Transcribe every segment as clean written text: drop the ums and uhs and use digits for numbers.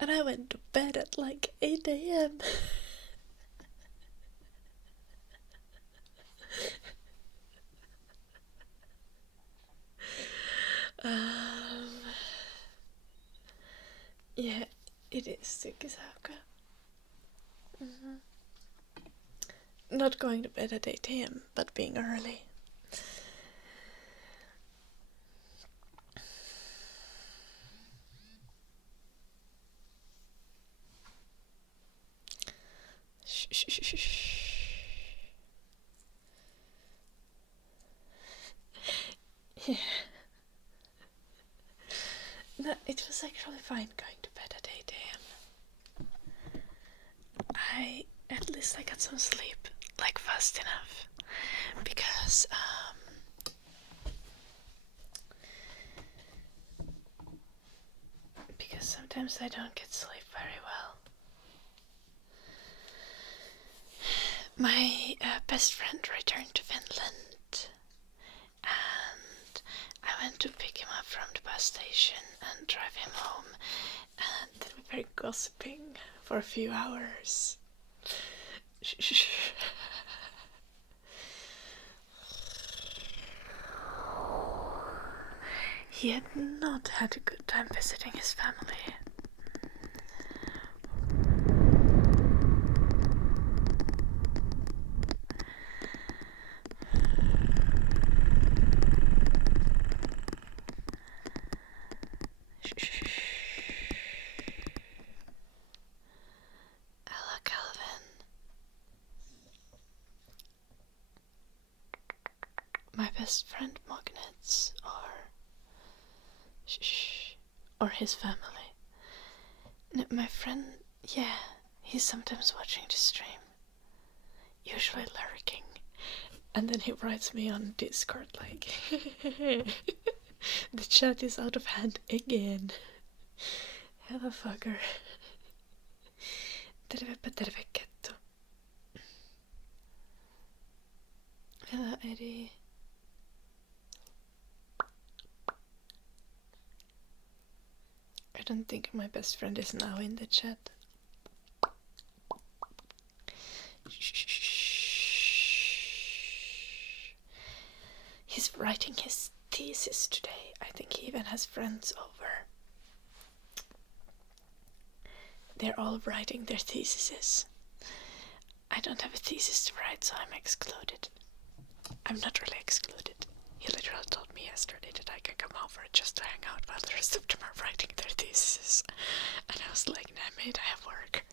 And I went to bed at like 8 a.m. Yeah, it is Tykisauka. Not going to bed at 8 a.m., but being early. Shh. Yeah. No, it was actually fine going to bed at 8 a.m. At least I got some sleep, like fast enough, because sometimes I don't get sleep very well. My best friend returned to Finland, and I went to pick him up from the bus station and drive him home, and then we were gossiping for a few hours. He had not had a good time visiting his family. Hello, Calvin. My best friend Magnets, or his family. No, my friend, yeah, he's sometimes watching the stream, usually lurking, and then he writes me on Discord like, the chat is out of hand again. Hello, fucker. Tervepä terve, kettu. Hello, Eddie. I don't think my best friend is now in the chat. He's writing his thesis today. I think he even has friends over. They're all writing their theses. I don't have a thesis to write, so I'm excluded. I'm not really excluded. He literally told me yesterday that I can come over just to hang out while the rest of them are writing their theses. And I was like, nah, mate, I have work.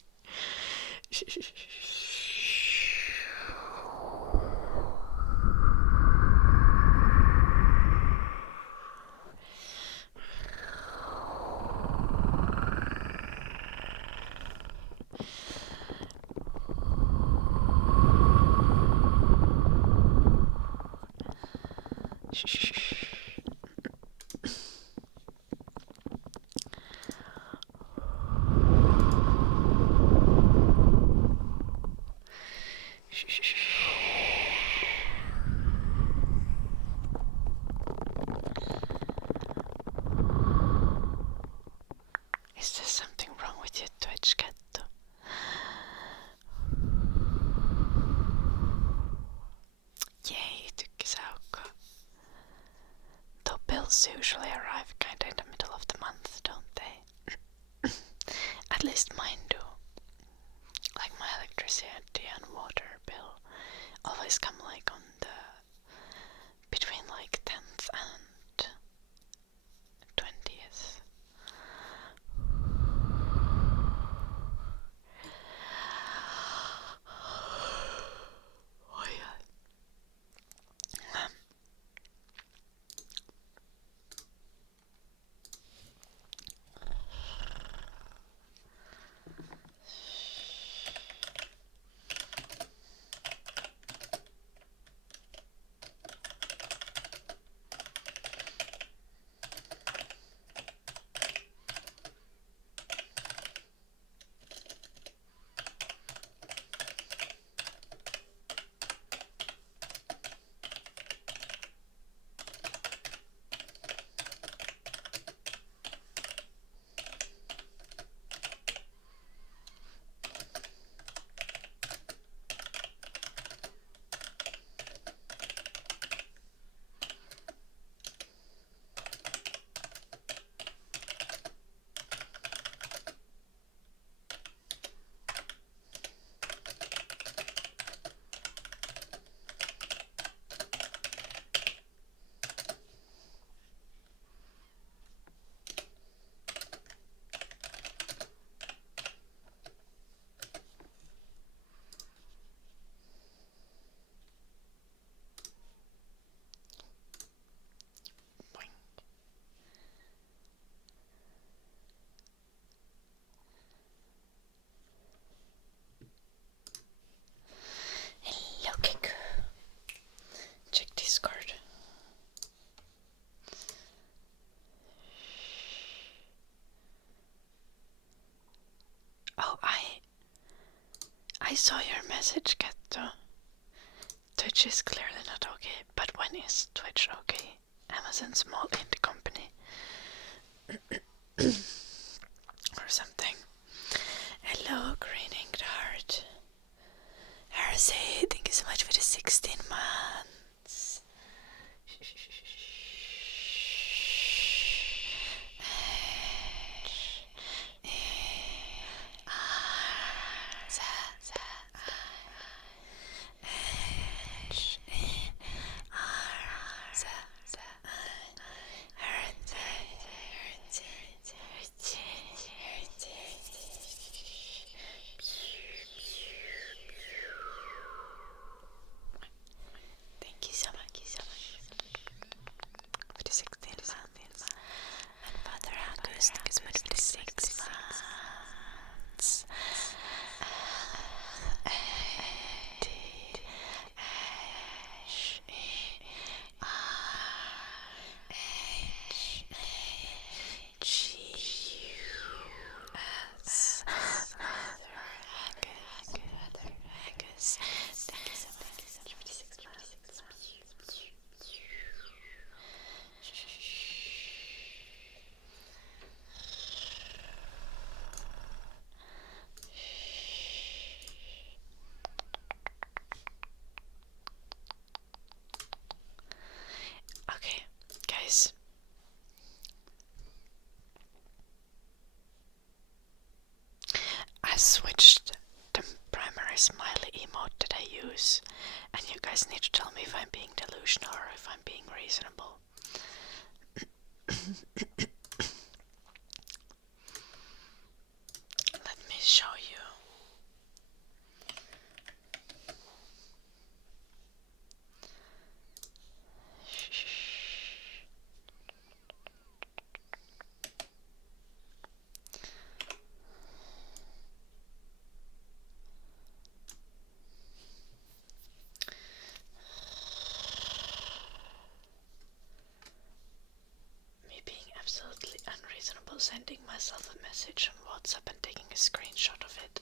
Is there something wrong with your Twitch, Ketto? Yay, Tykisauka. Though bills usually arrive kinda in the middle of the month, don't they? At least mine do. Like my electricity and water bill always come like on the between like 10th and 20th. Oh yeah. saw your message, Ketto. Twitch is clearly not okay, but when is Twitch okay? Amazon small indie company. Or something. Hello, Green Inked Heart. Hersey, thank you so much for the 16 months. Thank you so much for the 16 months. And Father August, thank you so much for the 6 months. Okay, guys. I switched the primary smiley emote that I use, and you guys need to tell me if I'm being delusional or if I'm being reasonable. Let me show you. Me being absolutely unreasonable, sending myself a message on WhatsApp and taking a screenshot of it.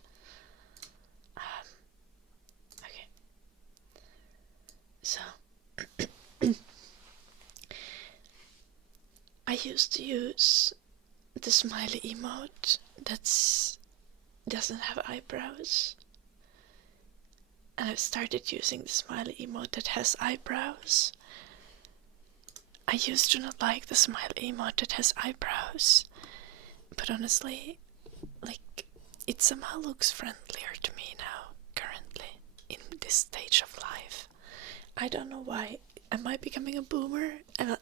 Okay. So I used to use the smiley emote that doesn't have eyebrows, and I've started using the smiley emote that has eyebrows. I used to not like the smiley emote that has eyebrows, but honestly, like, it somehow looks friendlier to me now, currently, in this stage of life. I don't know why. Am I becoming a boomer? Am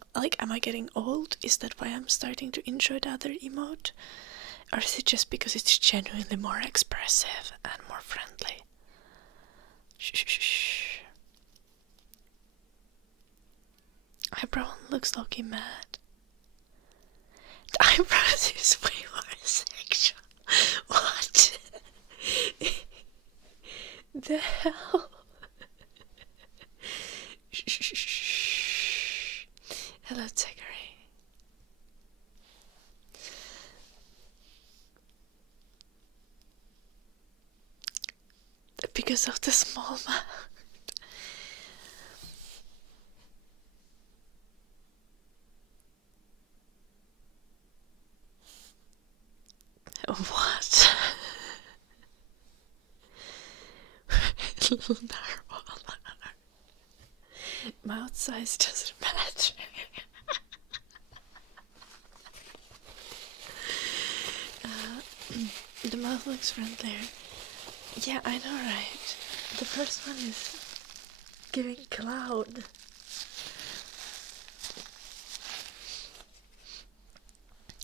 I getting old? Is that why I'm starting to enjoy the other emote? Or is it just because it's genuinely more expressive and more friendly? Shh. Eyebrow looks low-key mad. The eyebrows is way more sexual. What? The hell? Shh. Hello, Teggery. Because of the small mouth. What? Mouth size doesn't matter. The mouth looks friendlier. Yeah, I know, right? The first one is giving clown.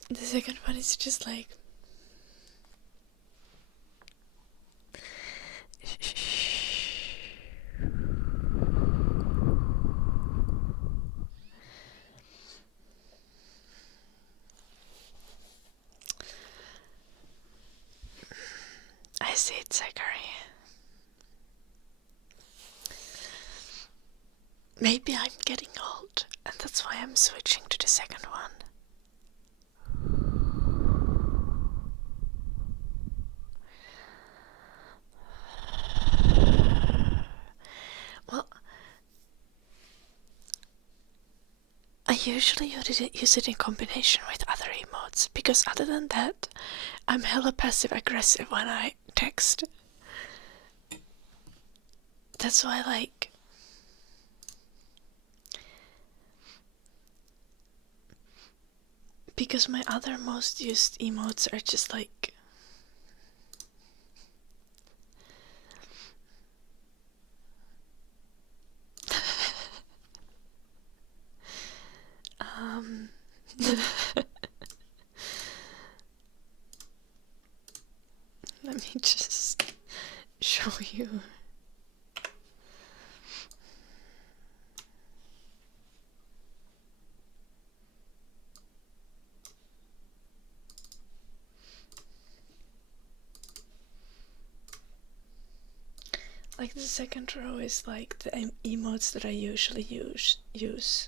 The second one is just like... I see it, Zachary. Maybe I'm getting old, and that's why I'm switching to the second one. usually use it in combination with other emotes, because other than that, I'm hella passive aggressive when I text. That's why, like, because my other most used emotes are just like let me just show you. Like the second row is like the emotes that I usually use.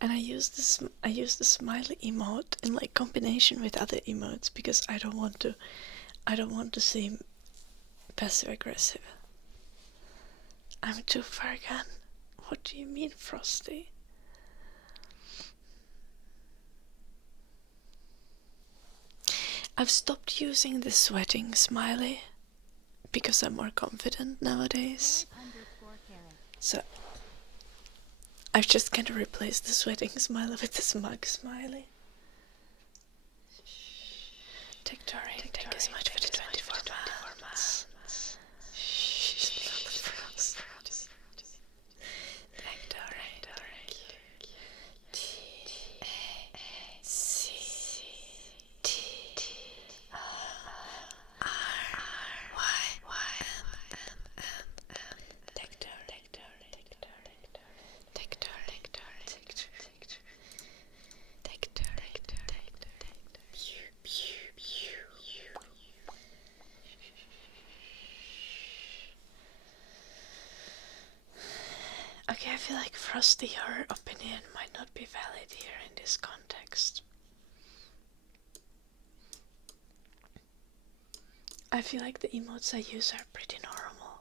And I use the smiley emote in like combination with other emotes because I don't want to seem passive aggressive. I'm too far gone. What do you mean, Frosty? I've stopped using the sweating smiley because I'm more confident nowadays. So I've just kind of replaced the sweating smiley with the smug smiley. Thank you so much for the 24 months. Thank Okay, I feel like Frosty, your opinion might not be valid here in this context. I feel like the emotes I use are pretty normal.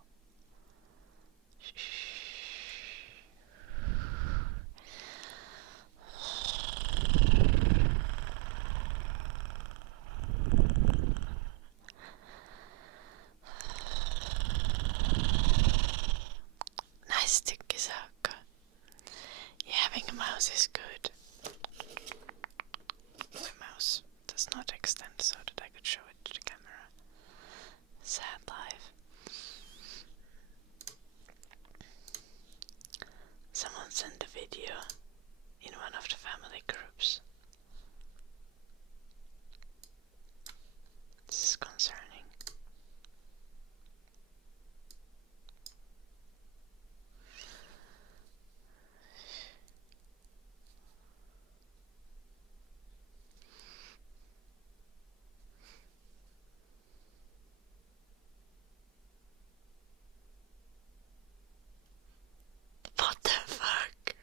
Nice tykkisakka. Yeah, having a mouse is good. My mouse does not extend so that I could show it to the camera. Sad life. Someone sent a video in one of the family groups. This is concerning. What the fuck?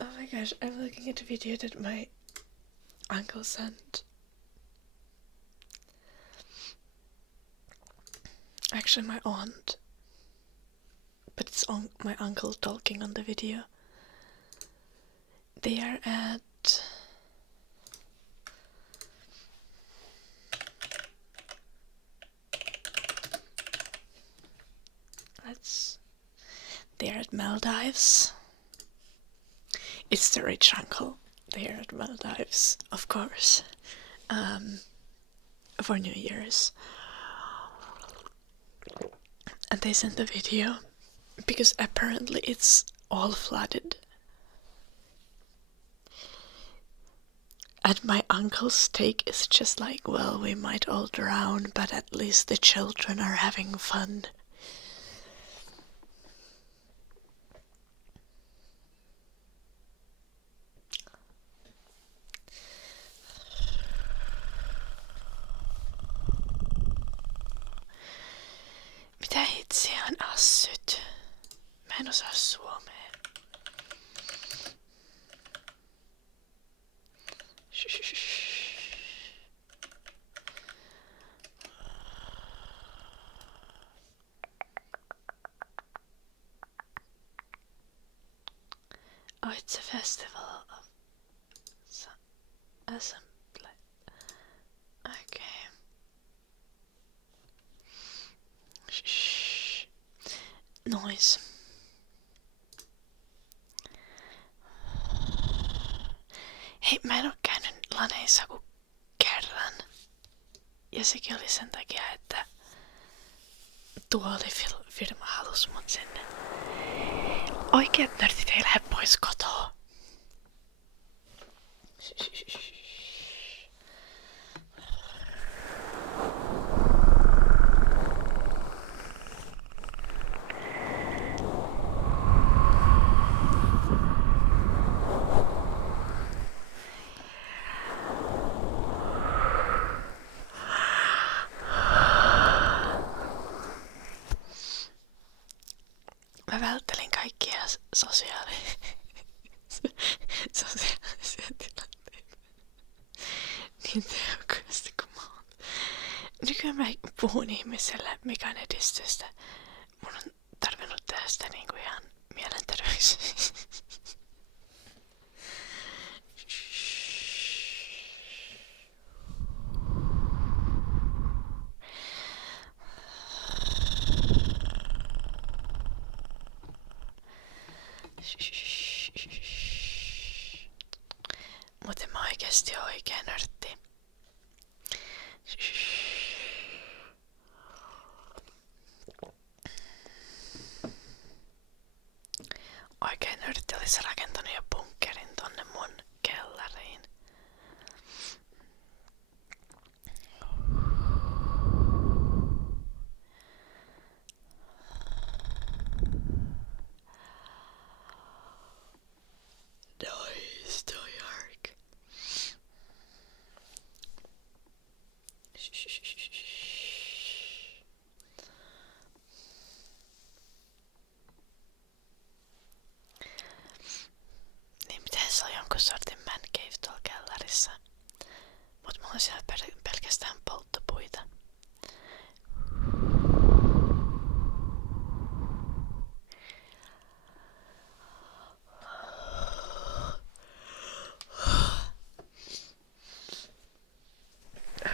Oh my gosh, I'm looking at a video that my uncle sent. Actually, my aunt. But it's my uncle talking on the video. They are at... They're at Maldives. It's the rich uncle. They're at Maldives, of course. For New Year's. And they sent a video because apparently it's all flooded. And my uncle's take is just like, well, we might all drown, but at least the children are having fun. Mitä itse on assut? osaa suomea. Oh, it's a festival of assembly. Okay. Shh. Noise. Hei, mä en oo käynyt laneissa kuin kerran. Ja sekin oli sen takia, että tuolifirma halus mut sinne. Oikeat nörtit ei lähde pois kotoa. Mä välttelin kaikkia sosiaalisia tilanteita niin tehokkaasti kuin mä. Nykyään mä puhun ihmiselle, mikä on edistystä. Mun on tarvinnut tehdä sitä niinku ihan mielenterveys. Mutta mä oikeesti oon oikein nörtti. Oikein nörtti olisi rakentanut jo bunkkerin tonne mun kellariin. Nice, dark. Niin pitäisi olla jonkun sortin man cave tuolla kellarissa. Mut mulla on siellä pelkästään polttopuita.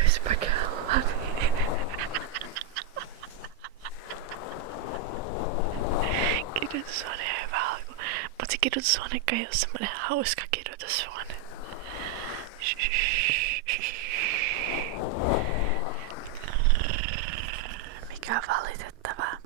Oispa kellari. Kirjoitushuone on hyvä alku. Mut se kirjoitushuonekaan ei oo semmonen hauska kirjoitushuone. Mikä valitettavaa.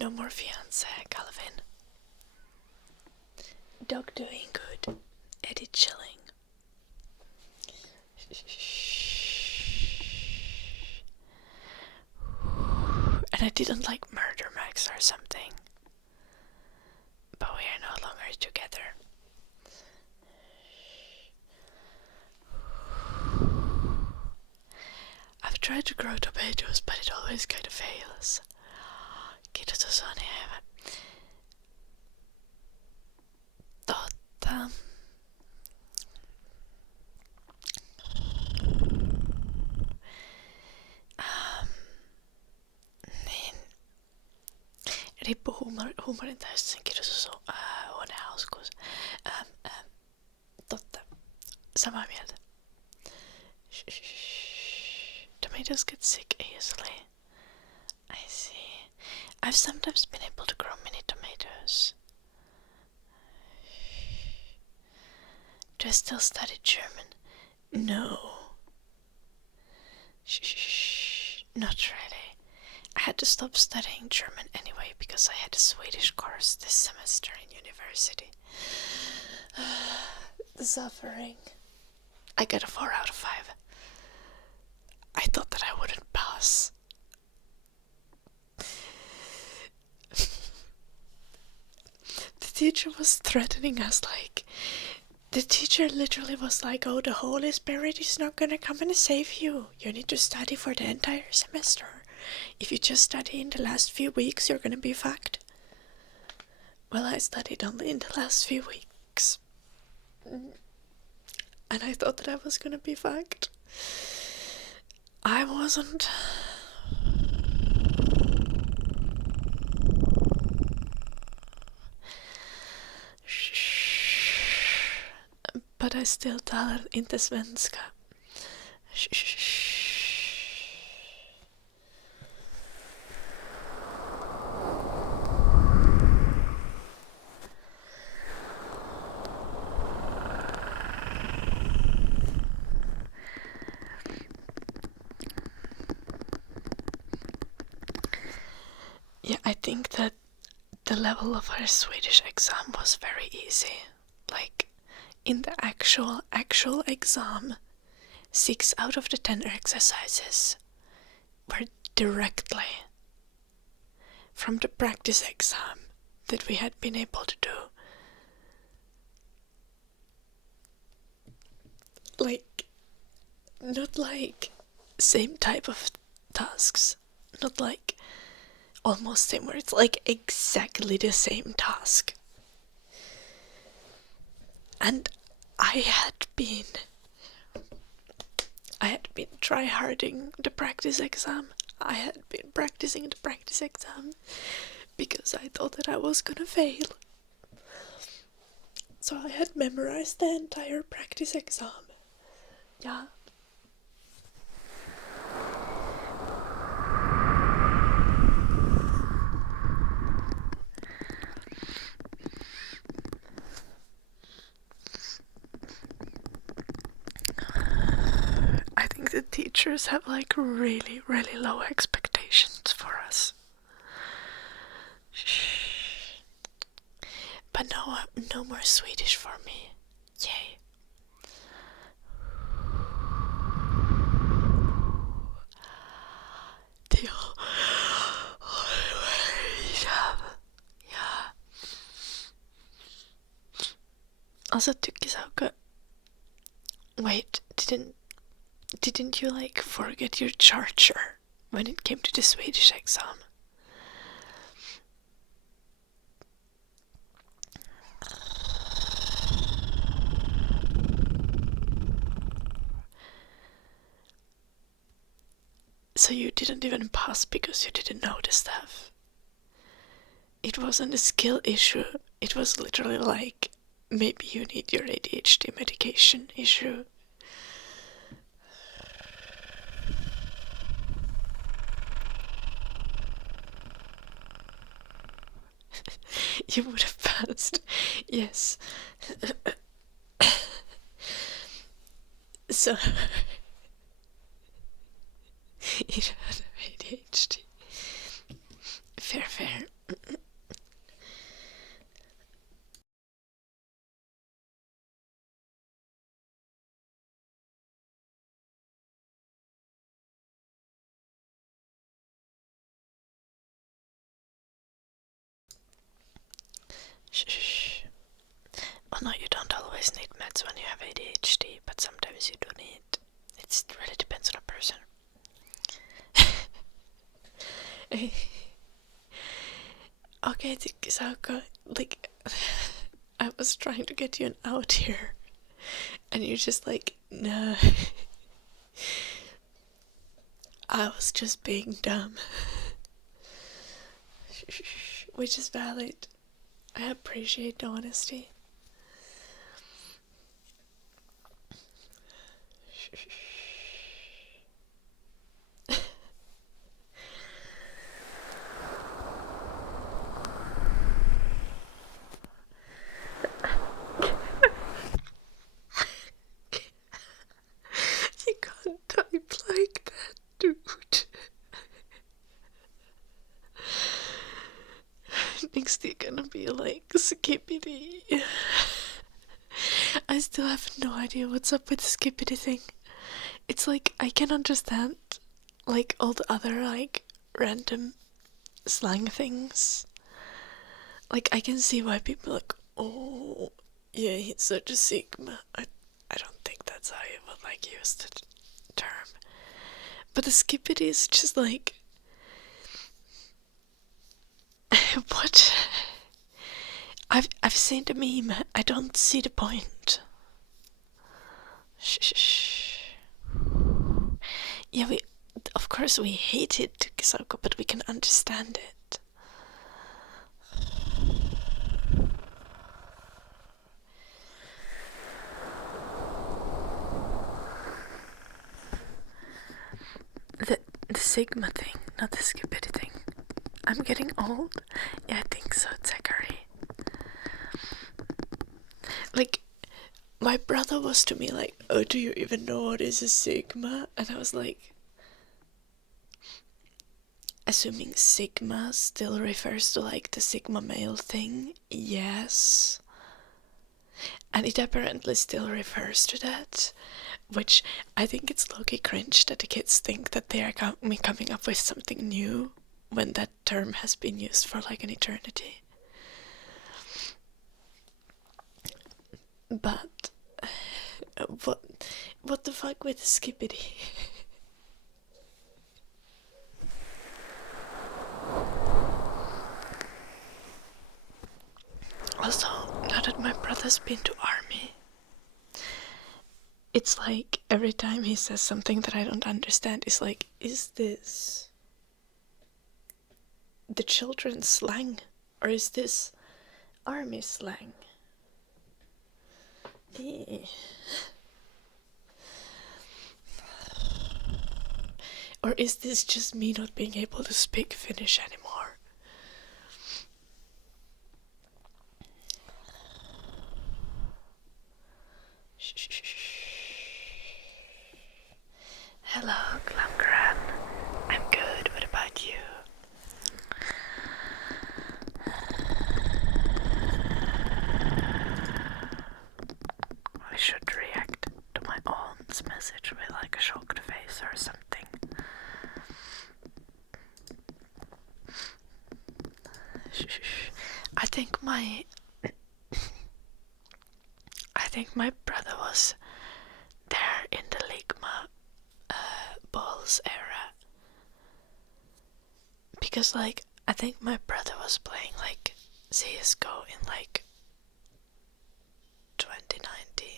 No more fiancé, Calvin. Dog doing good. Eddie chilling. And I didn't like Murder Max or something. But we are no longer together. I've tried to grow tomatoes, but it always kind of fails. Kirjoitushuone on hyvä. Totta. Niin. Riippuu huumorin täystä sen kirjoitushuoneen hauskuus. Totta. Samaa mieltä. Tomatoes get sick easily. I see. I've sometimes been able to grow mini tomatoes. Do I still study German? No. Not really. I had to stop studying German anyway because I had a Swedish course this semester in university. The suffering. I got a 4 out of 5. I thought that I wouldn't pass. The teacher was threatening us like, The teacher literally was like, oh, the Holy Spirit is not gonna come and save you. You need to study for the entire semester. If you just study in the last few weeks, you're gonna be fucked. Well, I studied only in the last few weeks. And I thought that I was gonna be fucked. I wasn't. But I still talar inte svenska. Yeah, I think that the level of our Swedish exam was very easy. Like, in the actual exam, 6 out of the 10 exercises were directly from the practice exam that we had been able to do. Like, not like same type of tasks, not like almost same, where it's like exactly the same task. And I had been try-harding the practice exam. I had been practicing the practice exam because I thought that I was gonna fail. So I had memorized the entire practice exam. Yeah. I think the teachers have like really, really low expectations for us. But no more Swedish for me. Yay. Ja. Also tykkisauko. Wait, didn't you like forget your charger when it came to the Swedish exam? So you didn't even pass because you didn't know the stuff. It wasn't a skill issue. It was literally like, maybe you need your ADHD medication issue. You would have passed. Yes. So you had ADHD. Fair. Shh. Well, no, you don't always need meds when you have ADHD, but sometimes you do need. It really depends on a person. Okay, Sauko, like, I was trying to get you an out here, and you're just like, no. I was just being dumb. Which is valid. I appreciate the honesty. You can't type like that, dude. Next you're gonna be like skippity. I still have no idea what's up with the skippity thing. It's like I can understand like all the other like random slang things. Like I can see why people are like, oh, Yeah, he's such a Sigma. I don't think that's how you would like use the term. But the skippity is just like what? I've seen the meme. I don't see the point. Shh. Yeah, we of course we hated Kisako, but we can understand it. The Sigma thing, not the skippity thing. I'm getting old. Yeah, I think so, Zachary. Like, my brother was to me like, oh, do you even know what is a Sigma? And I was like, assuming Sigma still refers to like the Sigma male thing, yes. And it apparently still refers to that, which I think it's low-key cringe that the kids think that they are coming up with something new when that term has been used for like an eternity. But what the fuck with skippity? Also, now that my brother's been to army, it's like every time he says something that I don't understand, it's like, is this the children's slang? Or is this army slang? Or is this just me not being able to speak Finnish anymore? Shh. Hello, Glamgran. I'm good. What about you? I should react to my aunt's message with like a shocked face or something. Shh. I think my brother was there in the Ligma balls era. Because like I think my brother was playing like CSGO in like 2019.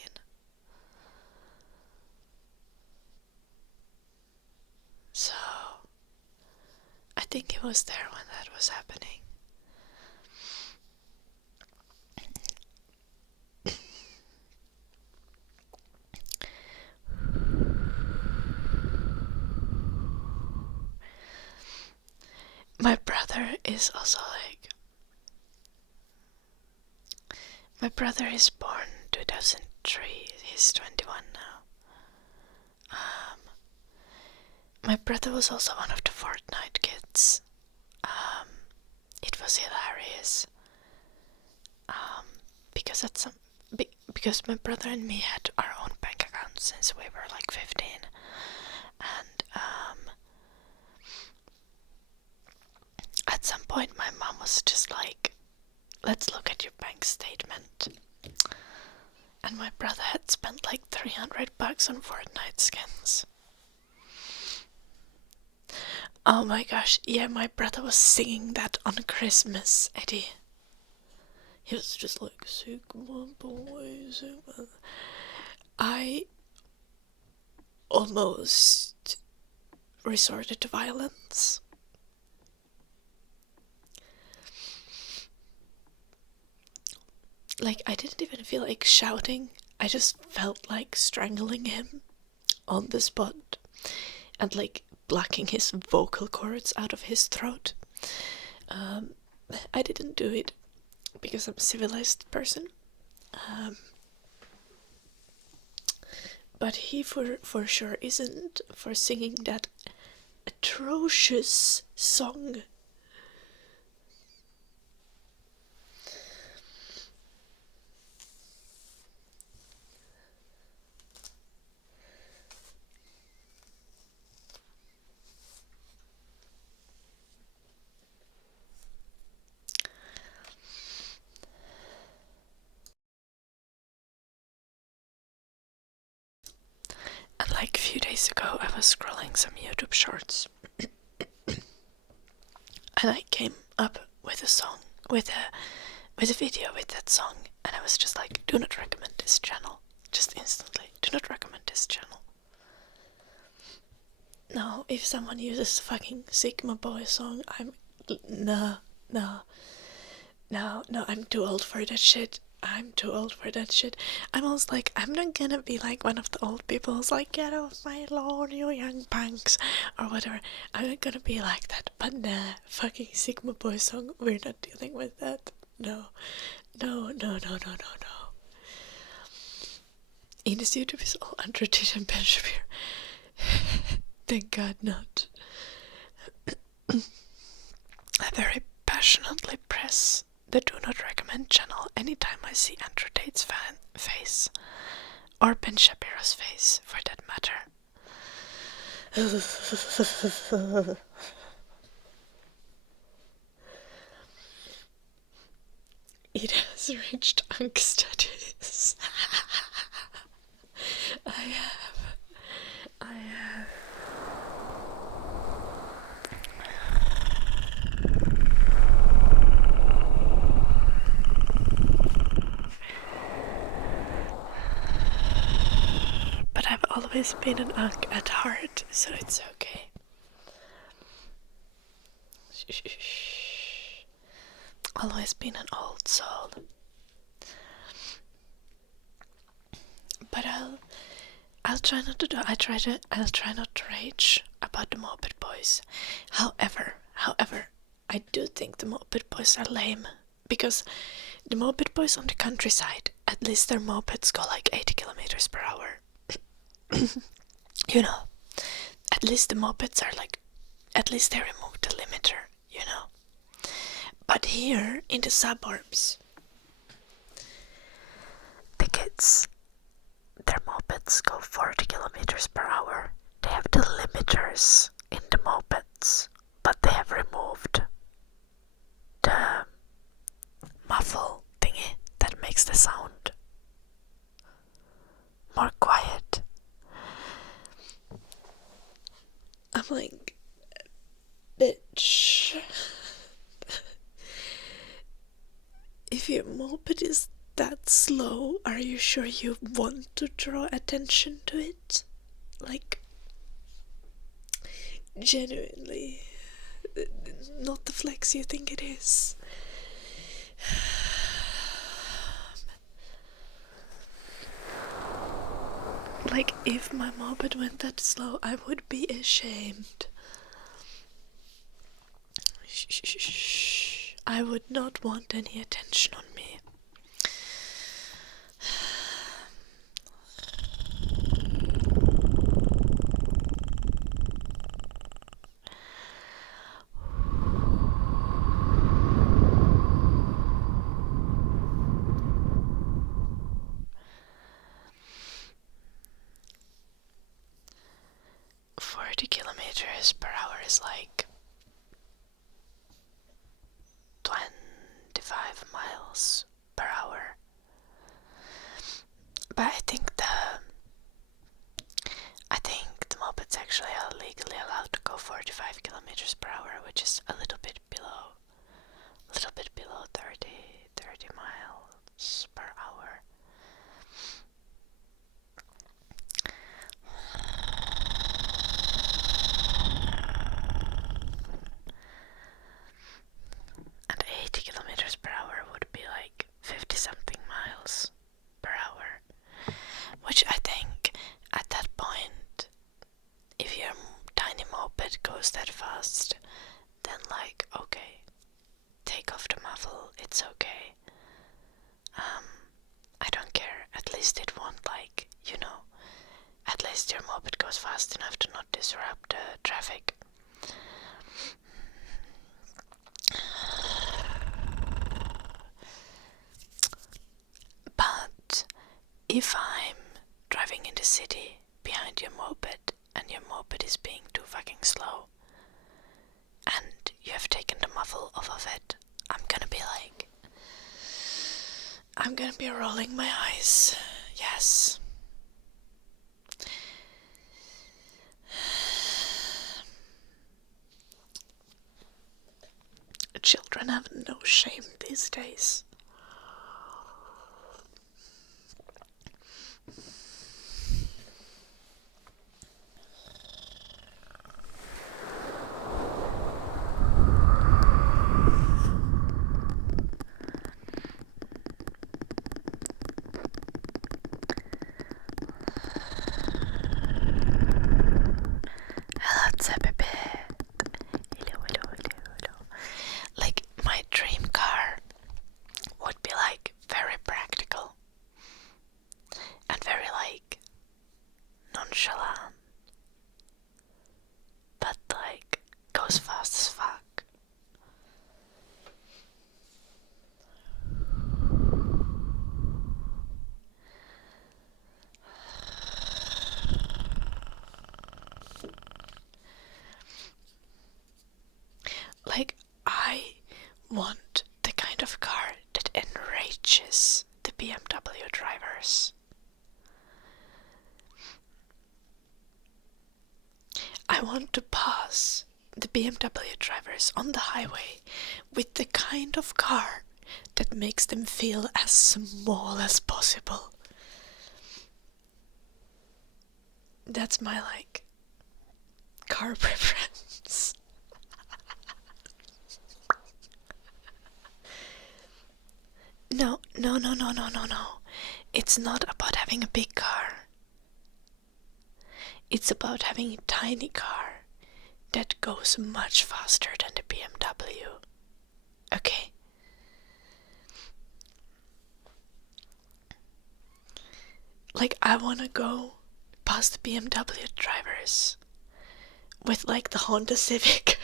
So I think he was there when that was happening. My brother is also like... My brother is born 2003. He's 21 now. My brother was also one of the Fortnite kids. It was hilarious. Because at some... because my brother and me had our own bank accounts since we were like 15. And at some point my mom was just like, let's look at your bank statement. And my brother had spent like $300 on Fortnite skins. Oh my gosh, yeah, my brother was singing that on Christmas, Eddie. He was just like, Sigma boy, Sigma. I almost resorted to violence. Like, I didn't even feel like shouting. I just felt like strangling him on the spot and like blocking his vocal cords out of his throat. I didn't do it because I'm a civilized person. But he for sure isn't for singing that atrocious song. was scrolling some YouTube shorts, and I came up with a song, with a video with that song, and I was just like, do not recommend this channel. Just instantly, do not recommend this channel. No, if someone uses the fucking Sigma Boy song, no, I'm too old for that shit. I'm almost like, I'm not gonna be like one of the old people who's like, get off my lawn, you young punks, or whatever. I'm not gonna be like that, but nah, fucking Sigma Boy song, we're not dealing with that. No. Ines YouTube is all untreated and Ben Shapiro. Thank God not. I very passionately press the do not recommend channel anytime I see Andrew Tate's face, or Ben Shapiro's face for that matter. It has reached unk status. I have. But I've always been an unk at heart, so it's okay. Always been an old soul. But I'll try not to do. I'll try not to rage about the Moped boys. However, I do think the Moped boys are lame, because the Moped boys on the countryside, at least their mopeds go like 80 kilometers per hour. You know, at least the mopeds are like, at least they removed the limiter, you know. But here in the suburbs, the kids, their mopeds go 40 kilometers per hour. They have the limiters in the mopeds, but they have removed the muffle thingy that makes the sound more quiet. I'm like, bitch. If your moped is that slow, are you sure you want to draw attention to it? Like, genuinely, not the flex you think it is. Like, if my moped went that slow, I would be ashamed. I would not want any attention on me. Kilometers per hour is like 25 miles per hour. But I think the mopeds actually are legally allowed to go 45 kilometers per hour, which is a little bit below 30 miles per hour. And 80 kilometers per hour would be like 50 something miles per hour, which I think at that point, if your tiny moped goes that fast, then like, okay, take off the muffle, it's okay. I don't care, at least it won't like, you know, at least your moped goes fast enough to not disrupt the traffic. But if I'm driving in the city behind your moped and your moped is being too fucking slow and you have taken the muffle off of it, I'm gonna be rolling my eyes. Yes. children have no shame these days. Like, my dream car would be like very practical and very like nonchalant, but like goes fast as fuck. Like, I want the kind of car that enrages the BMW drivers. I want to pass the BMW drivers on the highway with the kind of car that makes them feel as small as possible. That's my, like, car preference. No. It's not about having a big car. It's about having a tiny car that goes much faster than the BMW. Okay? Like, I wanna go past the BMW drivers with, like, the Honda Civic.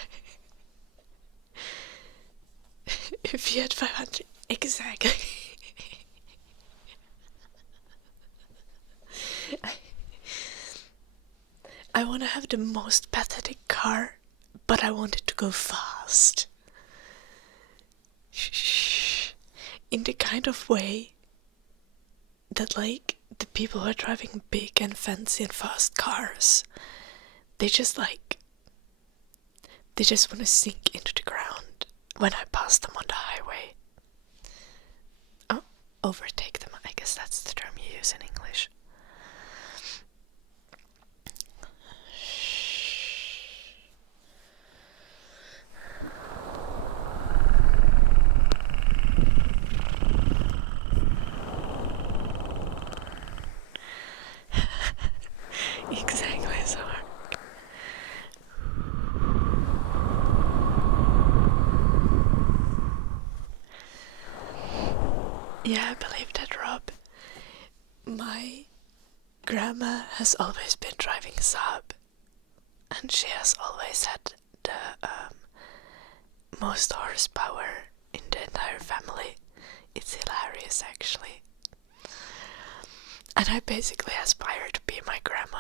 Fiat 500. Exactly. I want to have the most pathetic car, but I want it to go fast. In the kind of way that, like, the people who are driving big and fancy and fast cars, they just want to sink into the ground when I pass them on the highway. Oh, overtake them. I guess that's the term you use in English. Exactly, so hard. Yeah, I believe that, Rob. My grandma has always been driving Saab, and she has always had the most horsepower in the entire family. It's hilarious, actually. And I basically aspire to be my grandma.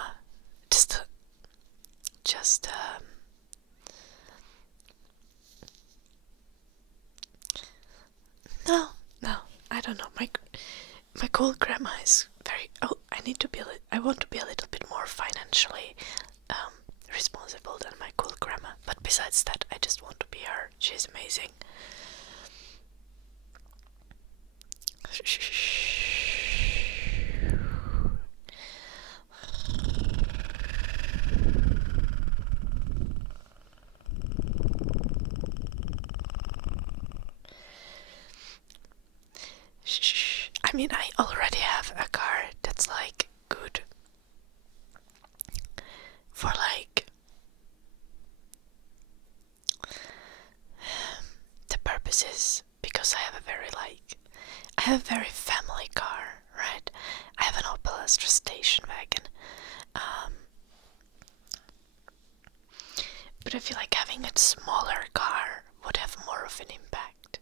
No, I don't know. My cool grandma is very. Oh, I want to be a little bit more financially responsible than my cool grandma. But besides that, I just want to be her. She's amazing. I mean, I already have a car that's, like, good for, like, the purposes, because I have a very family car, right? I have an Opel Astra station wagon. But I feel like having a smaller car would have more of an impact.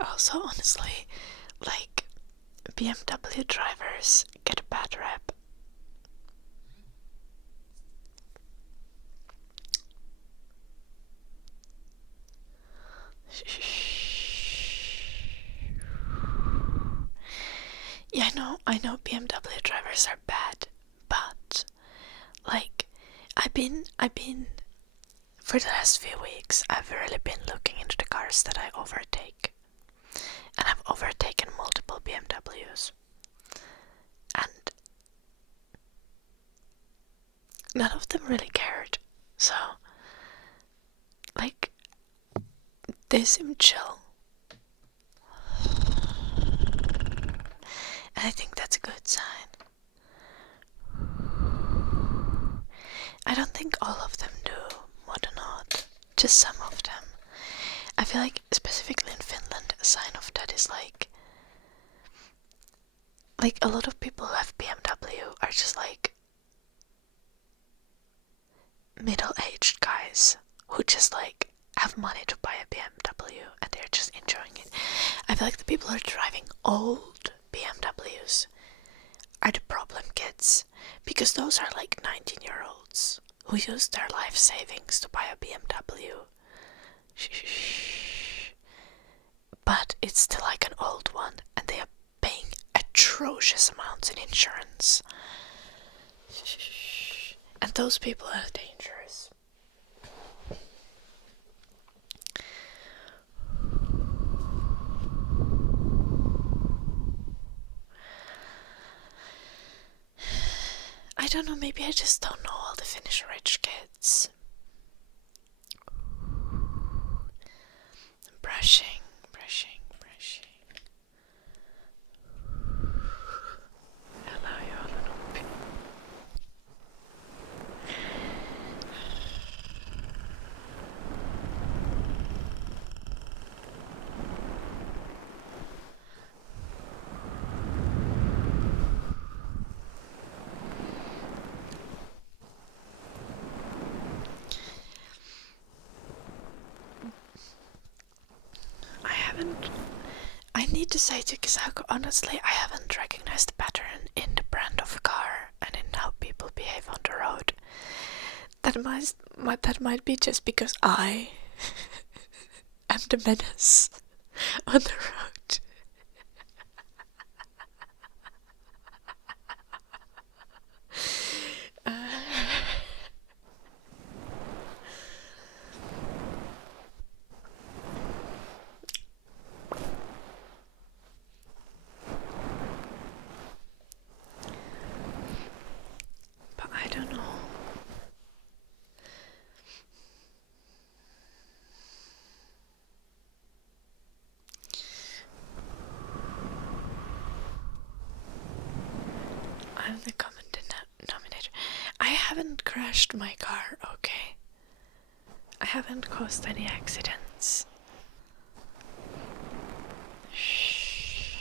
Also, honestly, like, BMW drivers get a bad rep. Yeah, I know BMW drivers are bad, but like I've been for the last few weeks I've really been looking into the cars that I overtake. And I've overtaken multiple BMWs. And none of them really cared. So like they seem chill. And I think that's a good sign. I don't think all of them do what or not. Just some of them. I feel like specifically in Finland a sign of that is like a lot of people who have BMW are just like middle-aged guys who just like have money to buy a BMW and they're just enjoying it. I feel like the people who are driving old BMWs are the problem kids, because those are like 19-year-olds who use their life savings to buy a BMW. But it's still like an old one and they are paying atrocious amounts in insurance. And those people are dangerous. I don't know, maybe I just don't know all the Finnish rich kids. Brushing. Älä jolla nuppi. I need to say to Kisako, honestly, I haven't recognized the pattern in the brand of car and in how people behave on the road. That might be just because I am the menace on the road. But I don't know. I'm the common denominator. I haven't crashed my car, okay? I haven't caused any accidents. Shh.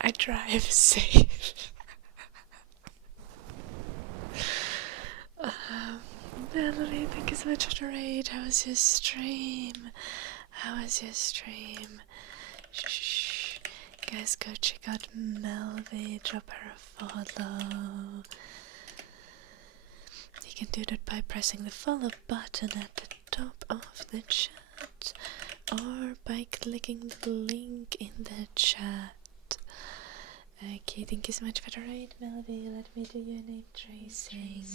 I drive safe. Melody, thank you so much for the raid. How was your stream? Shh. Guys, go check out Melody. Drop her a follow. You can do that by pressing the follow button at the top of the chat or by clicking the link in the chat. Okay, thank you so much for the raid, Melody. Let me do your name tracing.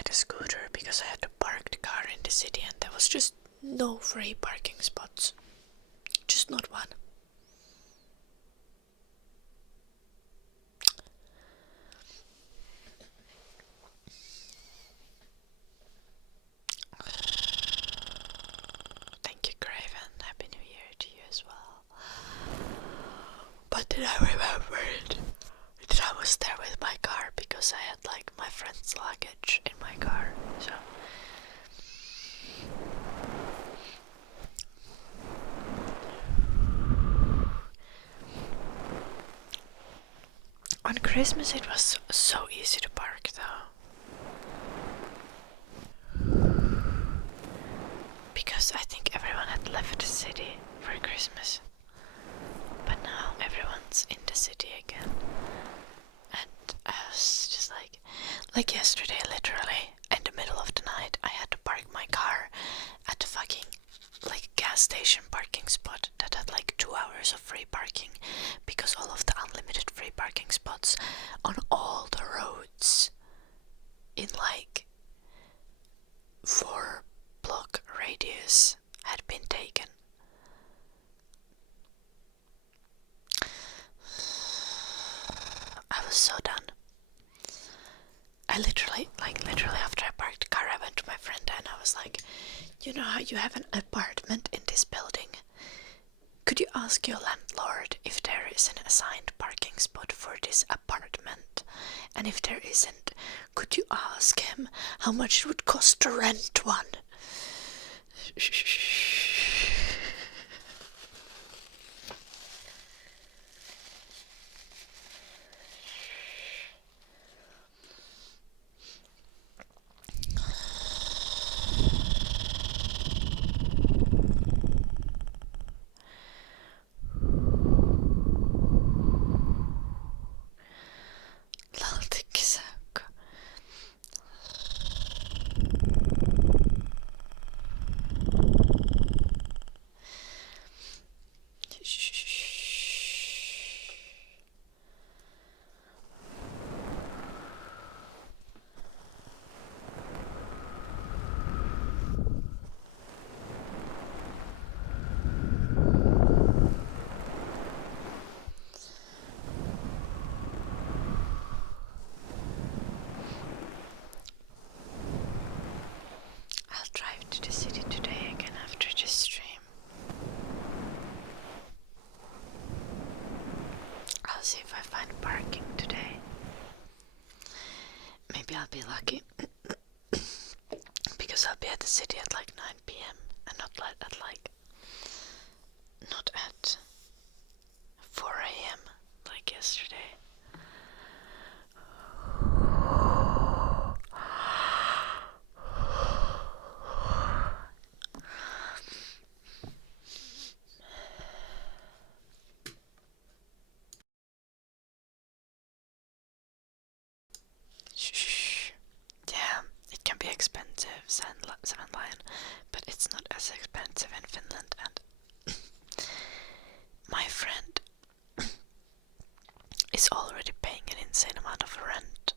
had a scooter because I had to park the car in the city and there was just no free parking spots. Just not one. Thank you, Craven. Happy New Year to you as well. But then I remembered that I was there with my car because I had like my friend's luggage in my car. So on Christmas it was so easy to park though. Because I think everyone had left the city for Christmas. But now everyone's in the city again. And I was just like yesterday, literally, in the middle of the night, I had to park my car at the fucking, like, gas station parking spot that had, like, 2 hours of free parking. Because all of the unlimited free parking spots on all the roads in, like, 4-block radius had been taken. I was so done. I literally after I parked the car, I went to my friend and I was like, you know how you have an apartment in this building? Could you ask your landlord if there is an assigned parking spot for this apartment? And if there isn't, could you ask him how much it would cost to rent one? Drive to the city today again after this stream. I'll see if I find parking today. Maybe I'll be lucky because I'll be at the city at like 9 p.m. and not at 4 a.m. like yesterday. Yeah, it can be expensive, Seven Lion, but it's not as expensive in Finland. And my friend is already paying an insane amount of rent,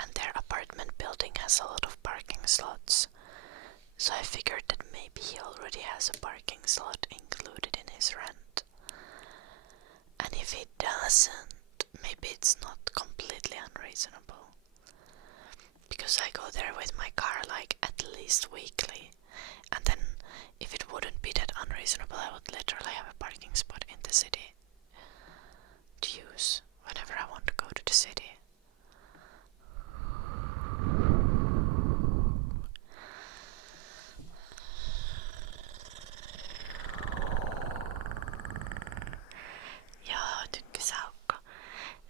and their apartment building has a lot of parking slots. So I figured that maybe he already has a parking slot included in his rent. And if he doesn't, maybe it's not completely unreasonable. Because I go there with my car like at least weekly. And then if it wouldn't be that unreasonable, I would literally have a parking spot in the city to use whenever I want to go to the city. Joo, tykkysaukko.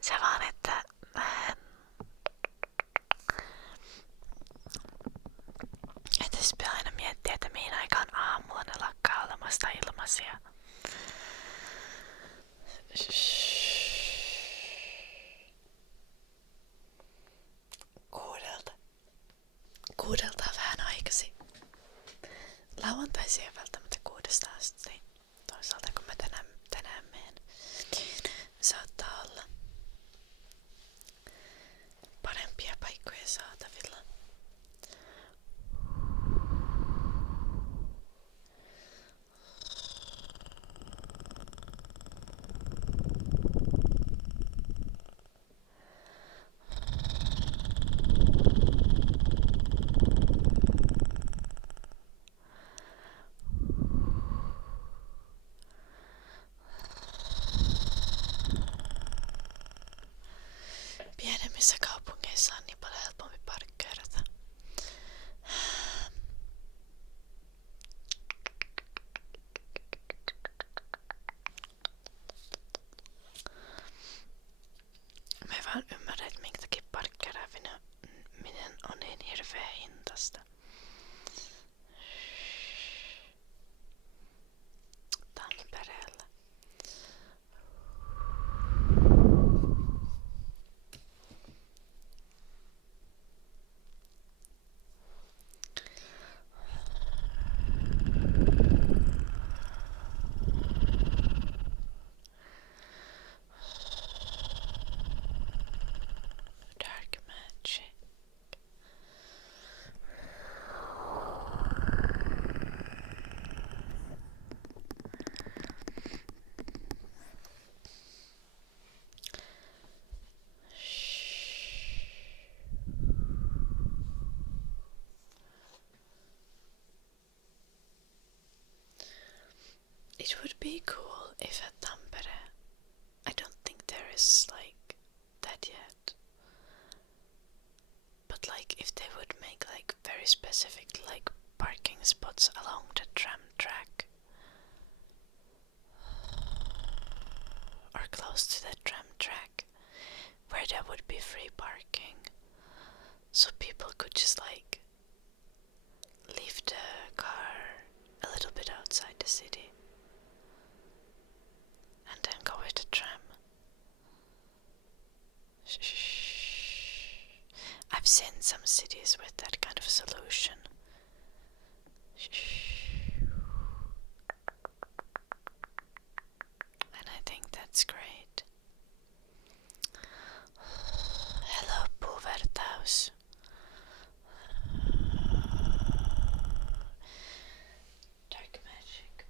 Se vaan, että sitten pitää aina miettiä, että mihin aikaan aamulla ne lakkaa olemasta ilmaisia. Kuudelta on vähän aikaisin. Lauantaisin ei välttämättä 6 asti. Toisaalta kun mä tänään menen, niin saattaa olla parempia paikkoja saatavilla. Pienissä kaupungeissa on niin paljon helpompi parkkeerata. Mä en vaan ymmärrä, että minkä takia parkkeeraaminen on niin hirveä hintasta. Tampereella. Dark magic. It would be cool if at Tampere, I don't think there is like that yet, but like if they would make like very specific like parking spots along the tram track or close to the tram track where there would be free parking, so people could just like leave the car a little bit outside the city and then go with the tram. I've seen some cities with that kind of solution. And I think that's great. Hello, Puvertaus. Dark magic.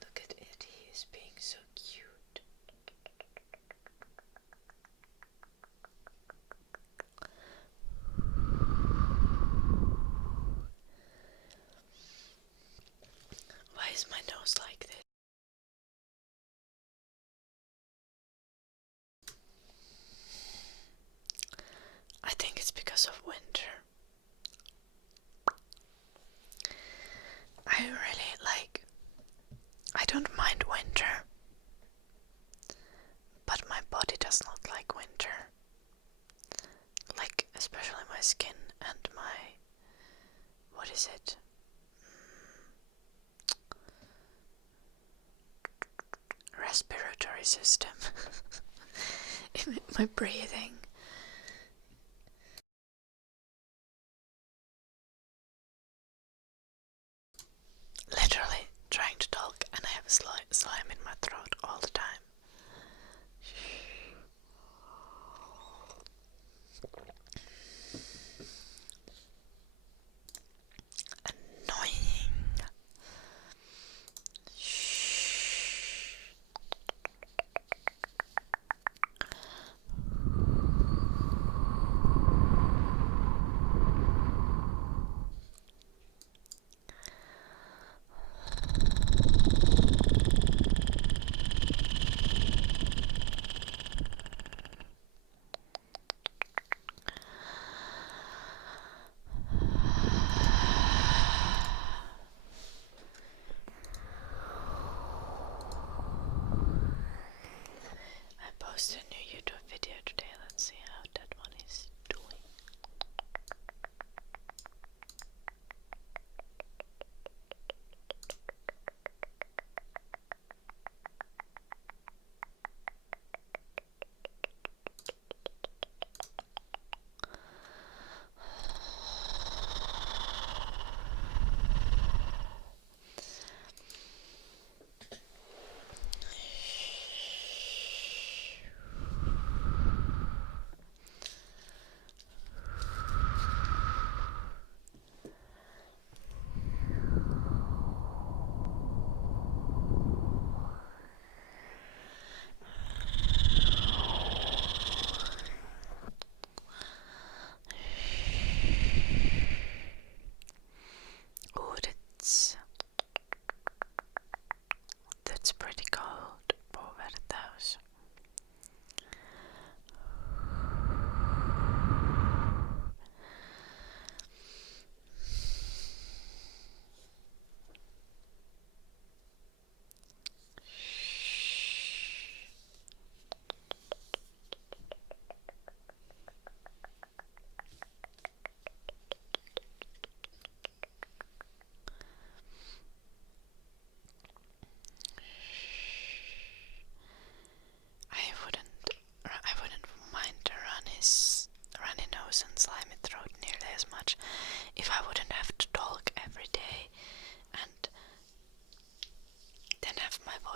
Look at it, he is being so cute. Why is my nose like this? I think it's because of winter. I really like, I don't mind winter, but my body does not like winter. Like, especially my skin and my, what is it? Respiratory system. My breathing. Literally trying to talk and I have a slime in my throat all the time. Annoying.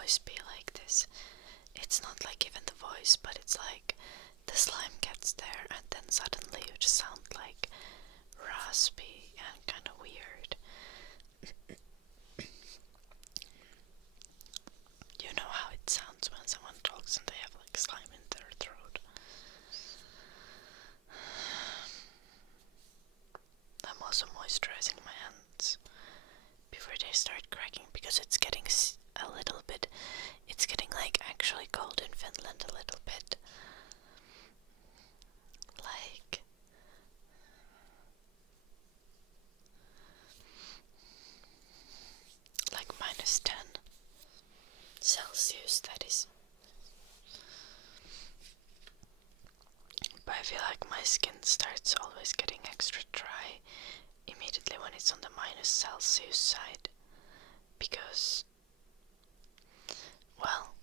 voice be like this. It's not like even the voice, but it's like the slime gets there and then suddenly you just sound like raspy and kind of weird. You know how it sounds when someone talks and they have like slime in their throat. I'm also moisturizing my hands before they start cracking because it's getting a little bit, it's getting like actually cold in Finland a little bit. Like -10 Celsius, that is. But I feel like my skin starts always getting extra dry immediately when it's on the -Celsius side, because, well,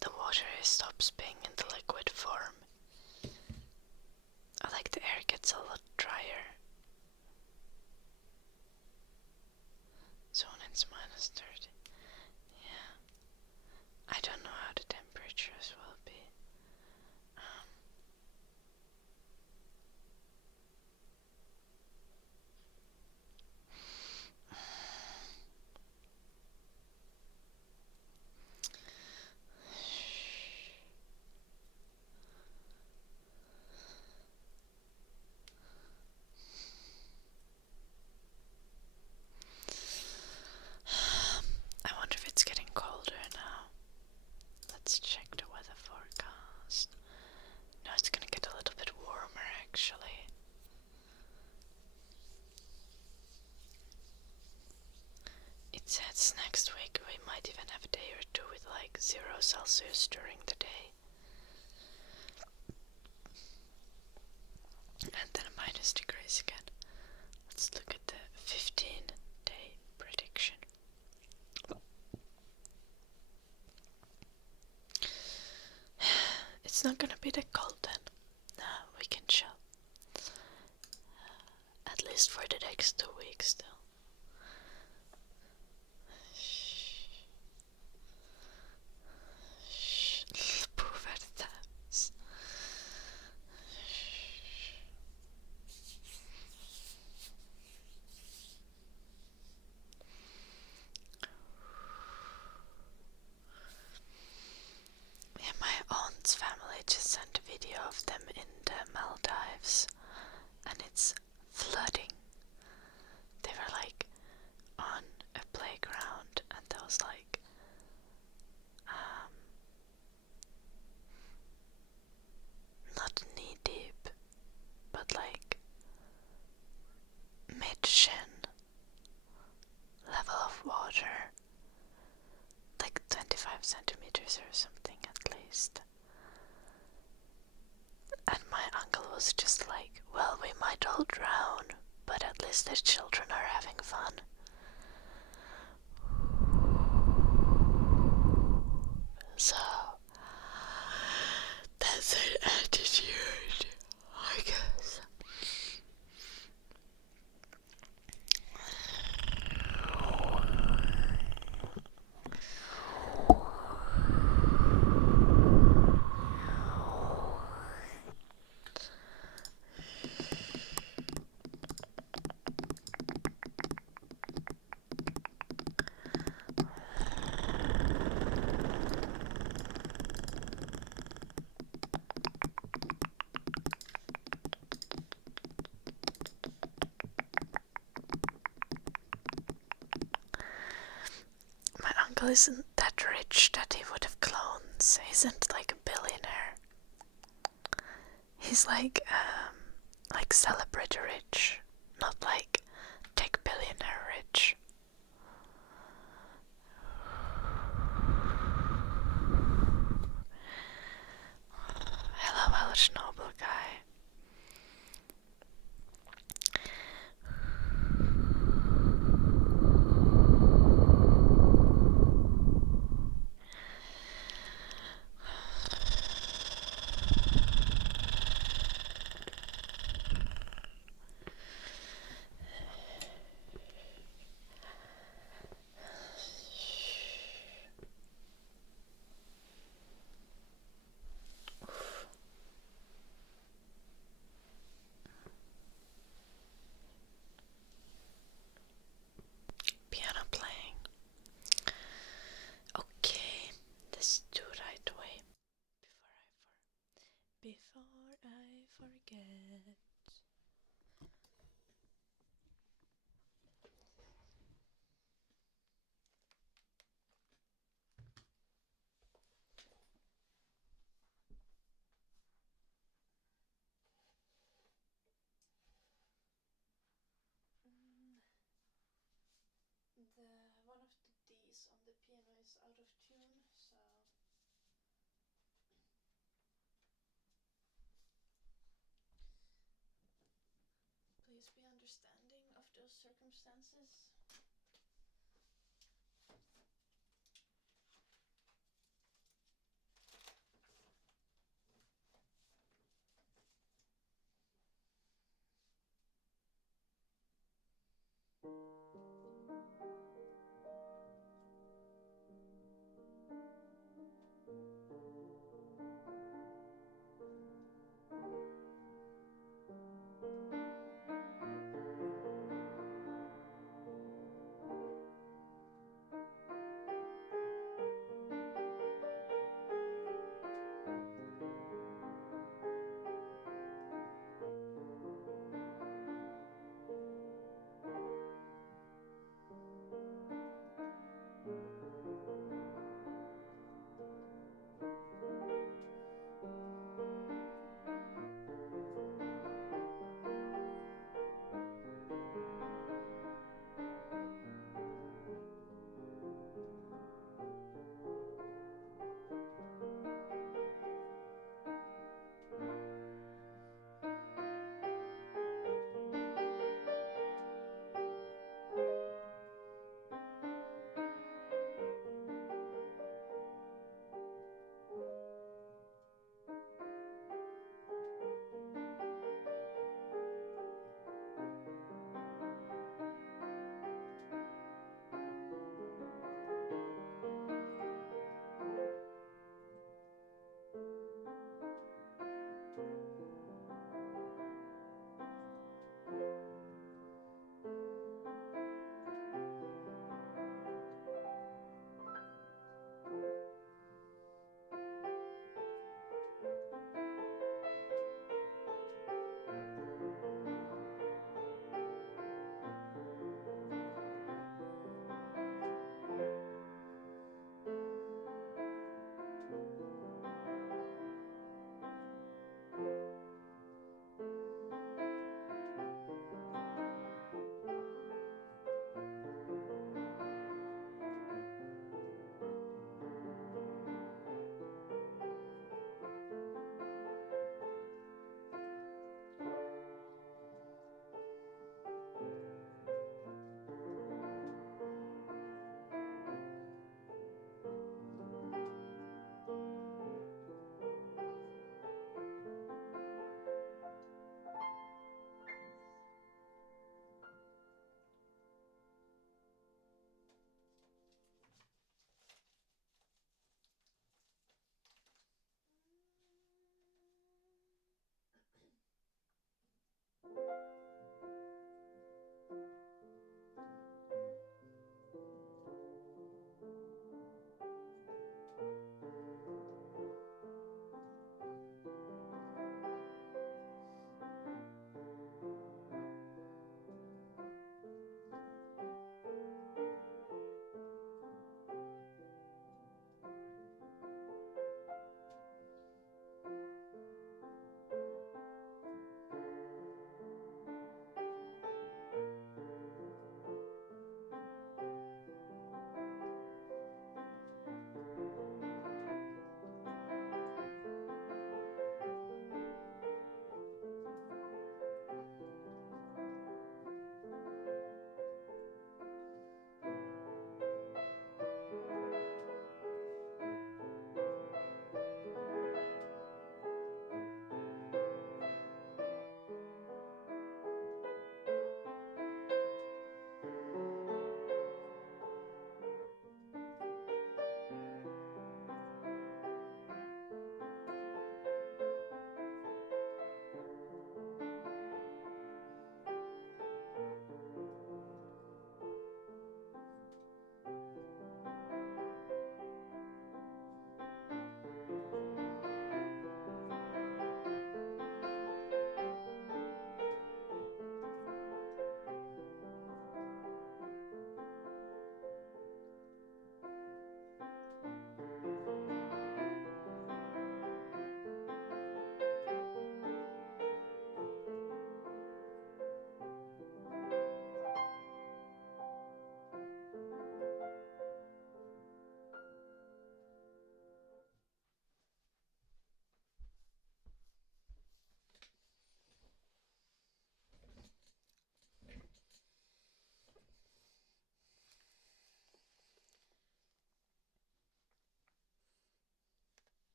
the water stops being in the liquid form. I like the air gets a lot drier. So when it's -30, yeah. I don't know how the temperatures will be. I wonder if it's getting colder now. Let's check the weather forecast. No, it's gonna get a little bit warmer actually. It says next week we might even have a day or two with like 0 Celsius during the day. And then -degrees again. Let's look at the 15-day prediction. It's not gonna be that cold then. No, we can chill. At least for the next 2 weeks still. Yeah, my aunt's family just sent a video of them in the Maldives, and it's flooding. They were like on a playground, and there was like not knee deep, but like mid-shin level of water, like 25 centimeters or something at least. And my uncle was just like, well, we might all drown, but at least the children are having fun. So, that's an attitude, I guess. My uncle isn't that rich that he would have clones. He isn't like a billionaire. He's like celebrity rich, not like tech billionaire rich. Hello, Welsh noble guy. those circumstances.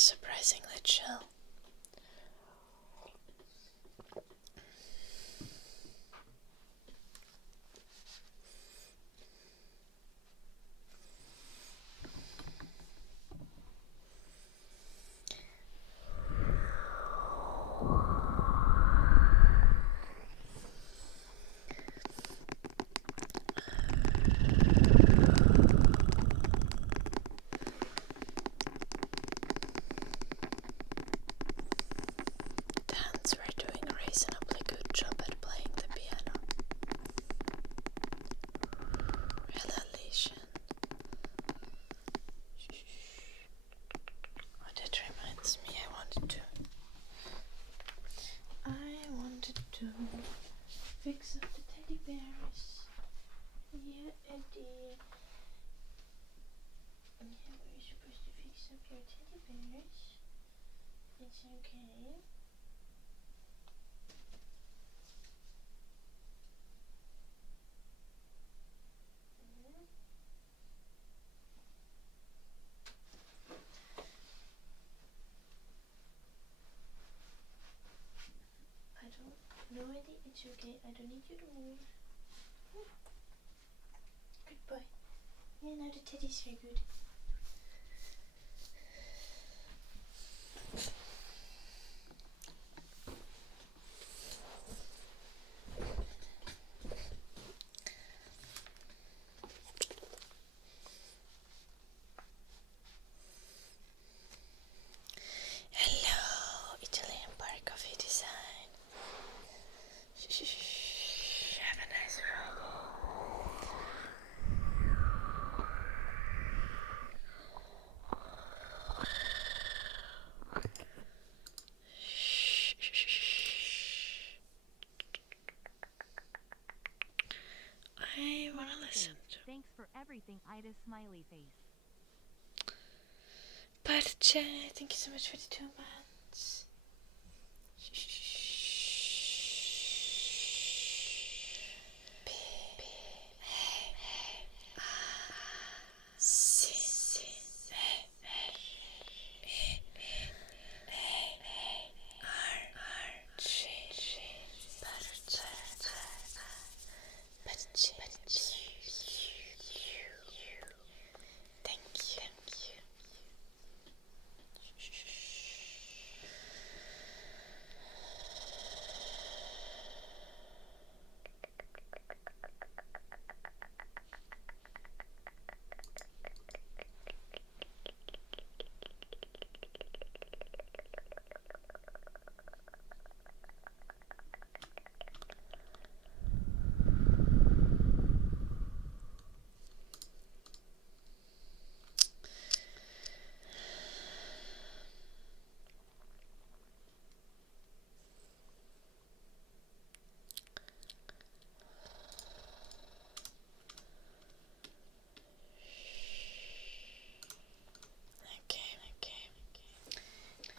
surprisingly chill. The hands were doing a reasonably good job at playing the piano. Realization. Oh, that reminds me, I wanted to fix up the teddy bears. Yeah, Eddie. Yeah, we're supposed to fix up your teddy bears. It's okay. No, Eddie, it's okay. I don't need you to move. Good boy. Yeah, now the teddy's very good. Hello, Italian bar coffee design. Have a nice roll. I wanna listen to. Thanks for everything, Ida smiley face. But thank you so much for the 2 months.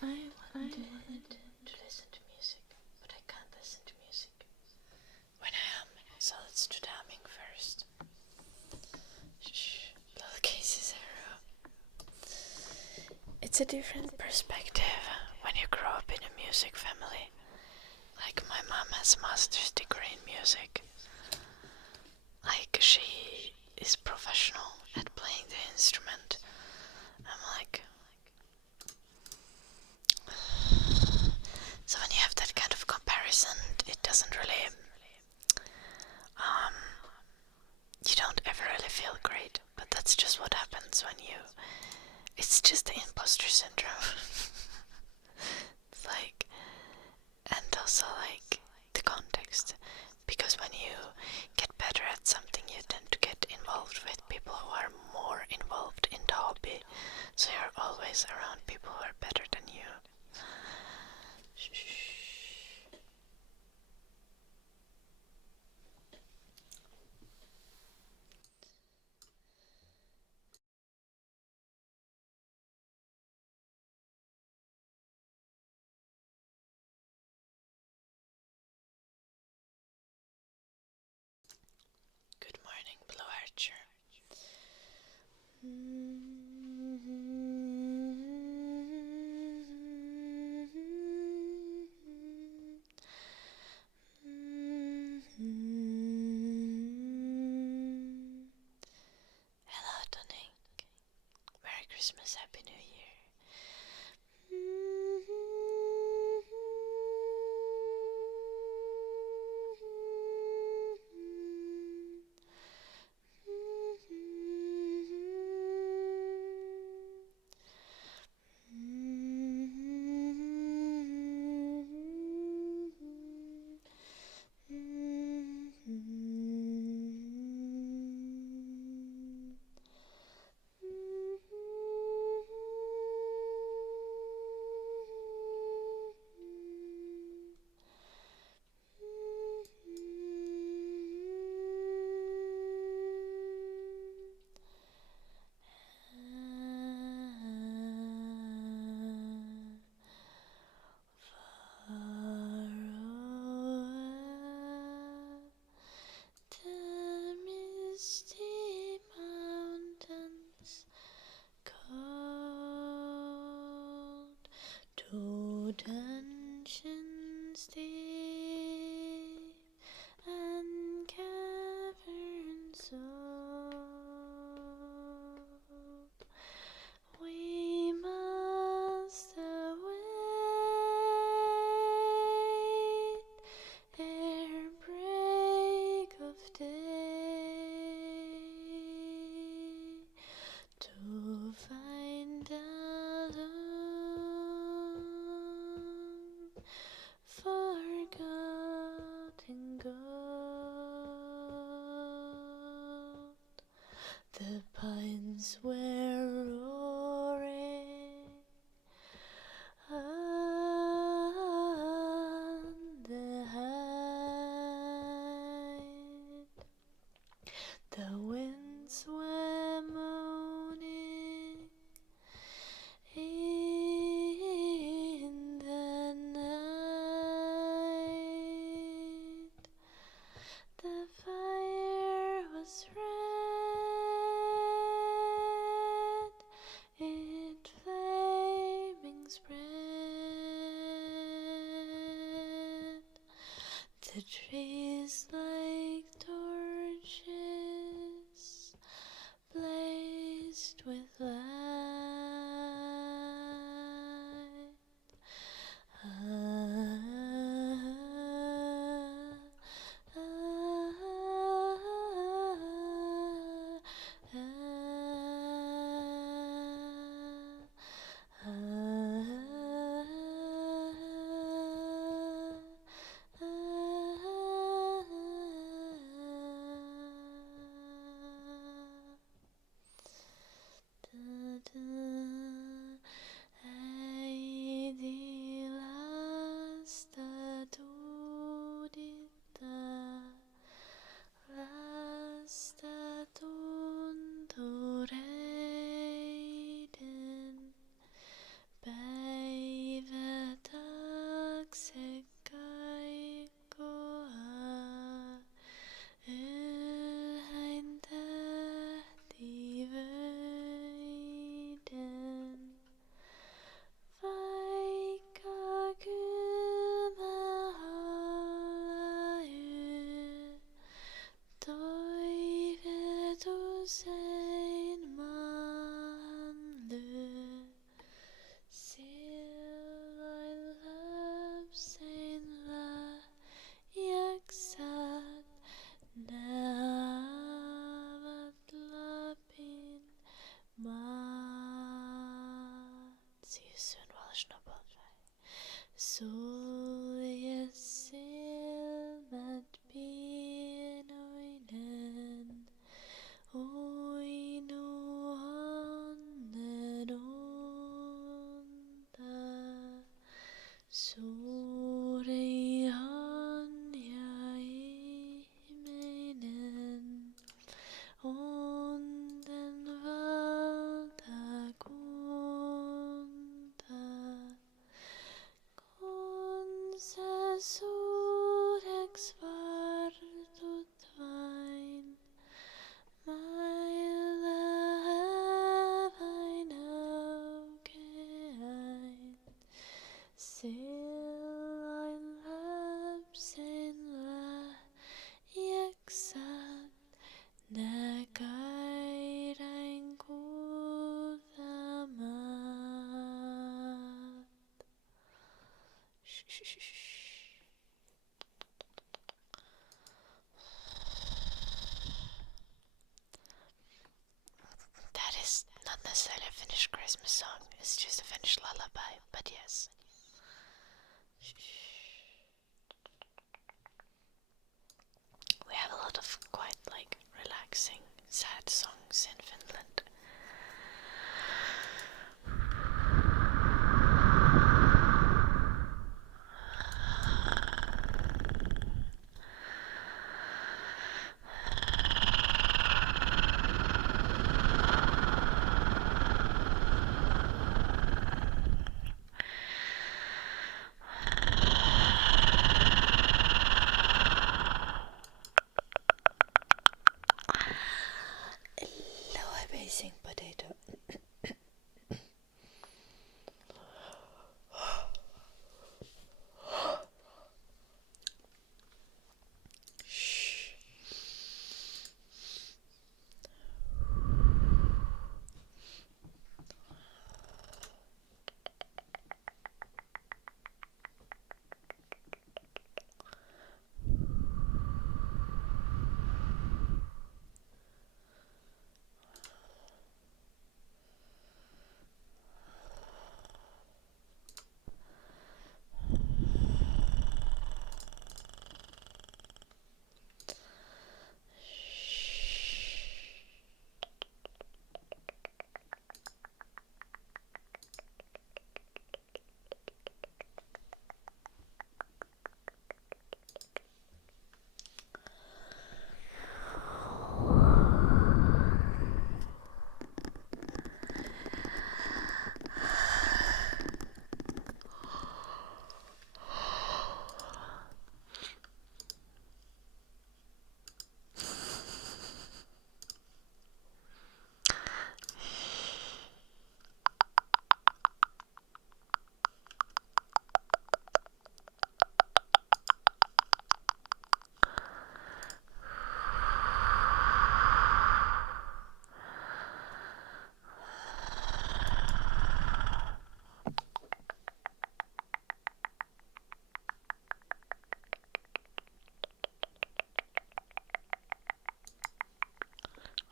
I wanted to listen to music, but I can't listen to music when I hum, so let's do the humming first. Shh, little Casey's arrow. It's a different perspective when you grow up in a music family. Like my mom has a master's degree in music. Like she is professional at playing the instrument. I'm like, so when you have that kind of comparison, it doesn't really, you don't ever really feel great, but that's just what happens when you, it's just the imposter syndrome. It's like, and also like the context, because when you get better at something, you tend to get involved with people who are more involved in the hobby, so you're always around people who are better than you. Good morning, Blue Archer. Christmas, Happy New Year. To dungeons deep and caverns old, we must await ere break of day to find alone forgotten gold. The pines were roaring on the height. The winds were moaning in the night. The fire was red, it flaming spread. The trees like torches blazed with light. Ei lasta tudita, lasta tuntureiden, päivä kaikkoa, ylhäin tähtivöiden. Vaikka kylmä hallayö, toiveet usein maan lyö. Silloin lapsen lahjaksat naavat Lapin maat. See you soon, Welsh Noble. Sulje silmät pienoinen, uinu onnen unta. Suuri on ja ihmeinen, unten valtakunta. Kun That is not necessarily a Finnish Christmas song, it's just a Finnish lullaby, but yes. We have a lot of quite like relaxing, sad songs in Finland. Low basing potato.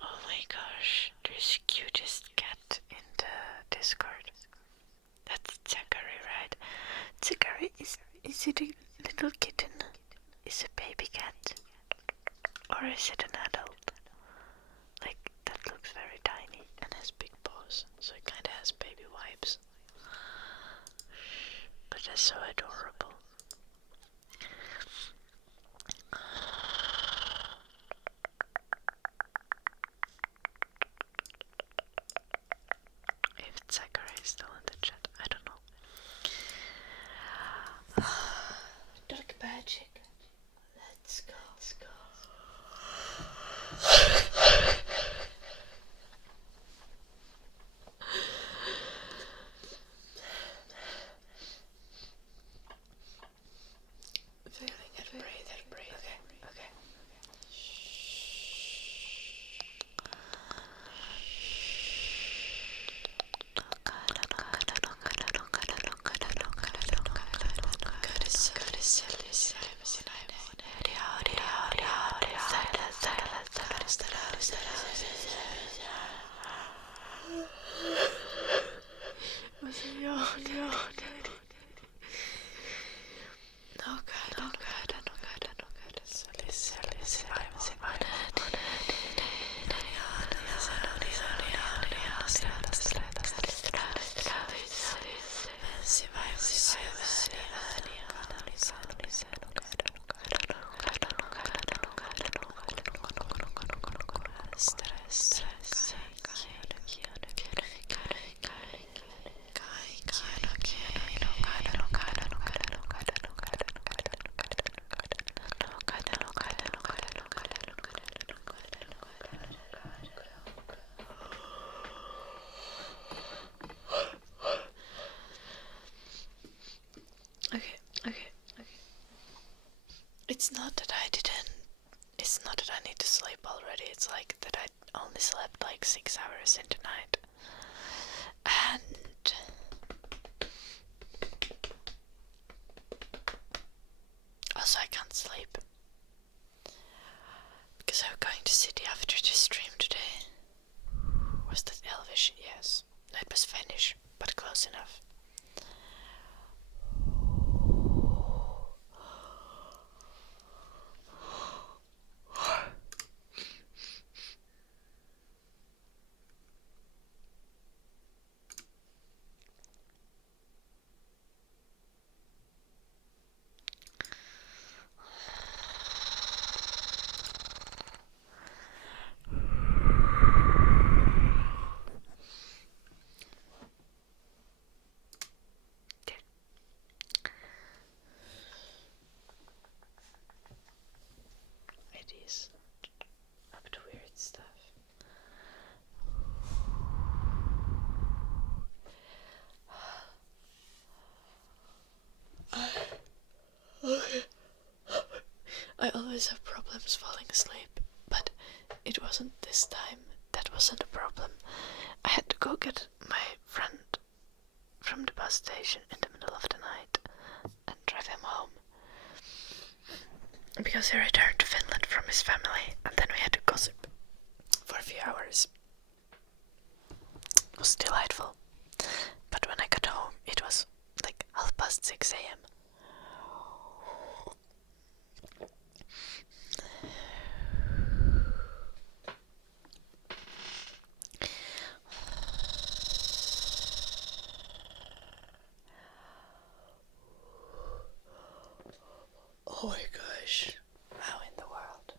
Oh my gosh, there's the cutest cat in the Discord. That's Zachary, right? Zachary, is it a little kitten? Is it a baby cat? Or is it an adult? Like, that looks very tiny and has big paws, so it kinda has baby vibes. But that's so adorable. If Zachary is still in the chat, I don't know. Dark magic. Let's go. Feeling and breathing. Okay. Okay. It's not that I need to sleep already, it's like that I only slept like 6 hours in the night. And Was that Elvish? Yes. No, it was Finnish, but close enough. It is up to weird stuff. I always have problems falling asleep, but it wasn't this time. That wasn't a problem. I had to go get my friend from the bus station in the middle of the night and drive him home. Because he returned to Finland from his family, and then we had to gossip for a few hours. It was delightful. But when I got home, it was like 6:30 a.m. Oh my gosh. How in the world?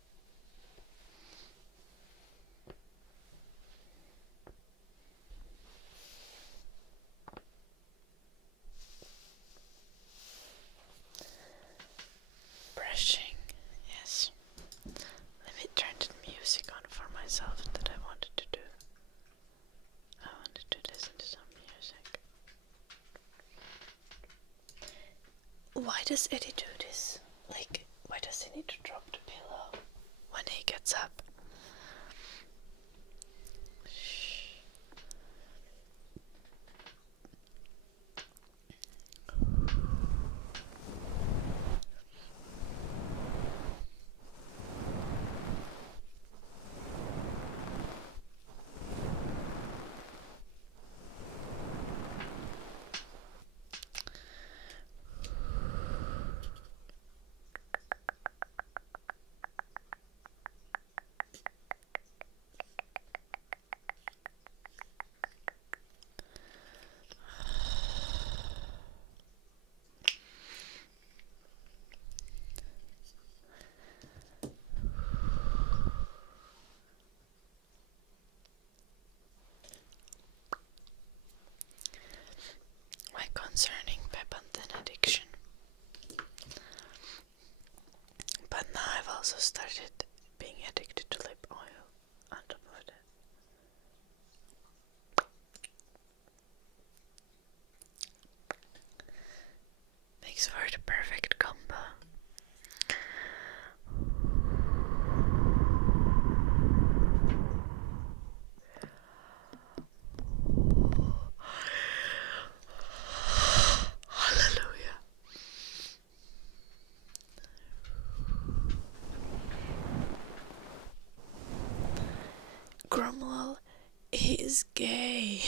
Brushing. Yes. Let me turn the music on for myself that I wanted to do. I wanted to listen to some music. Why does Eddie do this? Like, why does he need to drop the pillow when he gets up? Shh. Concerning Pepanthen addiction. But now I've also started being addicted to lip oil on top of that. Makes for the perfect combo. Hallelujah. Grumwell is gay.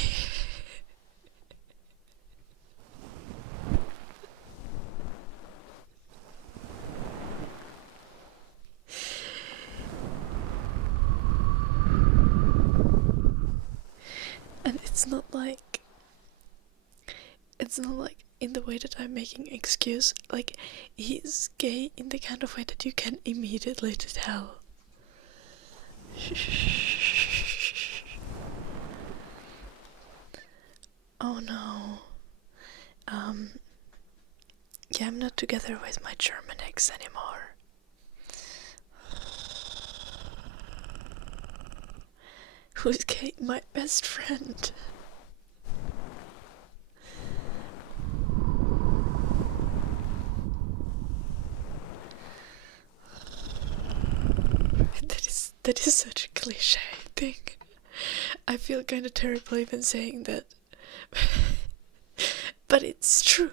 And it's not like in the way that I'm making excuse, like he's gay in the kind of way that you can immediately tell. Oh no. Yeah, I'm not together with my German ex anymore. Who's gay? My best friend. That is such a cliche thing. I feel kind of terrible even saying that. But it's true.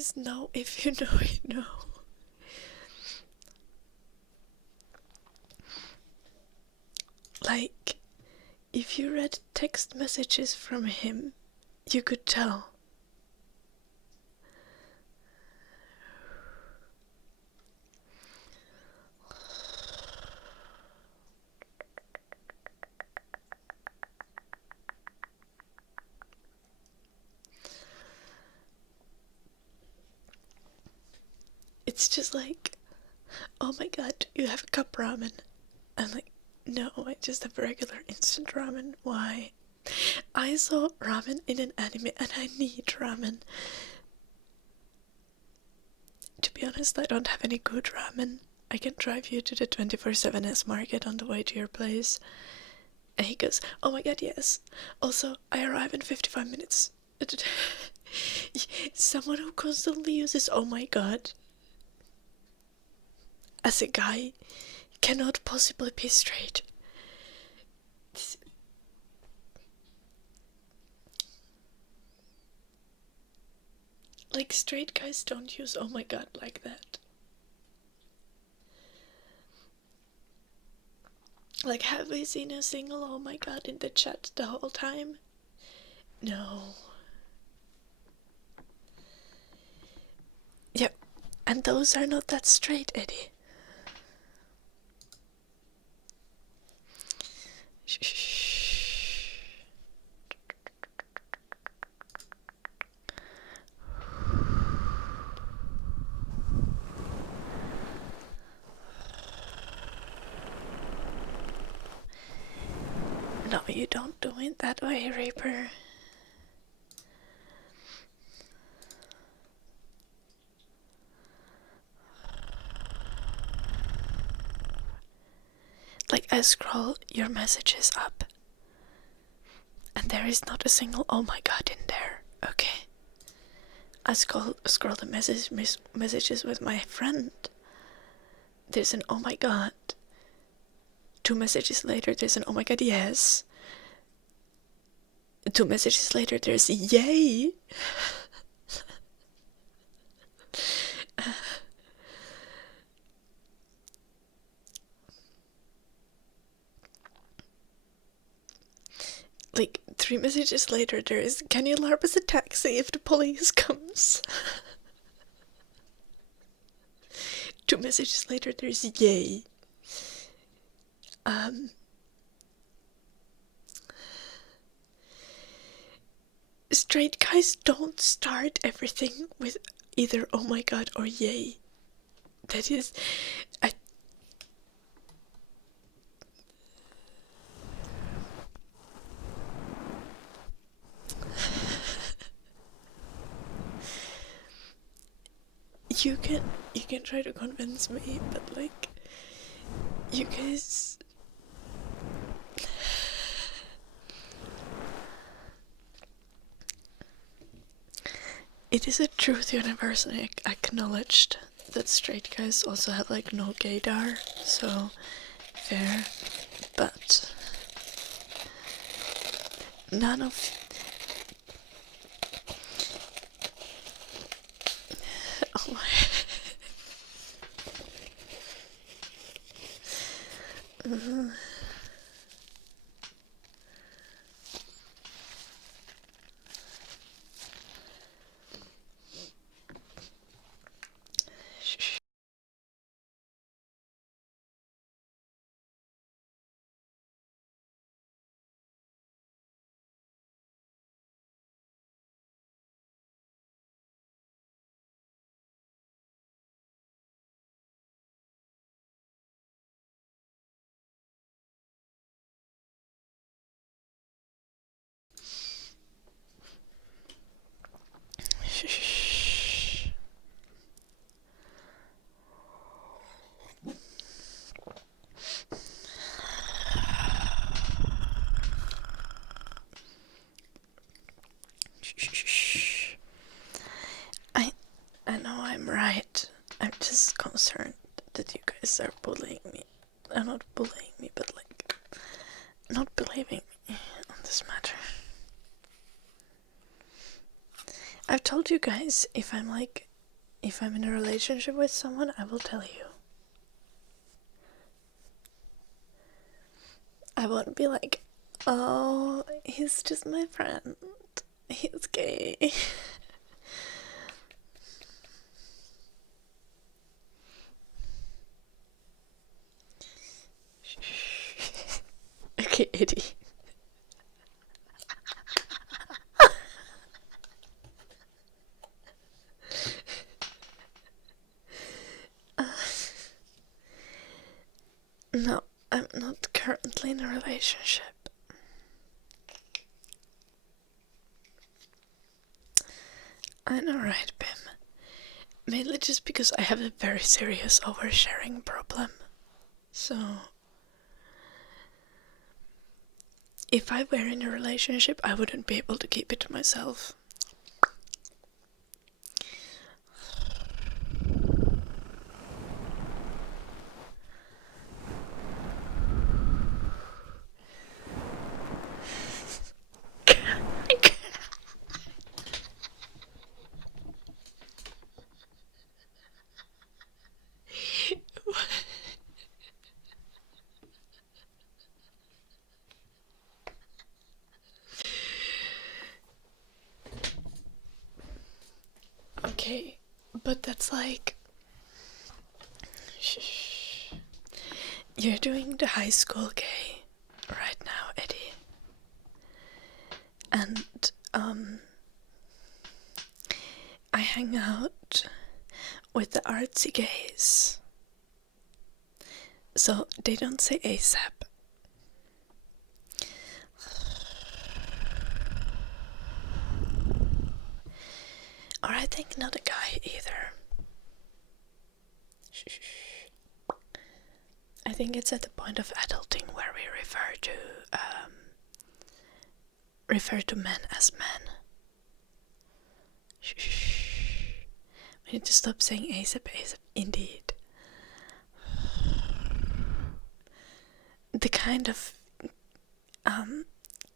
guys know. If you know, you know. Like, if you read text messages from him, you could tell. It's just like, oh my god, you have a cup ramen. I'm like, no, I just have regular instant ramen. Why? I saw ramen in an anime and I need ramen. To be honest, I don't have any good ramen. I can drive you to the 24/7S market on the way to your place. And he goes, oh my god, yes. Also, I arrive in 55 minutes. Someone who constantly uses oh my god as a guy cannot possibly be straight. Like, straight guys don't use oh my god like that. Like, have we seen a single oh my god in the chat the whole time? No. Yep, and those are not that straight, Eddie. Shh. No, you don't do it that way, Reaper. Like, I scroll your messages up, and there is not a single oh my god in there, okay? I scroll the messages with my friend. There's an oh my god. 2 messages later, there's an oh my god, yes. 2 messages later, there's yay. Like, 3 messages later, there is, can you LARP as a taxi if the police comes? 2 messages later, there's yay. Straight guys don't start everything with either oh my god or yay. That is, you can try to convince me, but like, you guys, it is a truth universally acknowledged that straight guys also have like no gaydar, so fair, but none of oh my I know I'm right. I'm just concerned that you guys are bullying me. Not bullying me, but like, not believing me on this matter. I've told you guys, if I'm like if I'm in a relationship with someone, I will tell you. I won't be like, oh, he's just my friend. He's gay. Okay, Eddie. No, I'm not currently in a relationship. I know, right, Pim? Mainly just because I have a very serious oversharing problem. So, if I were in a relationship, I wouldn't be able to keep it to myself. Okay, but that's like... Shh. You're doing the high school gay right now, Eddie. And, I hang out with the artsy gays. So they don't say ASAP. Or I think not a guy either. Shh. I think it's at the point of adulting where we refer to men as men. Shh. We need to stop saying ASAP. Indeed. The kind of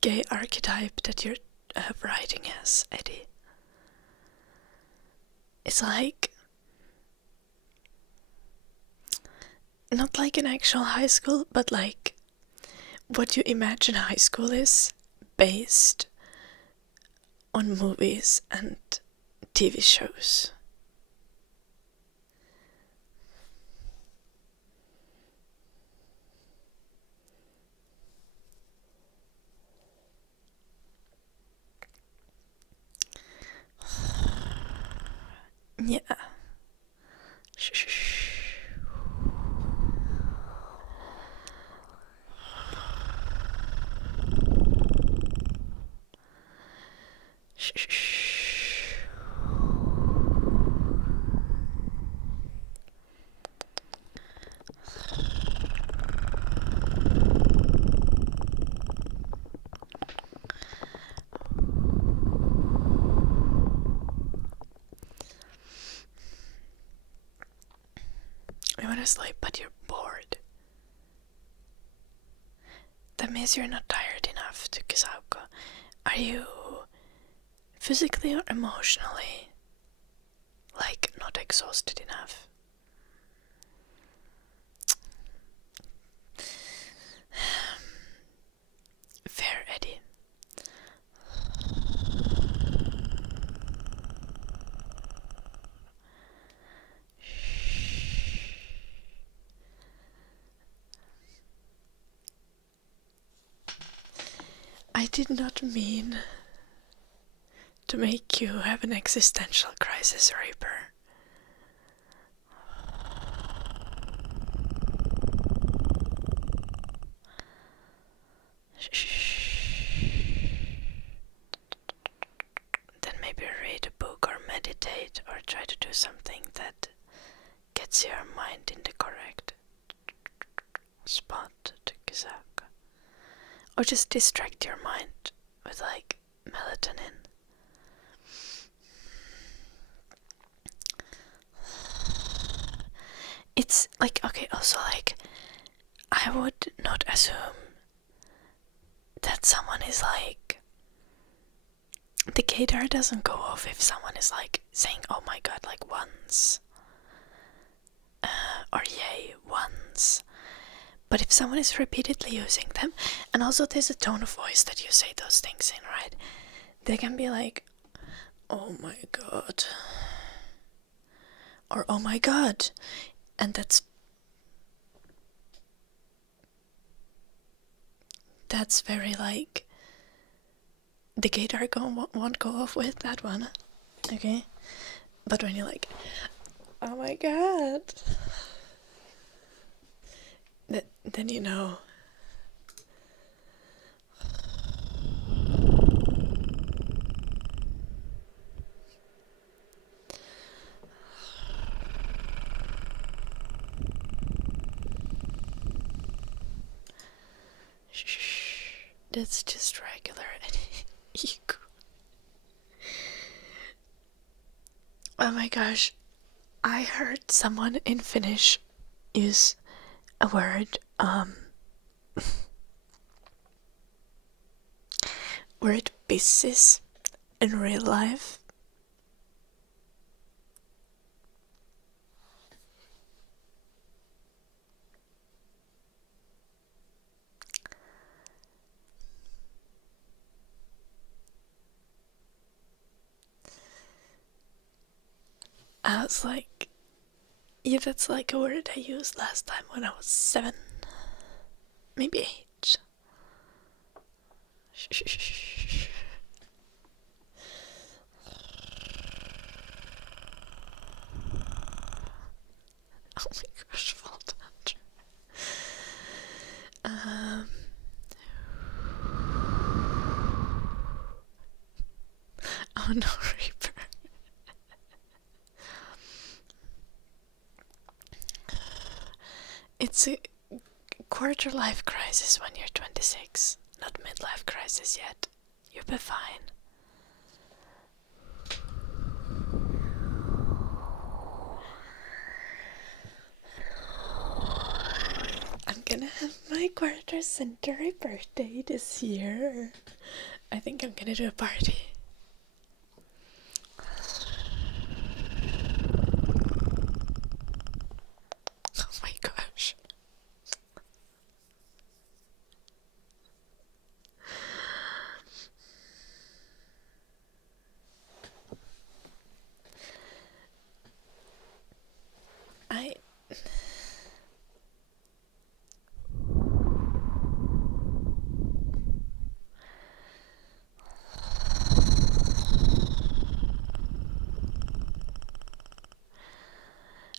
gay archetype that you're writing as, Eddie. It's like... not like an actual high school, but like what you imagine high school is based on movies and TV shows. Yeah. Shh. You want to sleep, but you're bored. That means you're not tired enough to Kisauko. Are you physically or emotionally, like, not exhausted enough? Fair, Eddie. I did not mean to make you have an existential crisis, Reaper. Then maybe read a book or meditate or try to do something that gets your mind in the correct spot to Kisaka. Or just distract your mind with like melatonin. It's like, okay, also like, I would not assume that someone is like the gaydar doesn't go off if someone is like saying oh my god like once. Or yay once. But if someone is repeatedly using them, and also there's a tone of voice that you say those things in, right? They can be like, oh my god. Or oh my god. And that's very like, the gaydar won't go off with that one. Okay? But when you're like, oh my god. Then you know. Shh. That's just regular ego. Oh my gosh. I heard someone in Finnish use a word, word pissis in real life. I was like, yeah, that's like a word I used last time when I was 7. Maybe 8. Shh. Oh my gosh, fault hunter. Oh no, Reaper. It's a quarter life crisis when you're 26. Not midlife crisis yet. You'll be fine. I'm gonna have my quarter century birthday this year. I think I'm gonna do a party. Oh my gosh.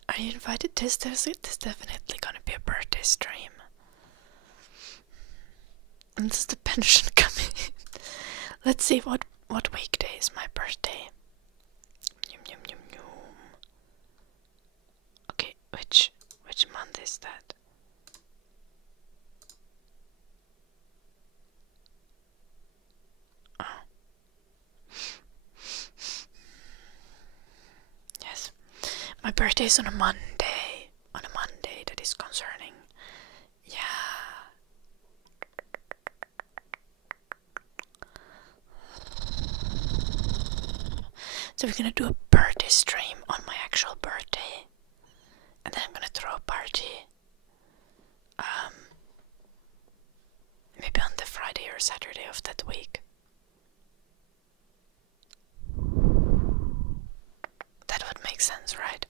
Are you invited? There's definitely gonna be a birthday stream. And does the pension come in? Let's see what weekday is my birthday. Yum, yum, yum, yum. Okay, which month is that? Oh. Yes. My birthday is on a Monday. On a Monday, that is concerning. Yeah. So we're gonna do a birthday stream on my actual birthday. And then I'm gonna throw a party. Maybe on the Friday or Saturday of that week. That would make sense, right?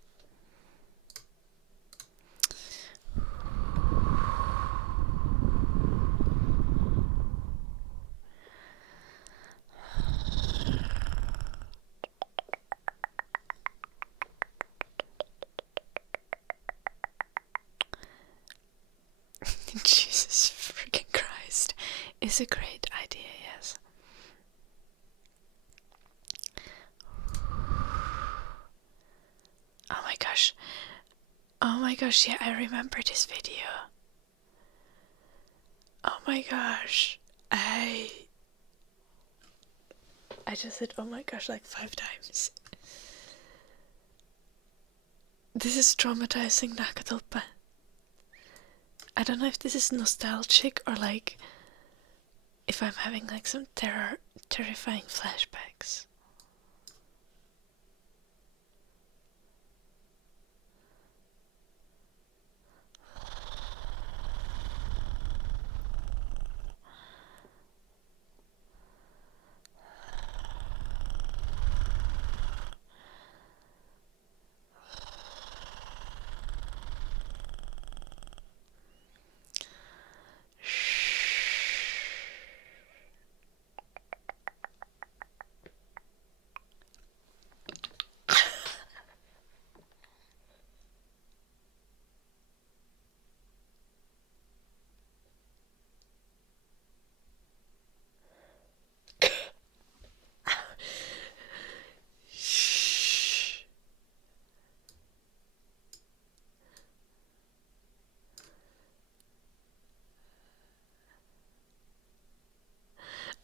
Jesus freaking Christ. Is a great idea, yes. Oh my gosh. Oh my gosh, yeah, I remember this video. Oh my gosh. I just said oh my gosh like 5 times. This is traumatizing Nakatolpa. I don't know if this is nostalgic or like if I'm having like some terrifying flashbacks.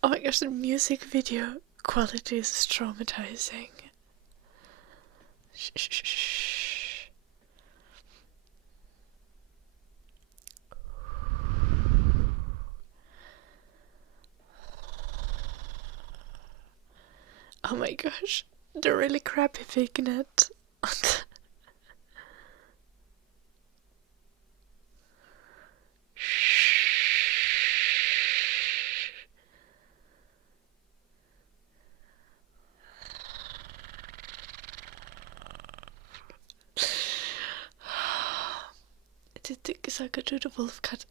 Oh my gosh, the music video quality is traumatizing. Shh. Oh my gosh, the really crappy vignette. Did the Kisaka do the wolf cut?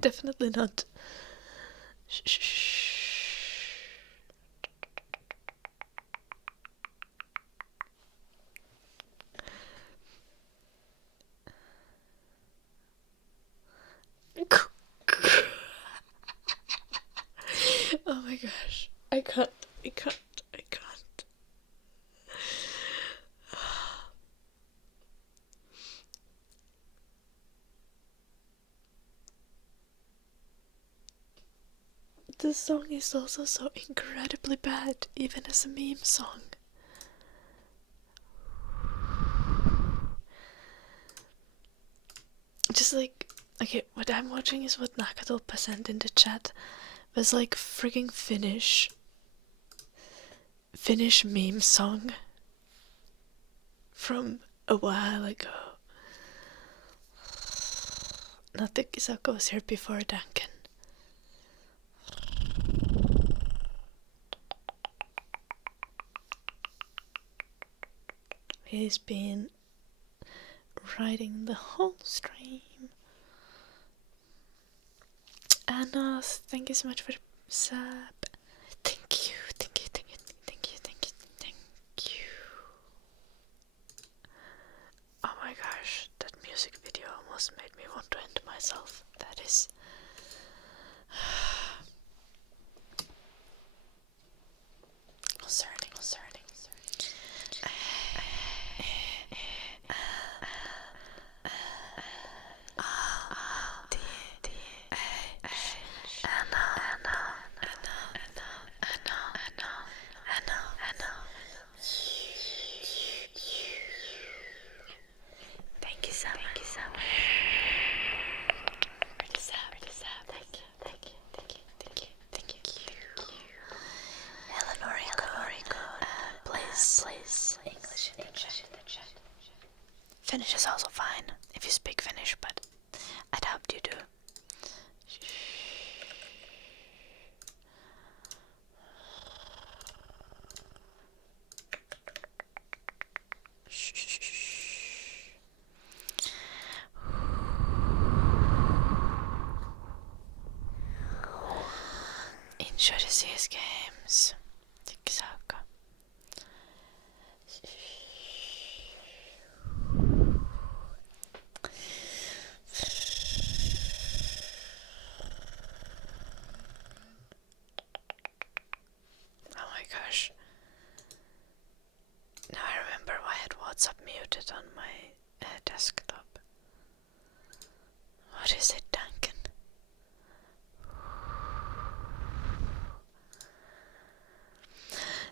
Definitely not. Shh. Oh my gosh. I can't. The song is also so incredibly bad, even as a meme song. Just like, okay, what I'm watching is what Nakatolpa sent in the chat. It was like frigging Finnish meme song from a while ago. Not that Kisako was here before Duncan. He's been writing the whole stream. Anna, thank you so much for the sub. Thank you. Oh my gosh, that music video almost made me want to end myself. That is... concerning. Thank you so much. Thank you. Eleanor, please. English in the chat. Finnish is also fine if you speak Finnish, but I'd hoped you do. Enjoy the CS games. Tikisaka. Oh my gosh. Now I remember why I had WhatsApp muted on my desktop. What is it, Duncan?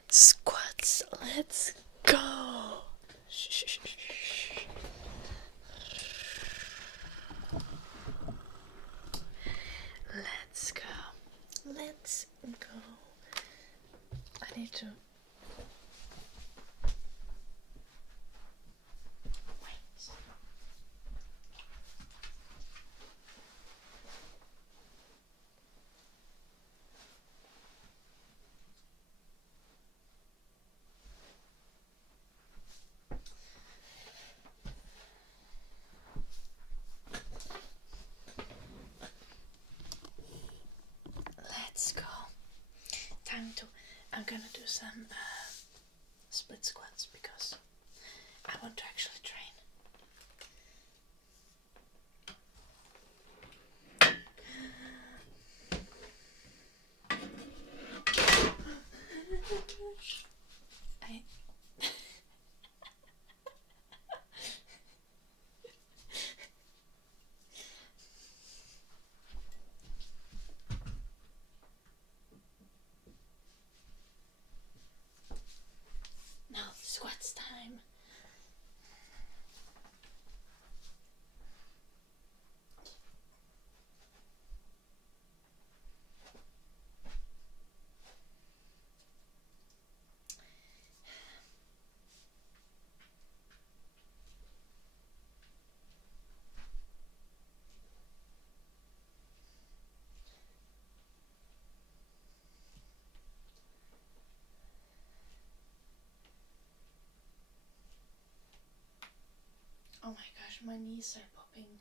Squats, let's go. Shh. Let's go. some split squats because I want to actually train. Now squats time. Oh my gosh, my knees are popping.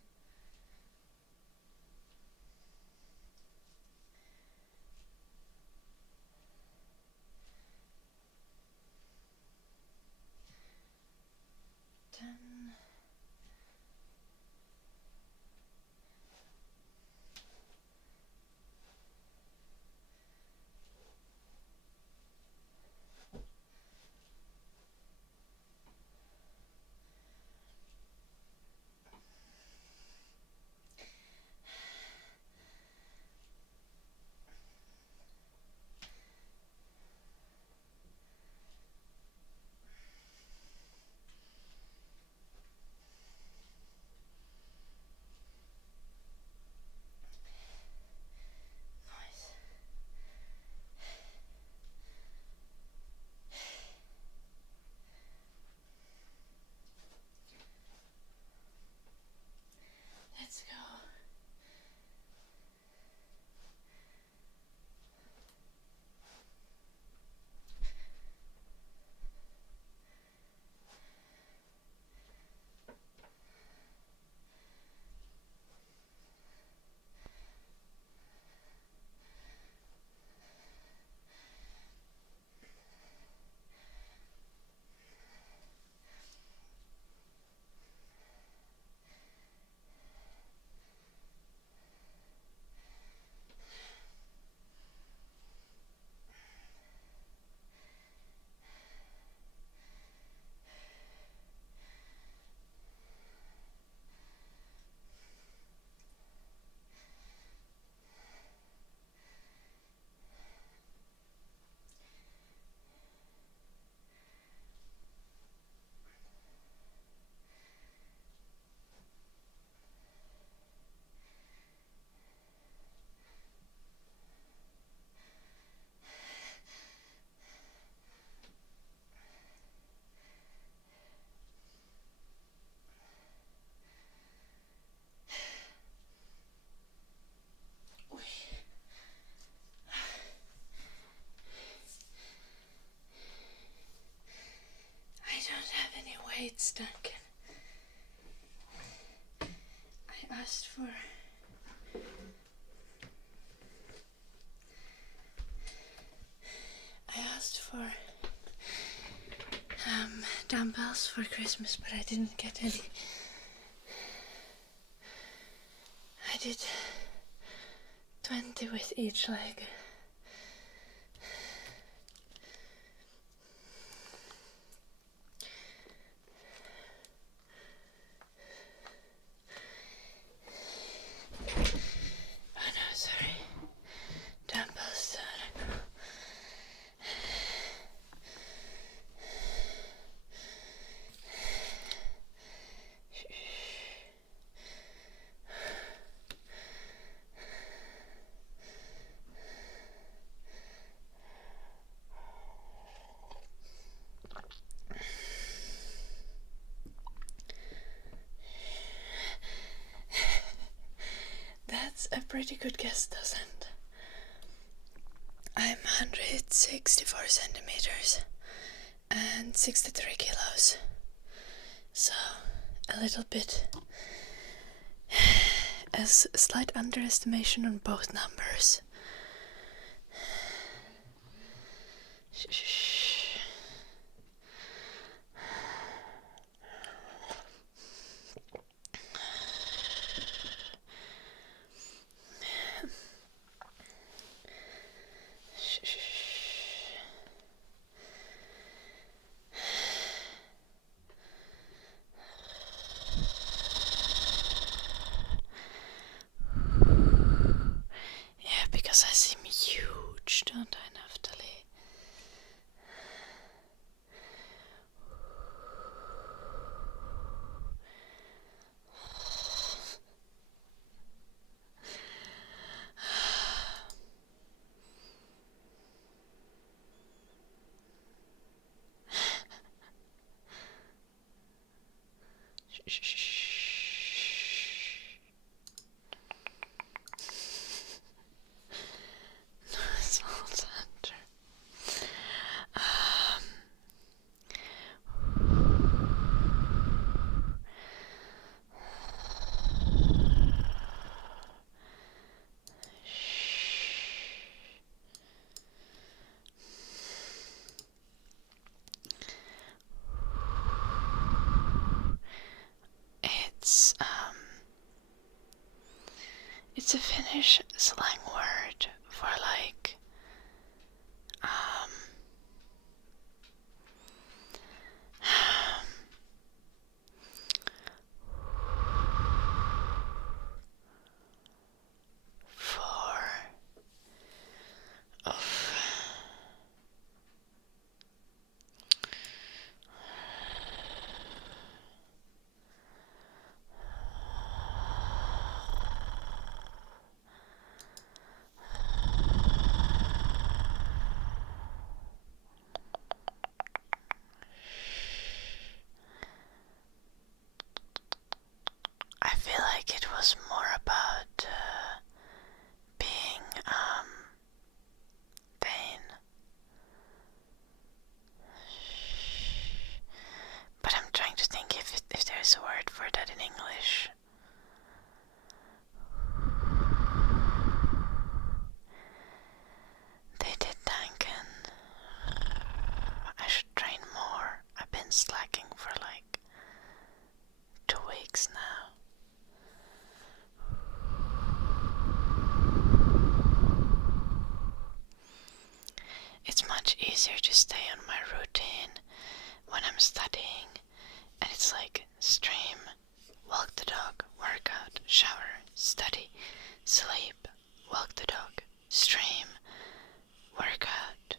Let's go. I don't have any weights, Duncan. I asked for dumbbells for Christmas, but I didn't get any. I did 20 with each leg. Oh no, sorry. Dumbbells. That's a pretty good guess, doesn't? I'm 164 centimeters and 63 kilos. So, a little bit. A slight underestimation on both numbers. Shh. Yeah, because I seem huge, don't I, Naftali? Small center. It's a Finnish slang word for like for I feel like it was more about being vain. But I'm trying to think if there's a word for that in English. They did tanken. I should train more. I've been slacking for like 2 weeks now. It's much easier to stay on my routine when I'm studying, and it's like stream, walk the dog, workout, shower, study, sleep, walk the dog, stream, workout,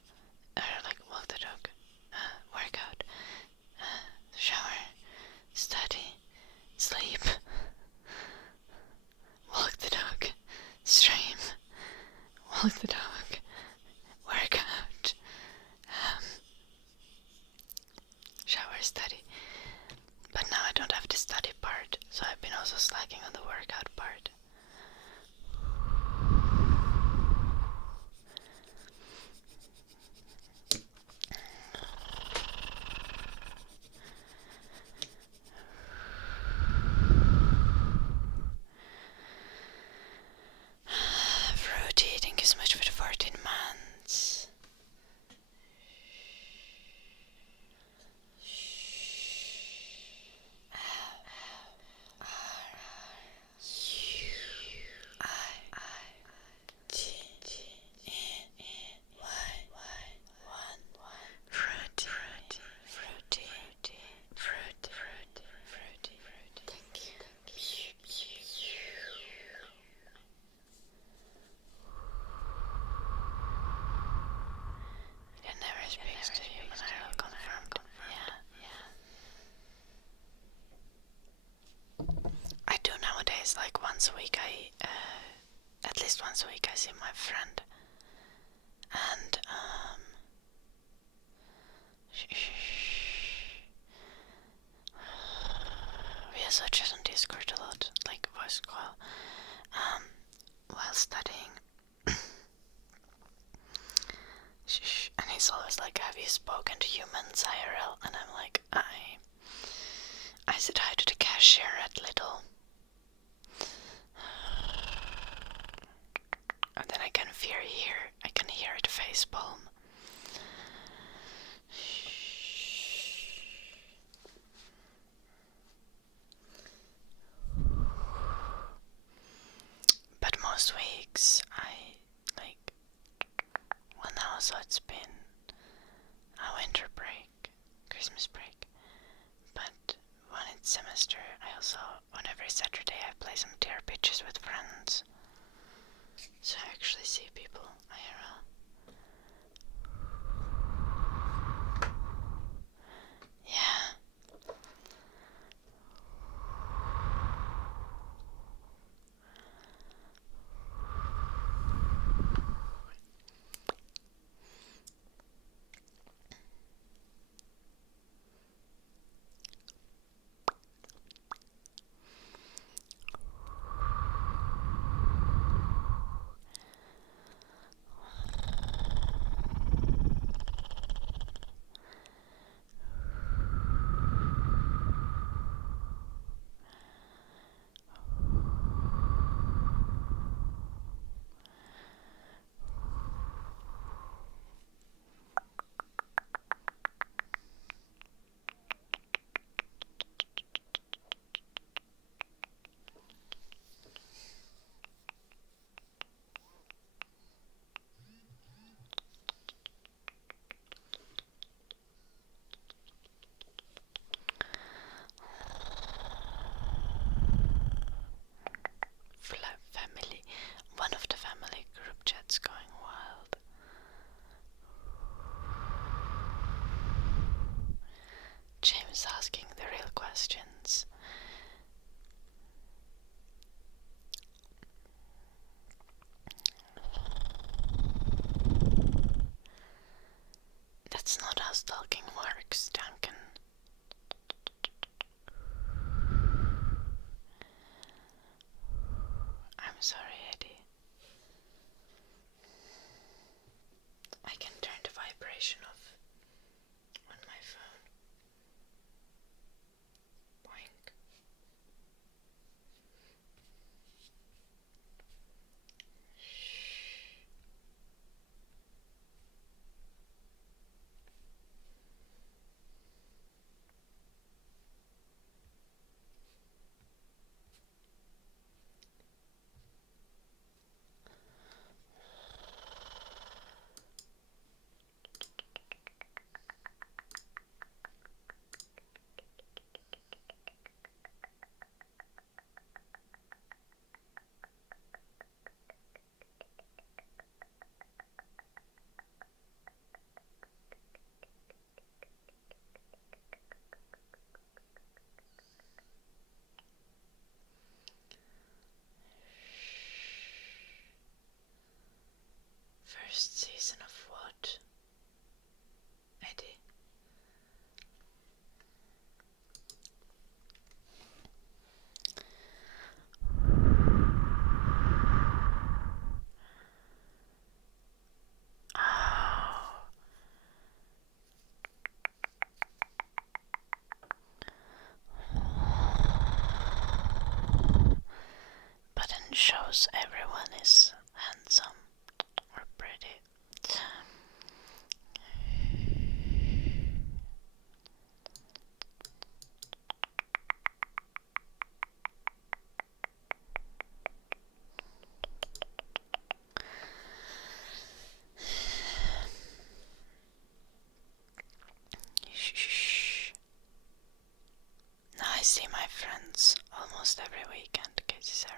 or like walk the dog, workout, shower, study, sleep, walk the dog, stream, walk the dog, workout, shower, study. But now I don't have the study part, so I've been also slacking on the workout part. Fruit eating is much for the 14 months. I do nowadays, like once a week, at least once a week I see my friend, and we also chat on Discord a lot, like voice call, while studying. And he's always like, have you spoken to humans IRL? And I'm like, I said hi to the cashier at Lidl. And then I can hear the face palm. semester, I also, on every Saturday, I play some tier pitches with friends. So I actually see people IRL. Yeah. Family. One of the family group chats going wild. James asking the real questions. That's not how stalking works, Duncan. I'm sorry, Eddie. I can turn the vibration off on my phone. Boink. First season of what? Eddie? Oh. But in shows everyone is handsome or pretty. Shh. Now I see my friends almost every weekend, Casey Sarah.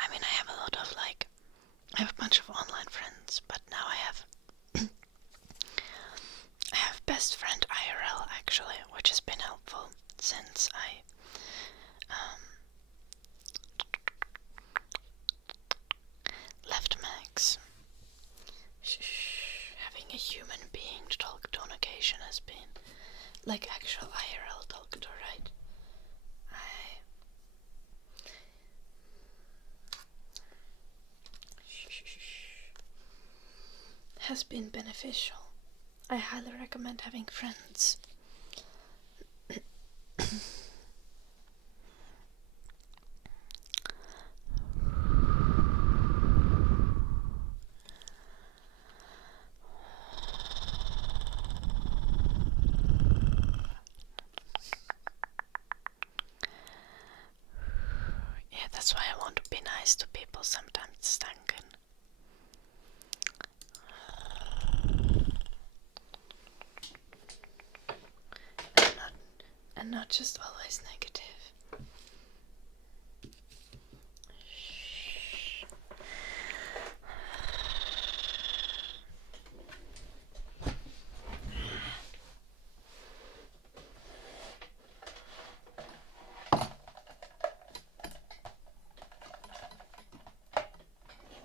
I mean, I have a lot of I have a bunch of online friends, but now I have best friend IRL actually, which has been helpful since I left Max. Having a human being to talk to on occasion has been like actual IRL talk to, right? Has been beneficial. I highly recommend having friends. Yeah, that's why I want to be nice to people sometimes, Duncan. not just always negative.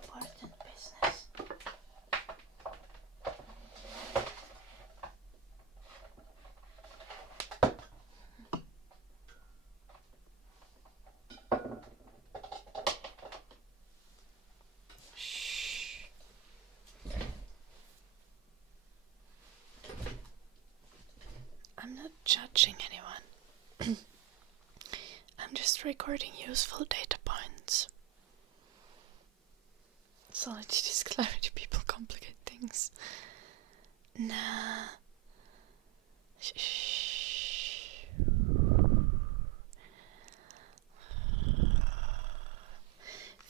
Important business. Shh. I'm not judging anyone. I'm just recording useful data points. So I need this clarity. People complicate things. Nah. Shh.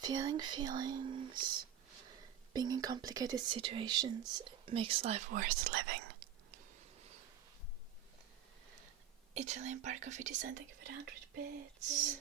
Feeling feelings, being in complicated situations makes life worth living. Italian bar coffee design, thank you for the 100 bits.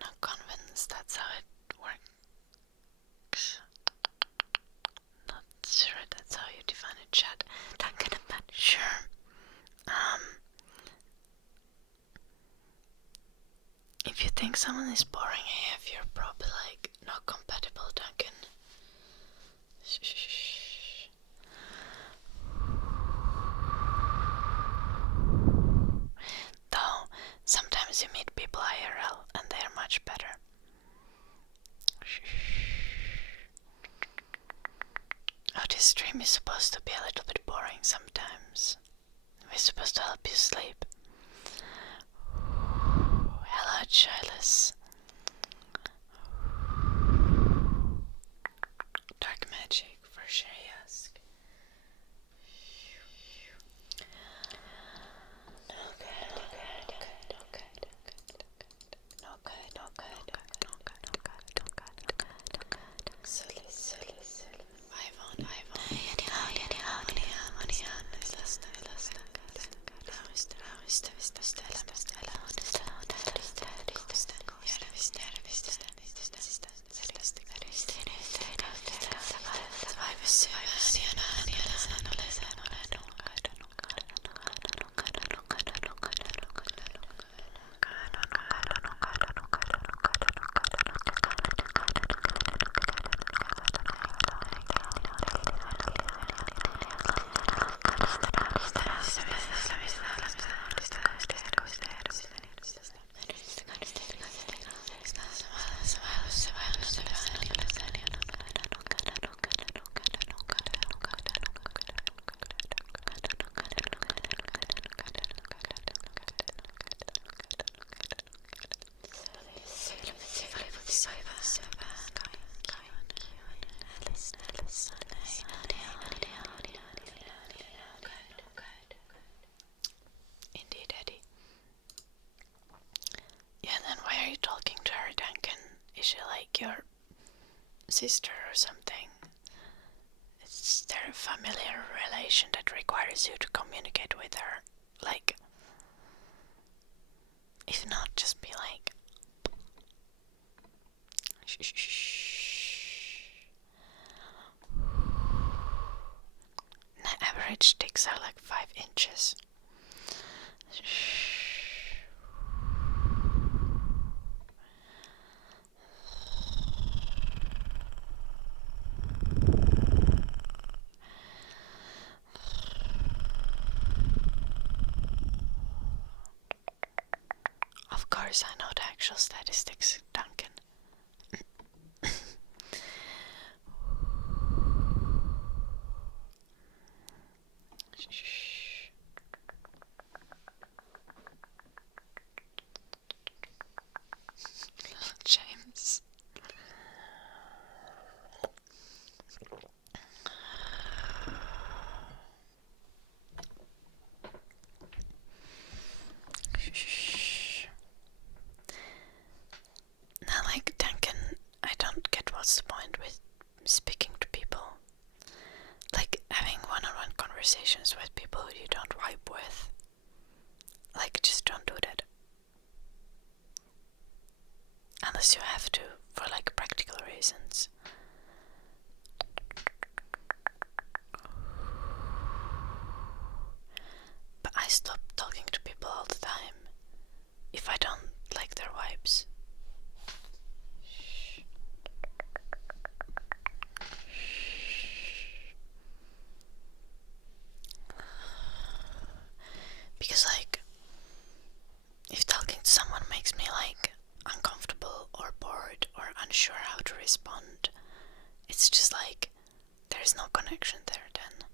Not convinced that's how it works. Not sure that's how you define a chat. Duncan and Matt, sure. If you think someone is boring AF, you're probably like not compatible, Duncan. Shh. Though, sometimes you meet people IRL and they're much better. Oh, this stream is supposed to be a little bit boring sometimes. We're supposed to help you sleep. Hello, Chilus. Dark magic, for sure, yes. Indeed, Eddie. Yeah, then why are you talking to her, Duncan? Is she like your sister or something? Is there a familiar relation that requires you to communicate with her? Like, if not, just be like, shh. The average dicks are like 5 inches. course I know the actual statistics, Duncan. James. Now, like, Duncan, I don't get what's the point with speaking to people. Like, having one-on-one conversations with people who you don't vibe with. Like, just don't do that. Unless you have to, for like practical reasons. But I stop talking to people all the time if I don't like their vibes. Because like, if talking to someone makes me like uncomfortable or bored or unsure how to respond, it's just like there's no connection there then.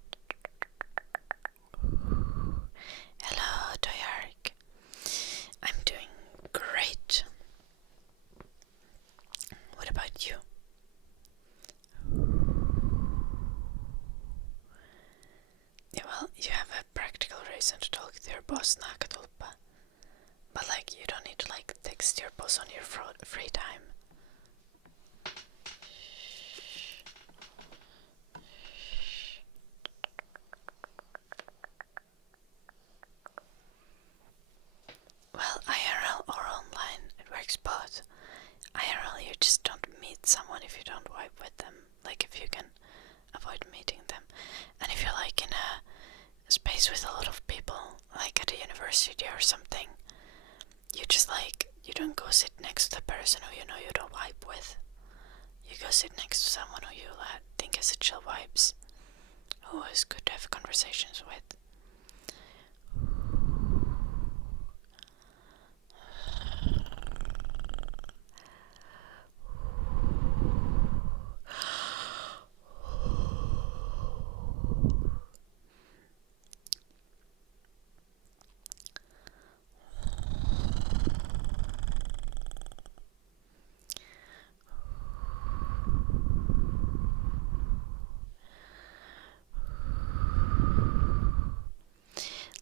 Hello, Doyark. I'm doing great. What about you? Yeah, well, you have a practical reason to talk to your boss, Nakatulpa. But like, you don't need to like text your boss on your free time. Well, IRL or online, it works both. IRL, you just don't meet someone if you don't vibe with them. Like, if you can avoid meeting them. And if you're like in a space with a lot of people, like at a university or something, you just like, you don't go sit next to the person who you know you don't vibe with. You go sit next to someone who you think has a chill vibes, who is good to have conversations with.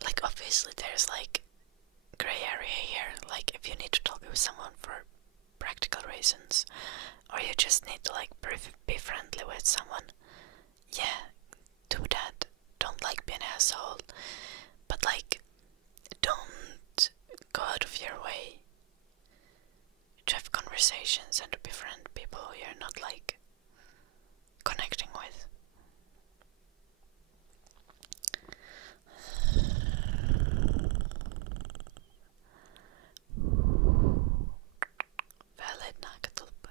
Like, obviously there's like gray area here, like if you need to talk with someone for practical reasons, or you just need to like be friendly with someone, yeah, do that. Don't like be an asshole, but like, don't go out of your way to have conversations and to befriend people who you're not like connecting with. Valid, Nakatulpa.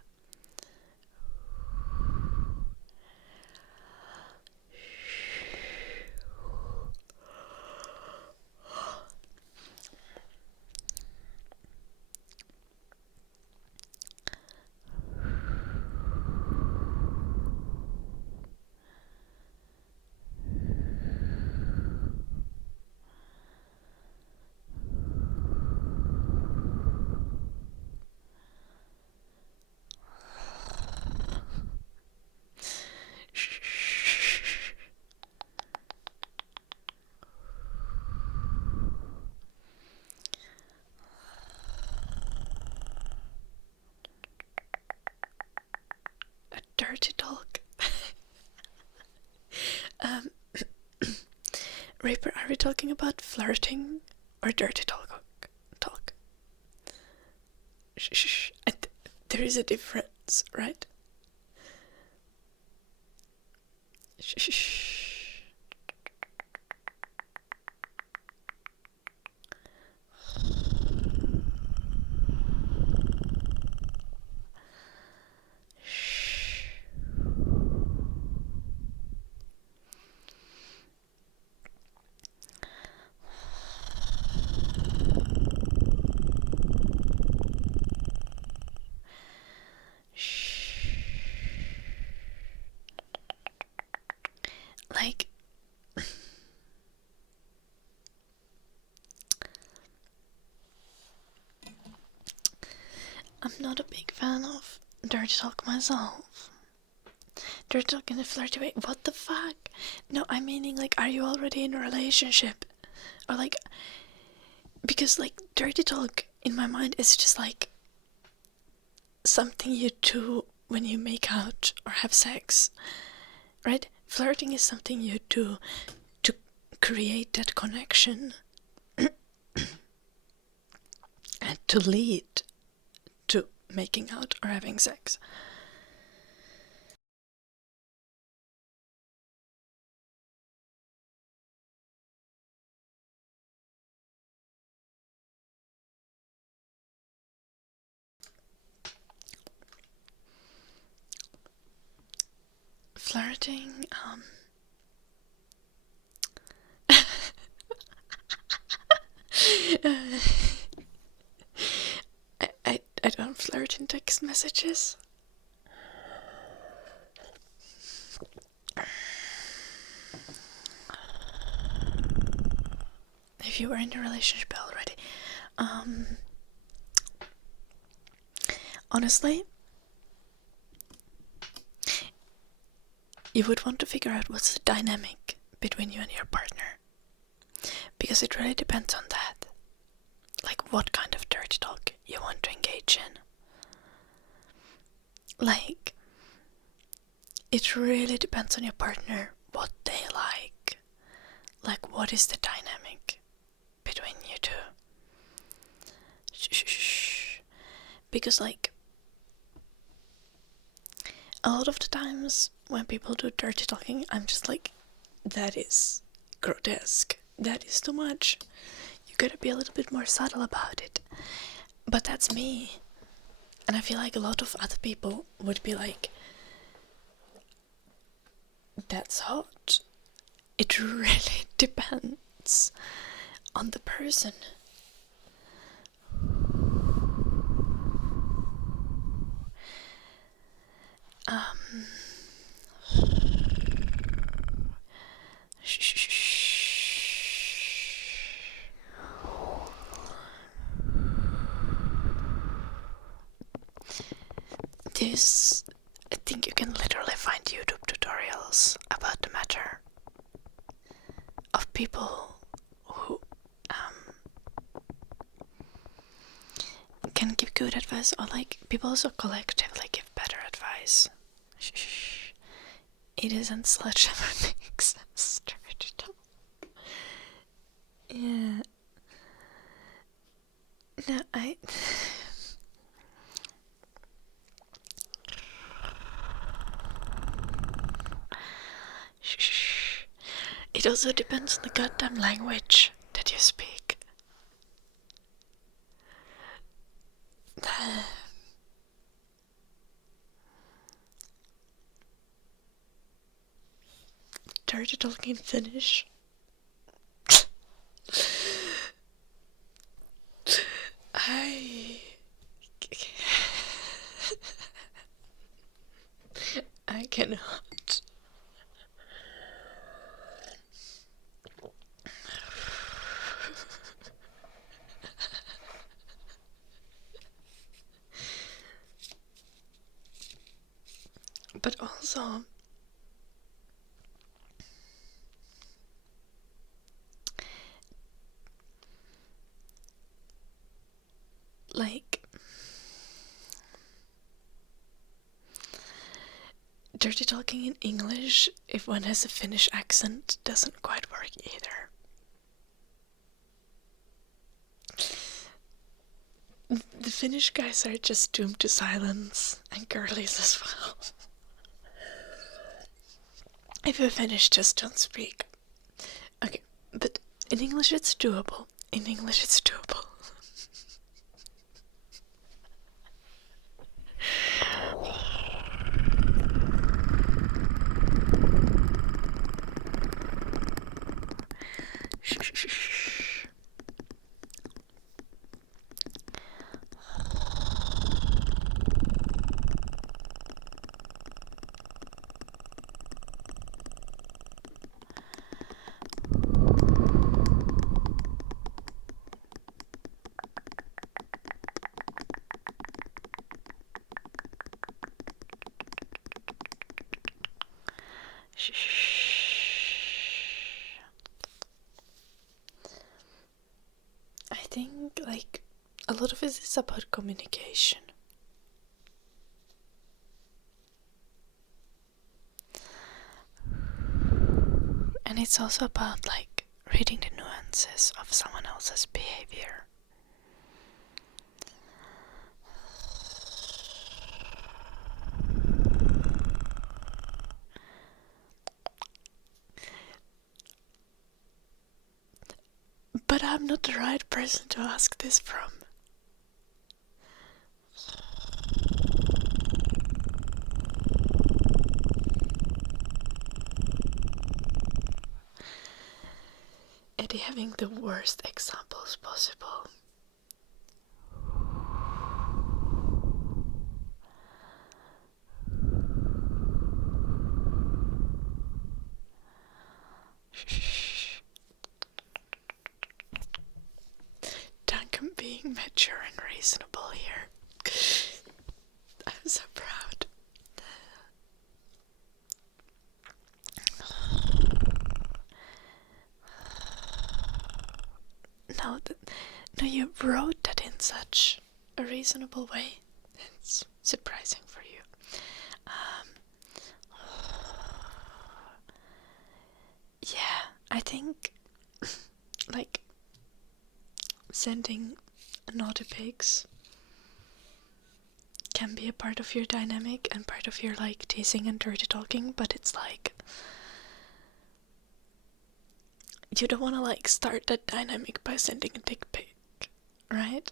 A dirty dog. Raper, are we talking about flirting or dirty talk? Shh. There is a difference, right? Shh. I'm not a big fan of dirty talk myself. Dirty talk in a flirty way. What the fuck? No, I'm meaning like, are you already in a relationship? Or like, because like dirty talk in my mind is just like something you do when you make out or have sex, right? Flirting is something you do to create that connection and to lead to making out or having sex. Flirting, I don't flirt in text messages. If you were in a relationship already, honestly, you would want to figure out what's the dynamic between you and your partner, because it really depends on that. Like what kind of dirty talk you want to engage in. Like, it really depends on your partner, what they like. Like, what is the dynamic between you two? Shh. Because like, a lot of the times when people do dirty talking, I'm just like, that is grotesque. That is too much. You gotta be a little bit more subtle about it. But that's me. And I feel like a lot of other people would be like, that's hot. It really depends on the person. This, I think you can literally find YouTube tutorials about the matter of people who can give good advice, or like people also collectively give better advice. It isn't Sledgehammer makes dirty talk. Yeah. No, It also depends on the goddamn language that you speak. Dirty talking Finnish. I cannot. But also, like, dirty talking in English, if one has a Finnish accent, doesn't quite work either. The Finnish guys are just doomed to silence, and girlies as well. If you're Finnish, just don't speak. Okay, but in English it's doable. In English it's doable. Shh. I think like a lot of it is about communication. And it's also about like reading the nuances of someone else's behavior. But I'm not the right person to ask this from. Eddie having the worst examples possible. Duncan being mature and reasonable here. I'm so proud. No, you wrote that in such a reasonable way. It's surprising for you. Yeah, I think like sending naughty pics can be a part of your dynamic and part of your like teasing and dirty talking, but it's like you don't want to like start that dynamic by sending a dick pic, right?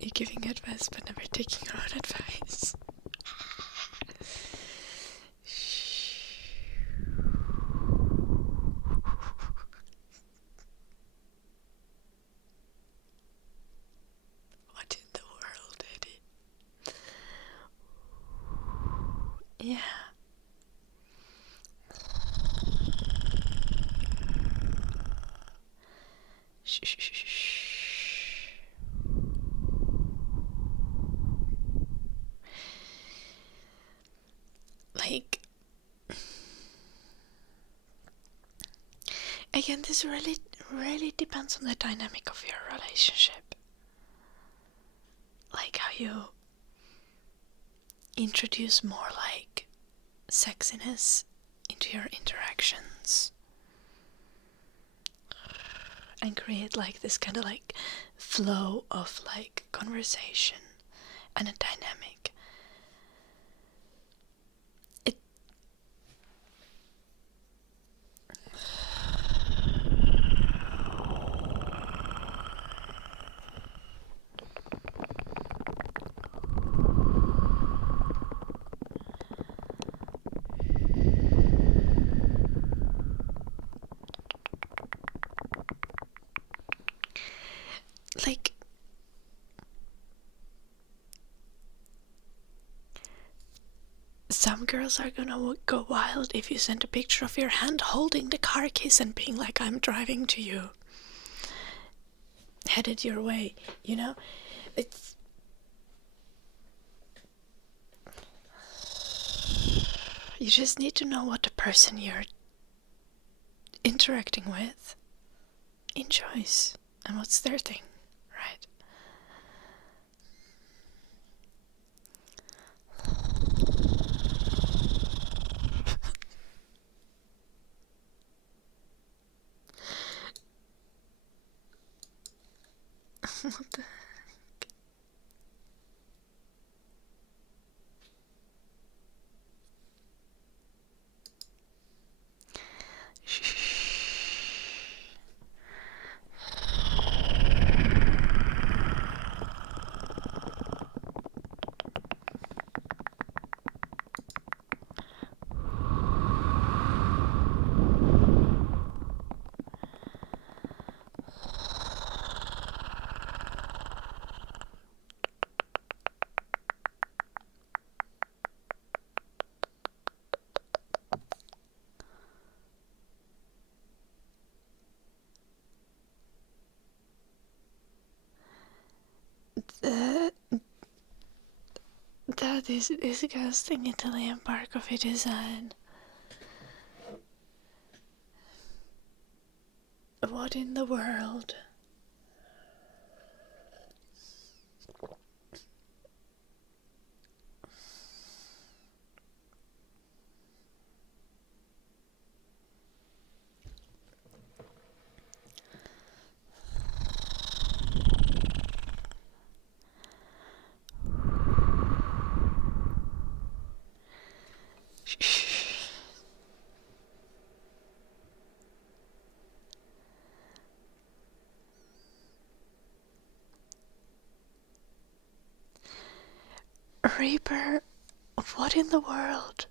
You're giving advice but never taking your own advice. What in the world, Eddie? Yeah. Like, again, this really depends on the dynamic of your relationship. Like how you introduce more like sexiness into your interactions and create like this kind of like flow of like conversation and a dynamic. Like, some girls are gonna go wild if you send a picture of your hand holding the car keys and being like, I'm driving to you, headed your way, you know? It's... You just need to know what the person you're interacting with enjoys and what's their thing, right? What the heck? That is disgusting Italian bar coffee design. What in the world? Reaper, what in the world?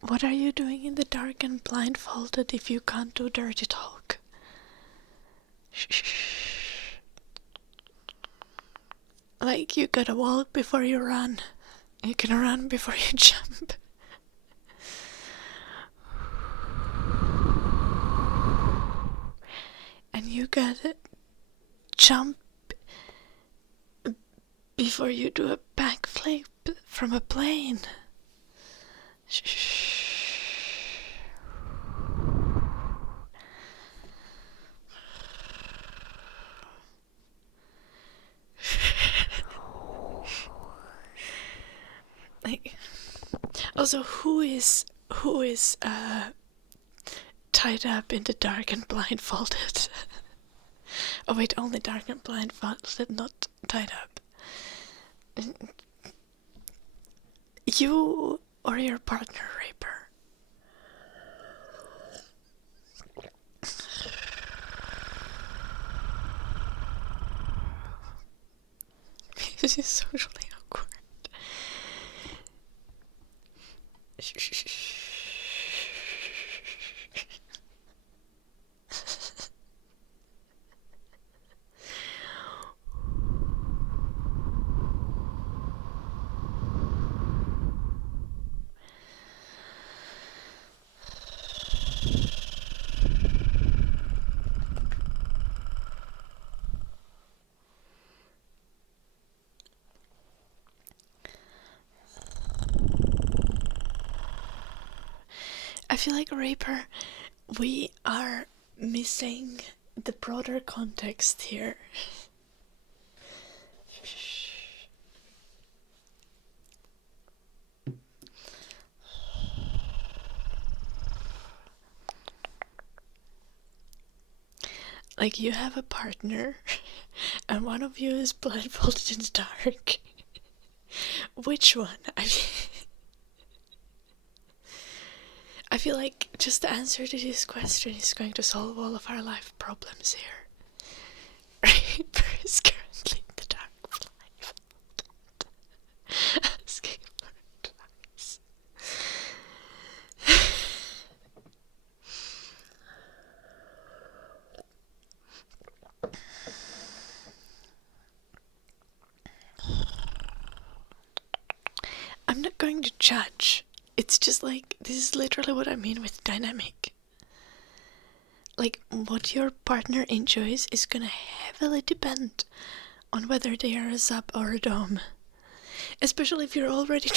What are you doing in the dark and blindfolded if you can't do dirty talk? Shh. Like, you gotta walk before you run. You can run before you jump. And you gotta jump before you do a backflip from a plane. Shh. Like, also, who is tied up in the dark and blindfolded? Oh wait, only dark and blindfolded, not tied up. You or your partner, Reaper? This is socially awkward. I feel like, Reaper, we are missing the broader context here. Like, you have a partner, and one of you is blindfolded in the dark. Which one? I feel like just the answer to this question is going to solve all of our life problems here. Reaper is currently in the dark, blindfolded, asking for advice. I'm not going to judge. It's just like, this is literally what I mean with dynamic. Like, what your partner enjoys is gonna heavily depend on whether they are a sub or a dom. Especially if you're already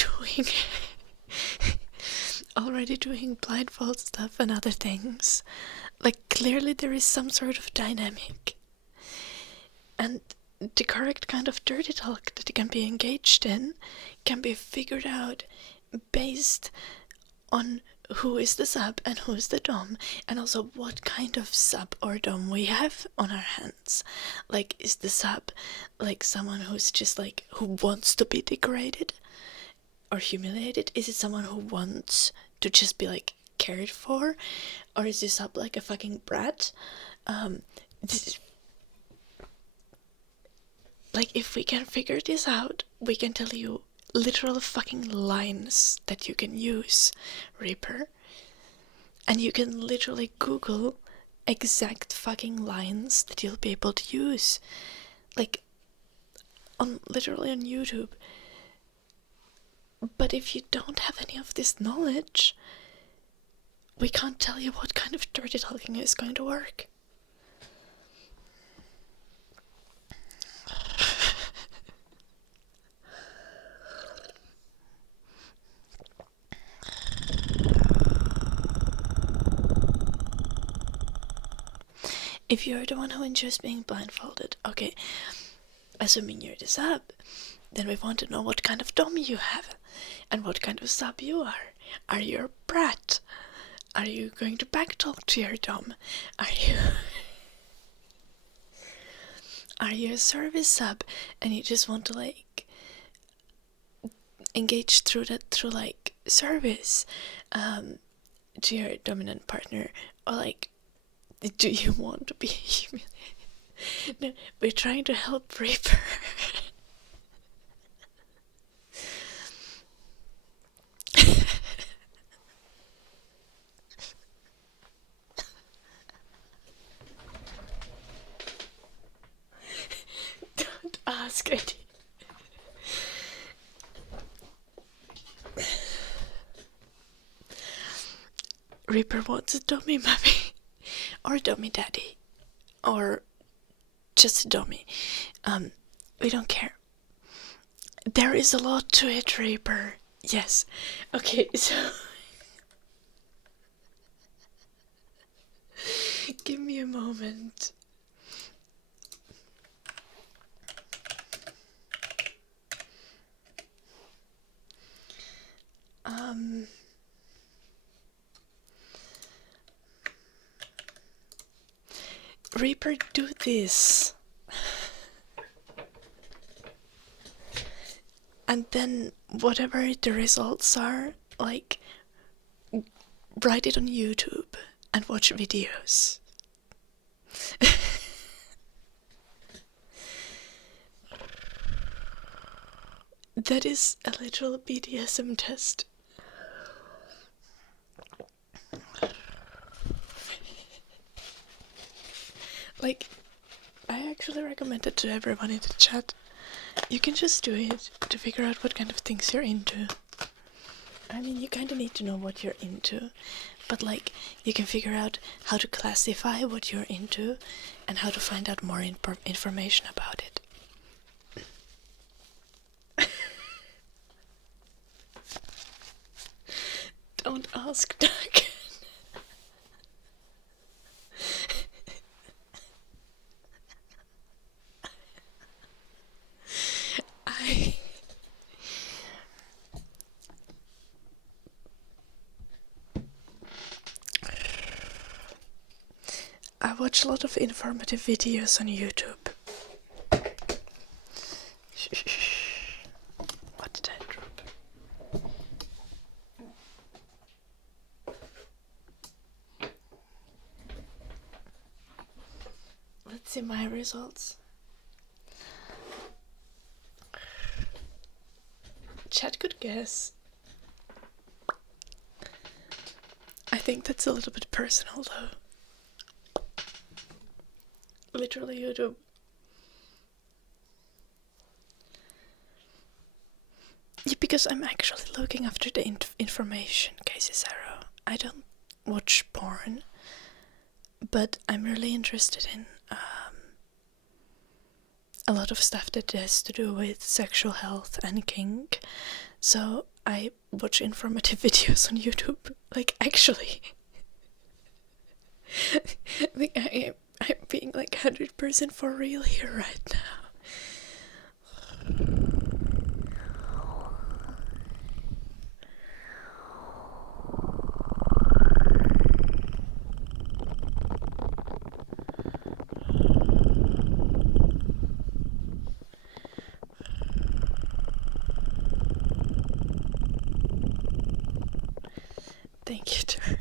doing blindfold stuff and other things. Like, clearly there is some sort of dynamic. And the correct kind of dirty talk that can be engaged in can be figured out based on who is the sub and who is the dom, and also what kind of sub or dom we have on our hands. Like, is the sub like someone who's just like, who wants to be degraded or humiliated? Is it someone who wants to just be like cared for? Or is the sub like a fucking brat? Like, if we can figure this out, we can tell you literal fucking lines that you can use, Reaper. And you can literally Google exact fucking lines that you'll be able to use. Like, literally on YouTube. But if you don't have any of this knowledge, we can't tell you what kind of dirty talking is going to work. if you're the one who enjoys being blindfolded, okay, assuming you're the sub, then we want to know what kind of dom you have and what kind of sub you are. Are you a brat? Are you going to backtalk to your dom? Are you a service sub and you just want to like engage through like service to your dominant partner, or like do you want to be humiliated? No, we're trying to help Reaper. Don't ask it. Reaper wants a dummy mummy, or dummy daddy, or just a dummy. We don't care. There is a lot to it, Reaper. Yes. Okay, so give me a moment. Reaper, do this. And then whatever the results are, like, write it on YouTube and watch videos. That is a literal BDSM test. Like, I actually recommend it to everyone in the chat. You can just do it to figure out what kind of things you're into. I mean, you kind of need to know what you're into, but like, you can figure out how to classify what you're into and how to find out more information about it. Don't ask, Doug. I watch a lot of informative videos on YouTube. What did I drop? Let's see my results. Chat could guess. I think that's a little bit personal though. Literally YouTube. Yeah, because I'm actually looking after the information, Casey Sarah. I don't watch porn, but I'm really interested in a lot of stuff that has to do with sexual health and kink. So I watch informative videos on YouTube. Like, actually. Like, I'm being like 100% for real here right now. Thank you, Turd.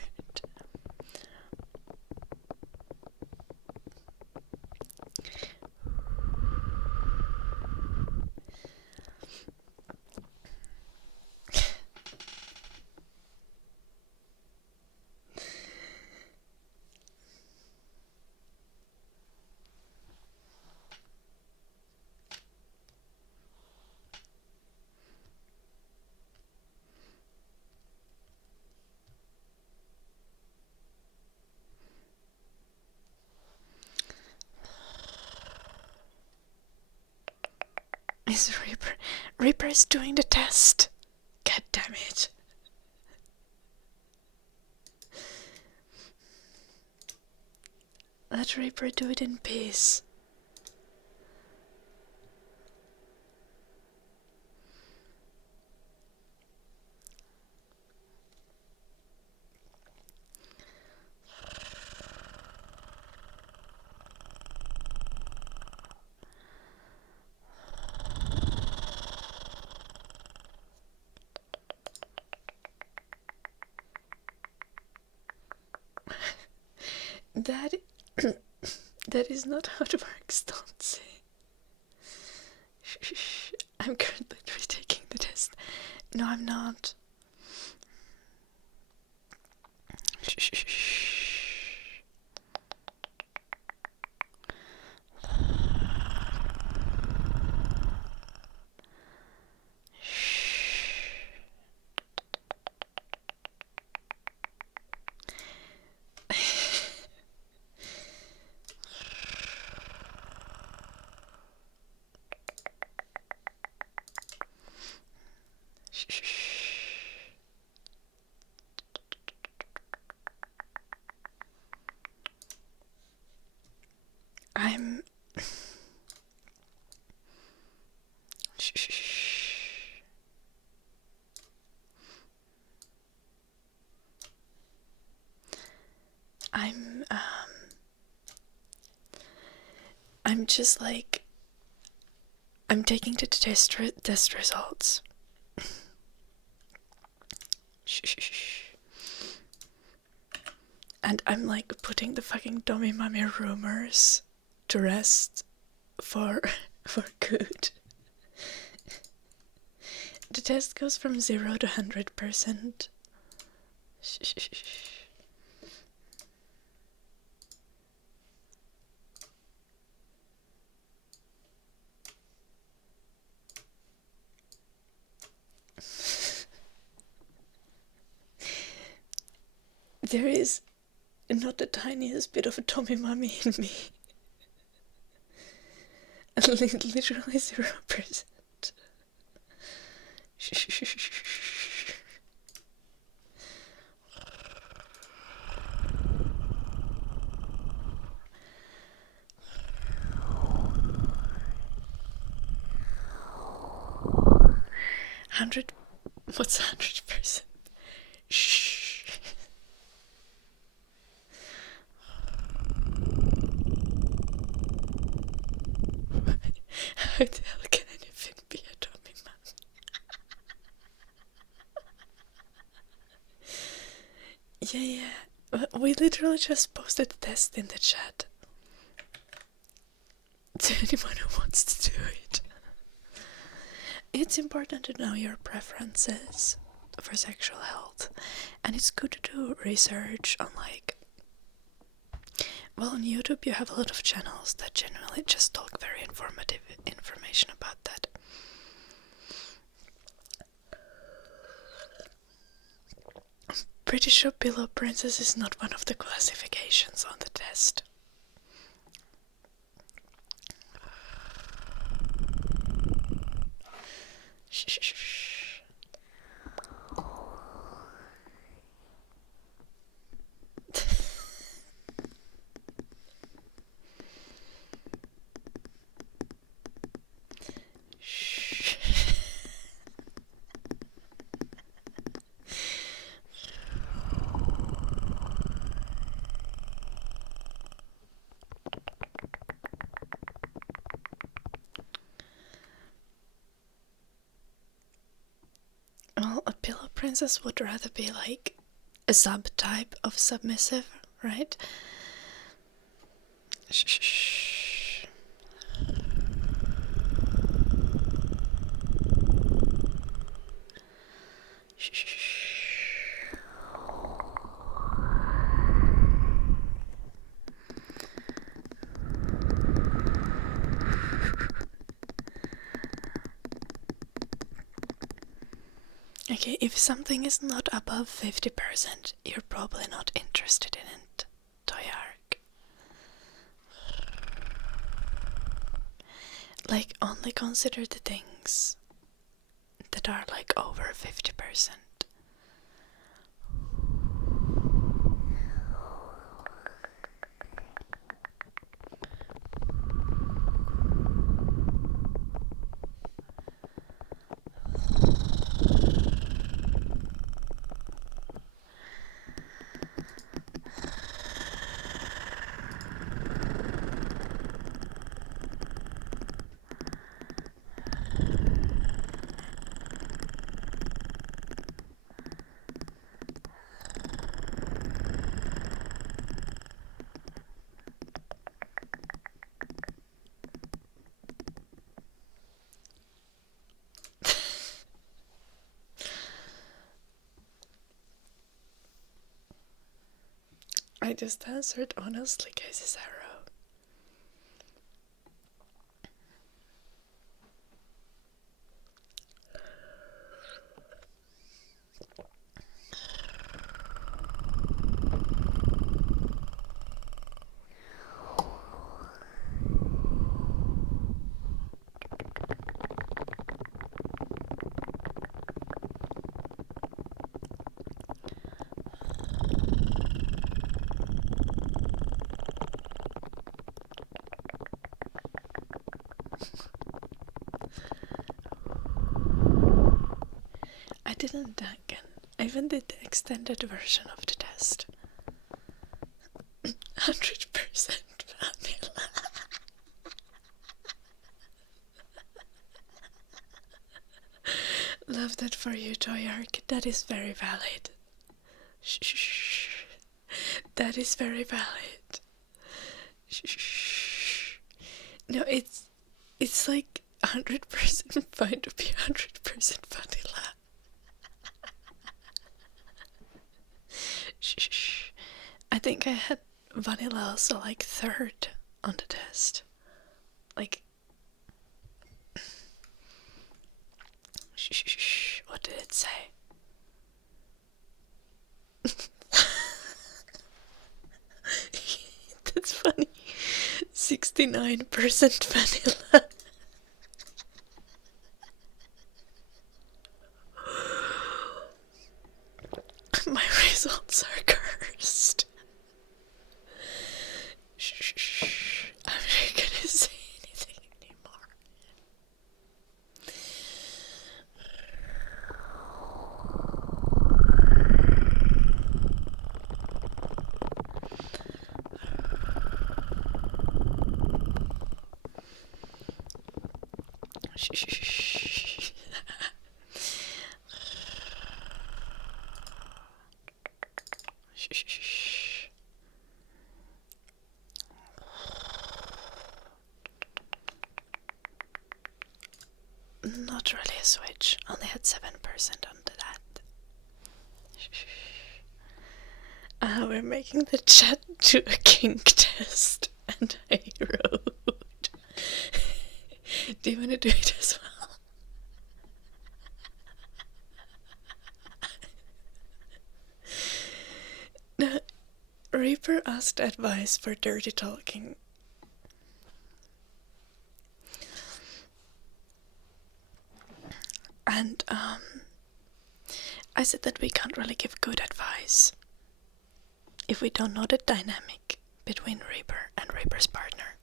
Is Reaper? Reaper is doing the test. God damn it. Let Reaper do it in peace. That that is not how it works, don't say. Shh. I'm currently retaking the test. No, I'm not. Shh. I'm I'm just like, I'm taking the test results. Shh. And I'm like putting the fucking dummy mummy rumors to rest for good. The test goes from 0 to 100%. Shh. There is not the tiniest bit of a Tommy Mummy in me. Literally 0%. Shh. 100. What's 100%? Shh. How the hell can anything be a Tommy Mummy? Yeah. We literally just posted the test in the chat. To anyone who wants to do it. It's important to know your preferences for sexual health, and it's good to do research on on YouTube you have a lot of channels that generally just talk very informative information about that. I'm pretty sure Pillow Princess is not one of the classifications on the test. Shh. Well, a Pillow Princess would rather be like a subtype of submissive, right? Shh. Okay, if something is not above 50%, you're probably not interested in it, Toyark. Like, only consider the things that are like over 50%. I just answered honestly, Casey Arrow. I didn't danken. I even did the extended version of the test. 100% vanilla. Love that for you, Toyark. That is very valid. Shh. That is very valid. Shh. No, it's like 100% fine to be 100% vanilla. Shh. I think I had vanilla also like third on the test. Like, shh. What did it say? That's funny. 69% vanilla. My results are cursed. Shh. I'm not gonna say anything anymore. Shh. Shh. Not really a switch. Only had 7% onto that. Shh. We're making the chat to a kink test, and I wrote. Do you want to do it as well? No, Reaper asked advice for dirty talking. And I said that we can't really give good advice if we don't know the dynamic between Reaper and Reaper's partner.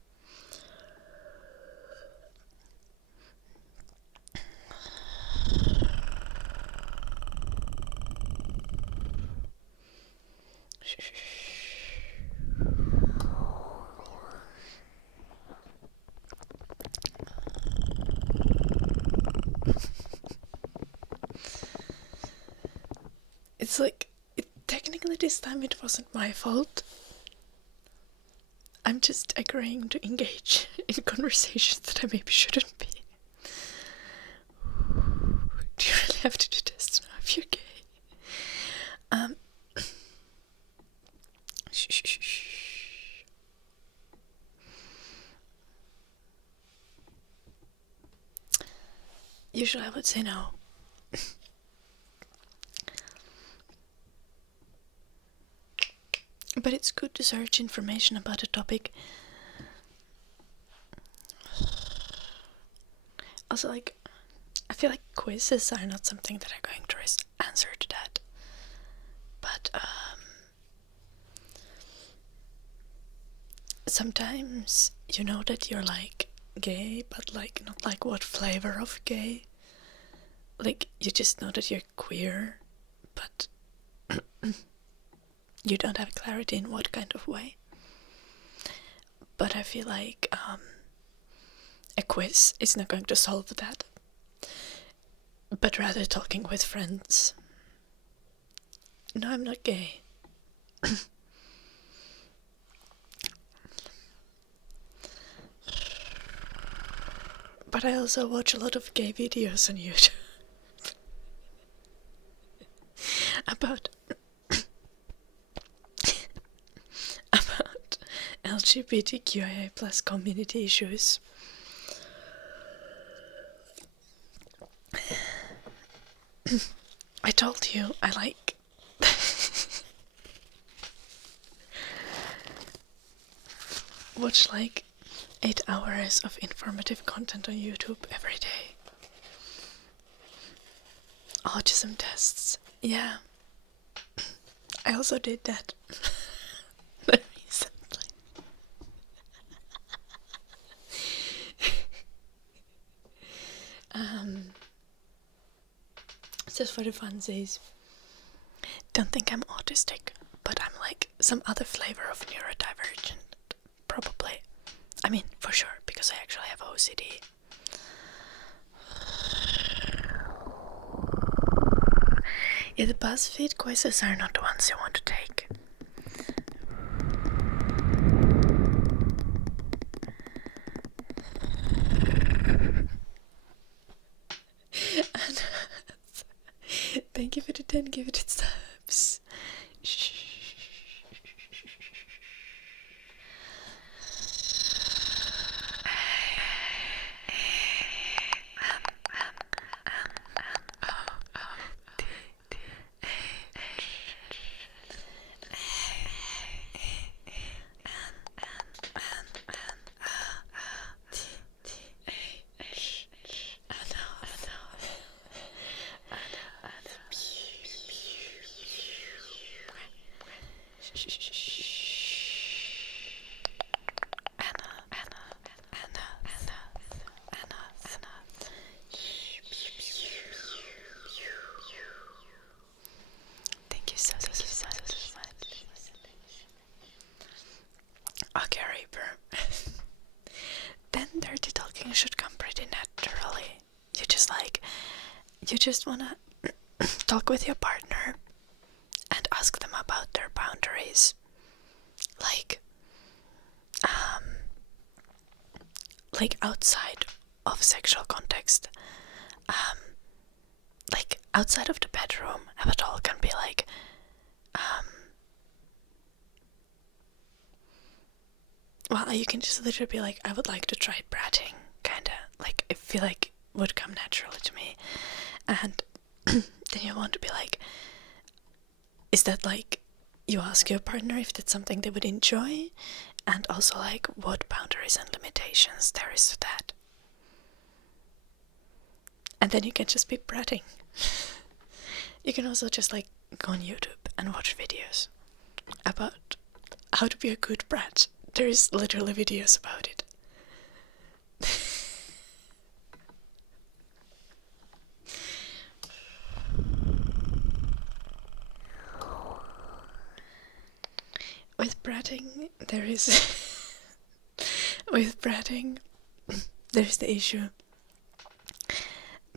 It's like, technically this time it wasn't my fault. I'm just agreeing to engage in conversations that I maybe shouldn't be. Do you really have to do tests now if you're gay? Shh. Usually I would say no. But it's good to search information about a topic. Also, like, I feel like quizzes are not something that are going to answer to that. But sometimes you know that you're like gay, but like not like what flavor of gay. Like, you just know that you're queer, but you don't have clarity in what kind of way. But I feel like a quiz is not going to solve that, but rather talking with friends. No, I'm not gay. But I also watch a lot of gay videos on YouTube. About LGBTQIA plus community issues. I told you I like watch like 8 hours of informative content on YouTube every day. Autism tests. Yeah. I also did that recently. Just for the funsies. Don't think I'm autistic, but I'm like some other flavor of neurodivergent. Probably. I mean, for sure, because I actually have OCD. Yeah, the BuzzFeed quizzes are not the ones you want to take. Thank you for the 10 gifted subs. Shh. Thank you so much. Okay, Reaper. Then dirty talking should come pretty naturally. You just wanna talk with your partner and ask them about their boundaries. Like outside of sexual context. Like outside of the bedroom, a talk can be like, well, you can just literally be like, I would like to try bratting, kinda. Like, I feel like it would come naturally to me. And then you want to be like, is that like, you ask your partner if that's something they would enjoy? And also like, what boundaries and limitations there is to that. And then you can just be bratting. You can also just like go on YouTube and watch videos about how to be a good brat. There is literally videos about it. With bratting, there's the issue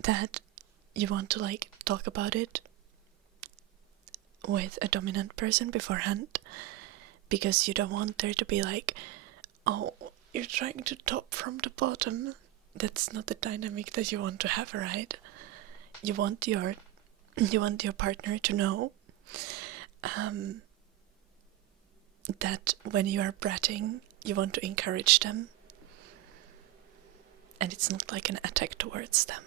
that you want to like talk about it with a dominant person beforehand, because you don't want there to be like, oh, you're trying to top from the bottom. That's not the dynamic that you want to have, right? You want your partner to know that when you are bratting, you want to encourage them, and it's not like an attack towards them.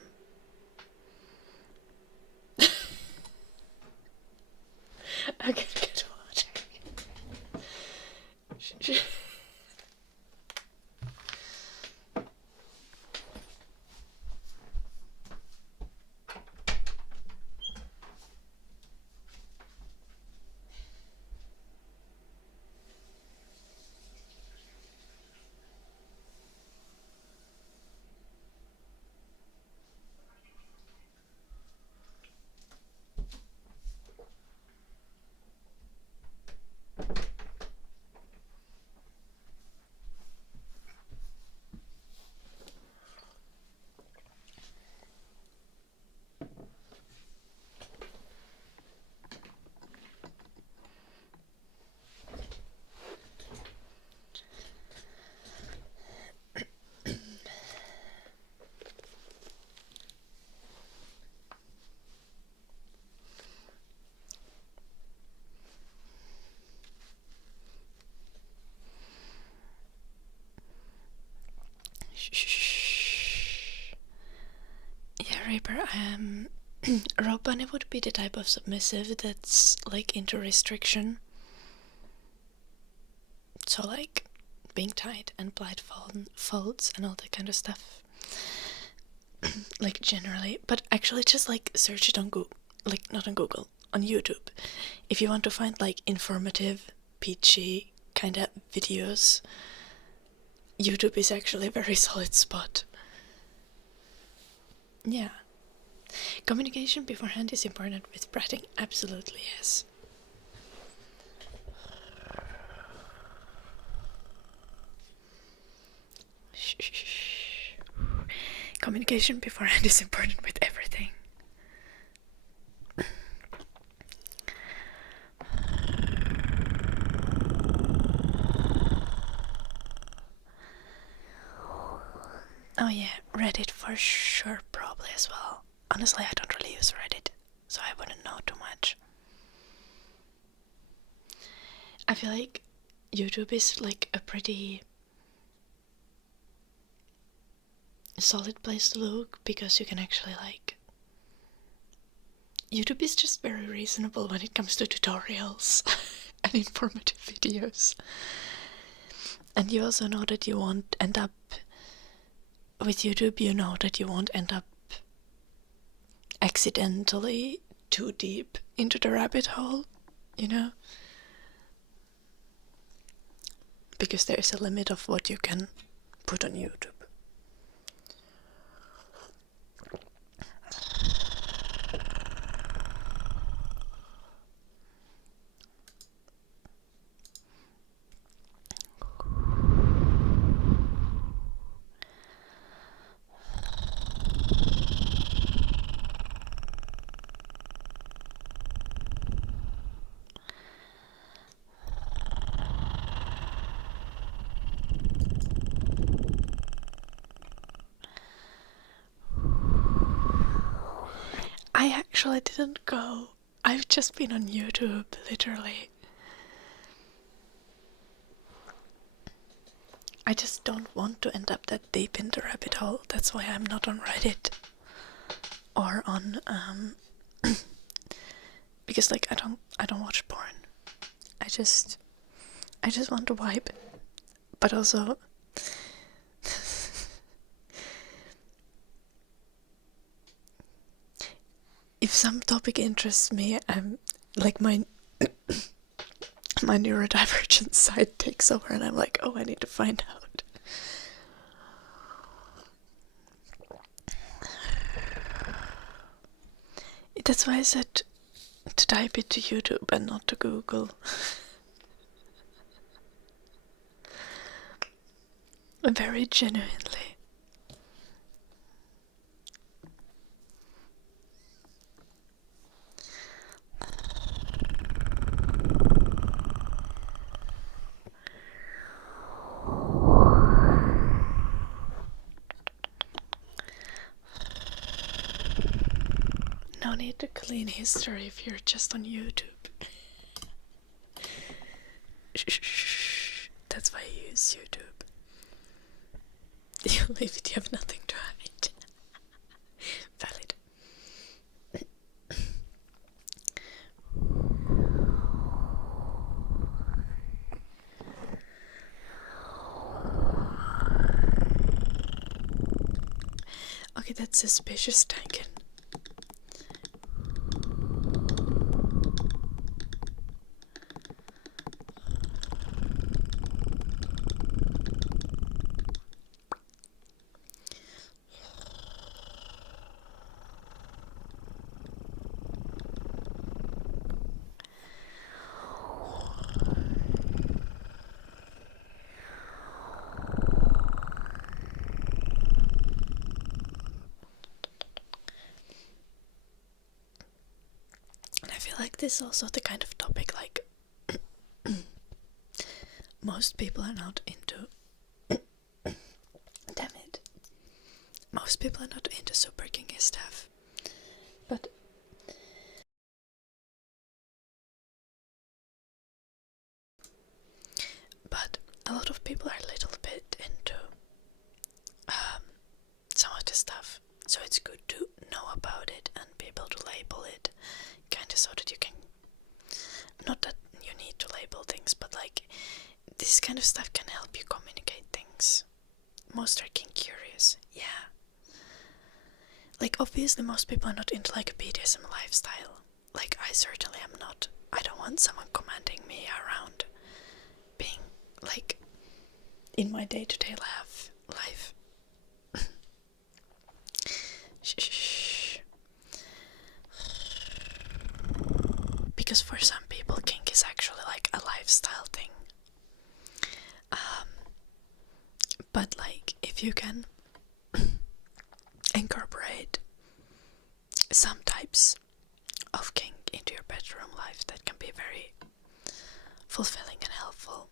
I can get water. Yeah, Reaper, Rope Bunny would be the type of submissive that's like into restriction. So like being tight and folds and all that kind of stuff. Like generally, but actually just like search it on Google, like not on Google, on YouTube. If you want to find like informative, peachy kind of videos, YouTube is actually a very solid spot. Yeah. Communication beforehand is important with bratting, absolutely yes. Shh. Communication beforehand is important with everything. Oh yeah, Reddit for sure, probably as well. Honestly, I don't really use Reddit, so I wouldn't know too much. I feel like YouTube is like a pretty solid place to look because you can actually like... YouTube is just very reasonable when it comes to tutorials and informative videos. And you also know that you won't end up... With YouTube, you know that you won't end up accidentally too deep into the rabbit hole, you know? Because there is a limit of what you can put on YouTube. I actually didn't go. I've just been on YouTube, literally. I just don't want to end up that deep in the rabbit hole. That's why I'm not on Reddit. Or on, because like I don't watch porn. I just want to vibe. But also... if some topic interests me, I'm like my neurodivergent side takes over and I'm like, oh, I need to find out. That's why I said to type it to YouTube and not to Google. Very genuinely. No need to clean history if you're just on YouTube. Shh. That's why I use YouTube. You leave it, you have nothing to hide. Valid. Okay, that's suspicious, Duncan. Like this is also the kind of topic like most people are not into. Damn it. Most people are not into super kinky stuff. But a lot of people are a little bit into of stuff. So it's good to know about it and be able to label it, kind of so that you can, not that you need to label things, but like this kind of stuff can help you communicate things. Most are curious, yeah. Like obviously most people are not into like a BDSM lifestyle. Like I certainly am not. I don't want someone commanding me around being like in my day-to-day life. Shh. Because for some people kink is actually like a lifestyle thing. But like if you can incorporate some types of kink into your bedroom life, that can be very fulfilling and helpful.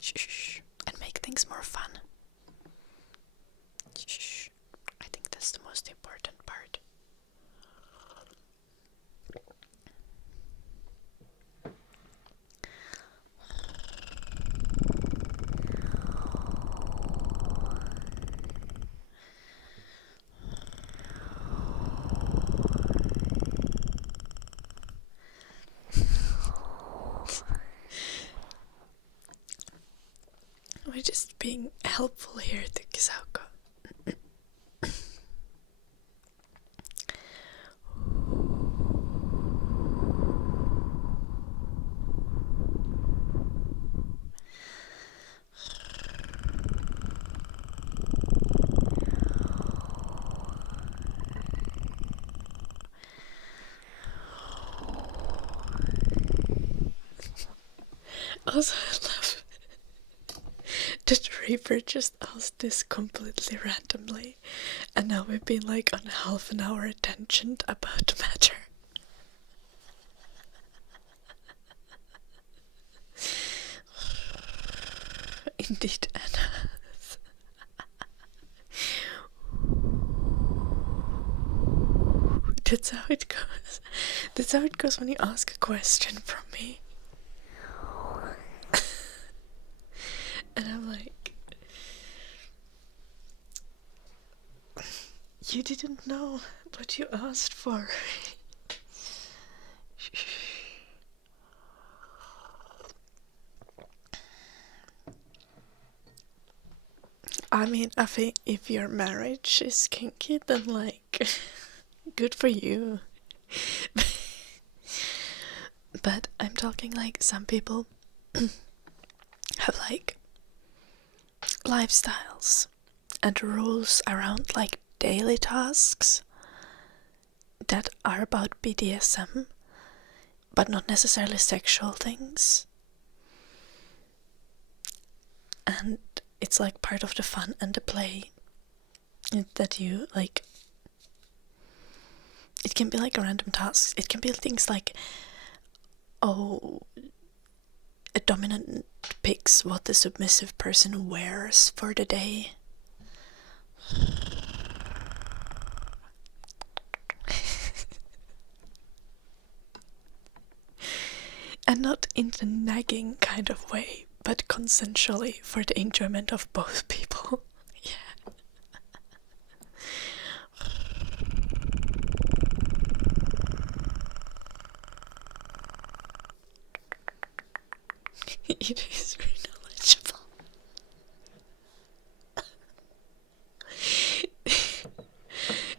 Shh. And make things more fun. Shh. I think that's the most important part. We're just being helpful here to Kisauko. Also, I love that Reaper just asked this completely randomly, and now we've been like on half an hour tangent about the matter. Indeed, Anna. That's how it goes. That's how it goes when you ask a question from me. And I'm like, you didn't know what you asked for. I mean, I think if your marriage is kinky, then like, good for you. But I'm talking like some people have like lifestyles and rules around like daily tasks that are about BDSM, but not necessarily sexual things. And it's like part of the fun and the play that you like. It can be like random tasks. It can be things like, oh, a dominant picks what the submissive person wears for the day. And not in the nagging kind of way, but consensually for the enjoyment of both people. Yeah. It is very knowledgeable.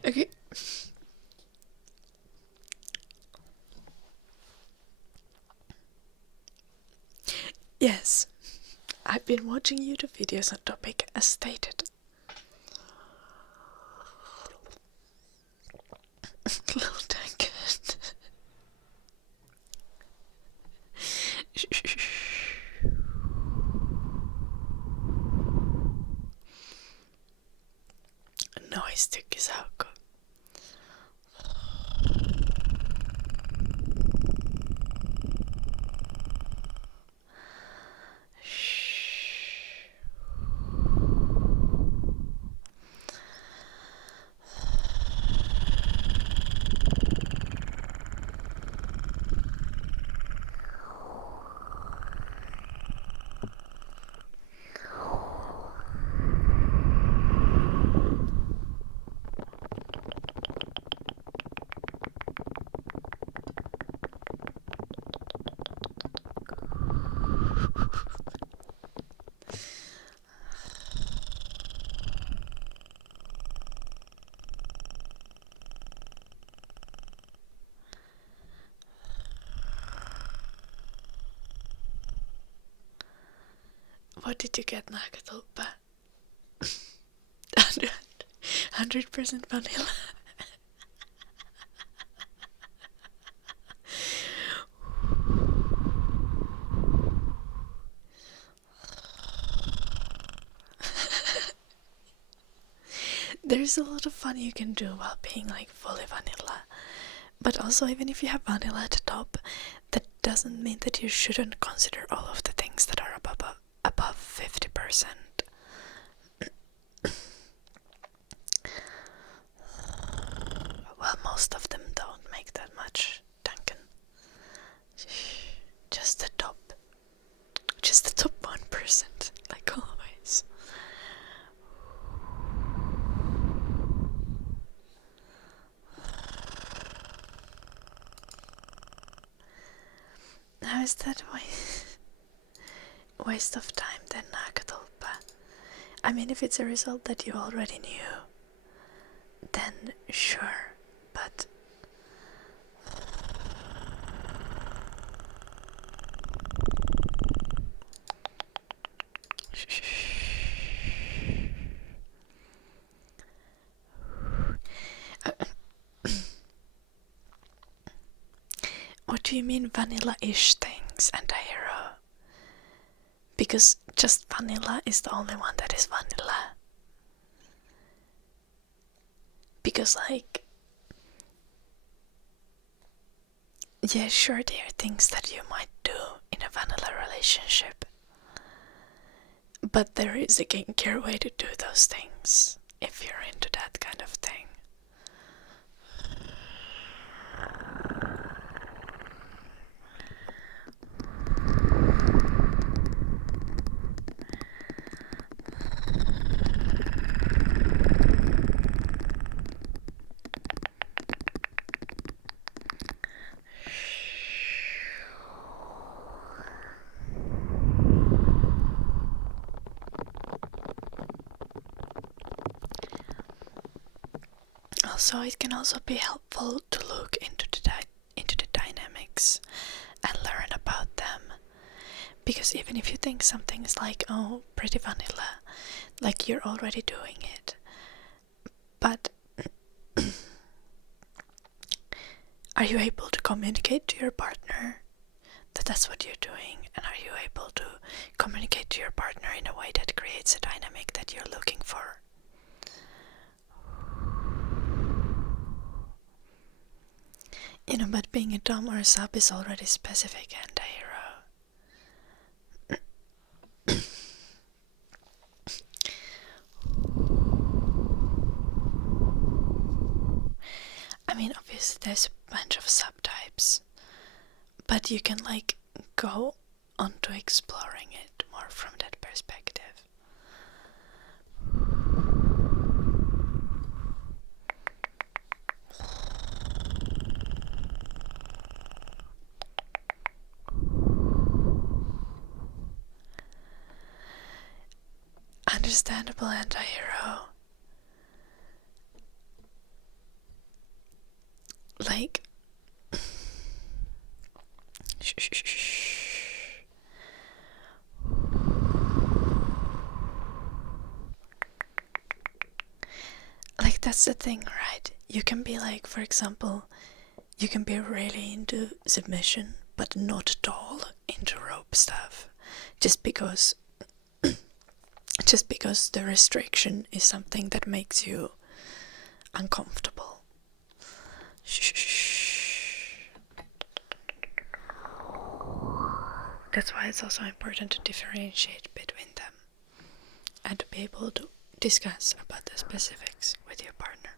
Okay. Yes, I've been watching YouTube videos on topic as stated. Little tank. Noise to Kisauko. What did you get, Nakatulpa? 100% vanilla. There's a lot of fun you can do while being like fully vanilla. But also, even if you have vanilla at the top, that doesn't mean that you shouldn't consider all of the things that are above 50%. Well, most of them don't make that much, Duncan. Just the top 1%, like always. How is that waste of time then, Nakatulpa? I mean, if it's a result that you already knew, then sure, but what do you mean vanilla-ish things, anti-hero? Because just vanilla is the only one that is vanilla. Because like, yeah, sure, there are things that you might do in a vanilla relationship. But there is a kinkier way to do those things, if you're into that kind of thing. Also, it can also be helpful to look into the dynamics and learn about them. Because even if you think something is like, oh, pretty vanilla, like you're already doing it. But are you able to communicate to your partner that that's what you're doing? And are you able to communicate to your partner in a way that creates a dynamic that you're looking for? You know, but being a dom or a sub is already specific and a hero. I mean, obviously there's a bunch of subtypes, but you can like go on to exploring it more from that perspective. Understandable, anti-hero. Like, like that's the thing, right? You can be like, for example, you can be really into submission, but not at all into rope stuff, just because the restriction is something that makes you uncomfortable. That's why it's also important to differentiate between them and to be able to discuss about the specifics with your partner.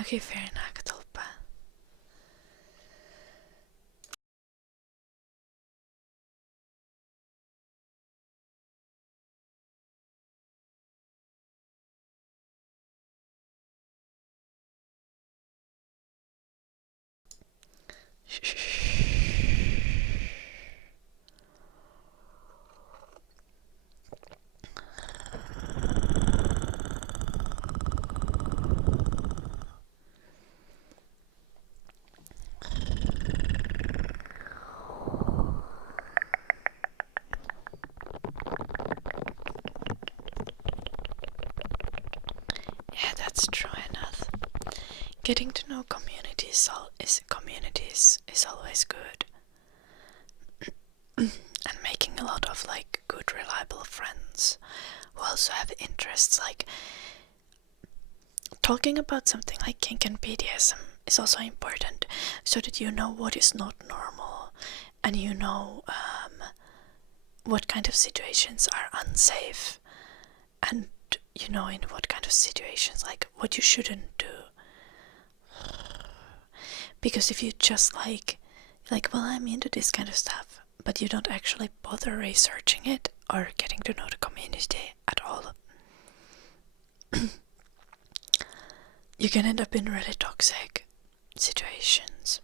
Okay, fair enough. Yeah, that's true enough. Getting to know communities is always good. And making a lot of like good reliable friends who also have interests like talking about something like kink and BDSM is also important so that you know what is not normal and you know what kind of situations are unsafe and you know in what kind of situations like what you shouldn't do. Because if you just like well, I'm into this kind of stuff, but you don't actually bother researching it or getting to know the community at all, you can end up in really toxic situations.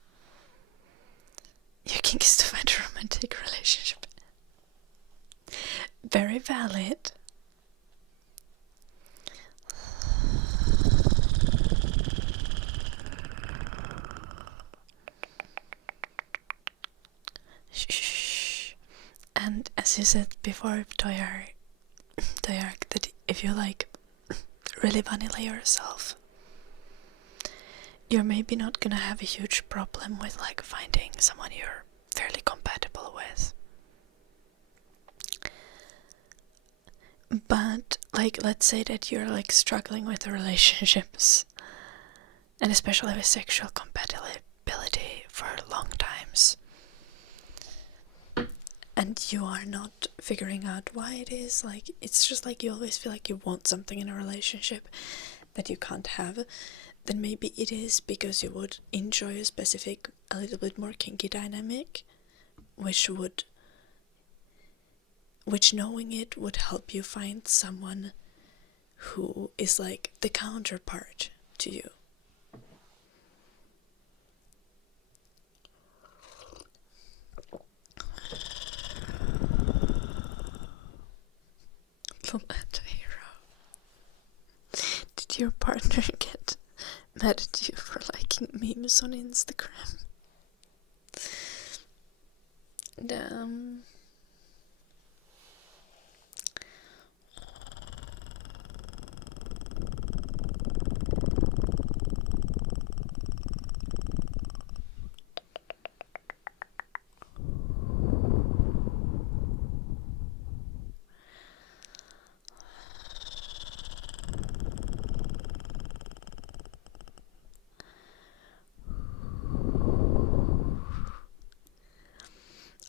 Your kink is to find a romantic relationship. Very valid. Shh. And as you said before, Toyark, that if you like really vanilla yourself, you're maybe not gonna have a huge problem with like finding someone you're fairly compatible with. But like let's say that you're like struggling with relationships and especially with sexual compatibility for long times, and you are not figuring out why it is, like it's just like you always feel like you want something in a relationship that you can't have, then maybe it is because you would enjoy a specific, a little bit more kinky dynamic, which knowing it would help you find someone who is like the counterpart to you. Little anti-hero. Did your partner get mad at you for liking memes on Instagram? Damn.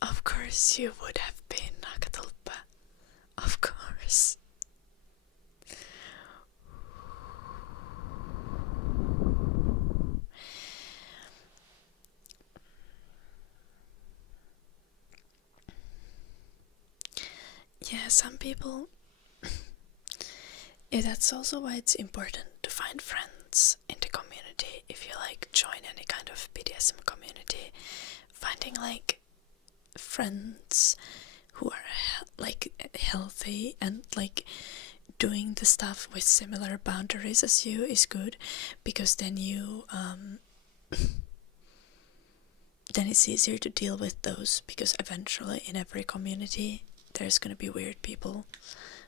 Of course you would have been, Nakatulpa. Of course. Yeah, some people... yeah, that's also why it's important to find friends in the community. If you like join any kind of BDSM community, finding like friends who are like healthy and like doing the stuff with similar boundaries as you is good, because then you then it's easier to deal with those, because eventually in every community there's gonna be weird people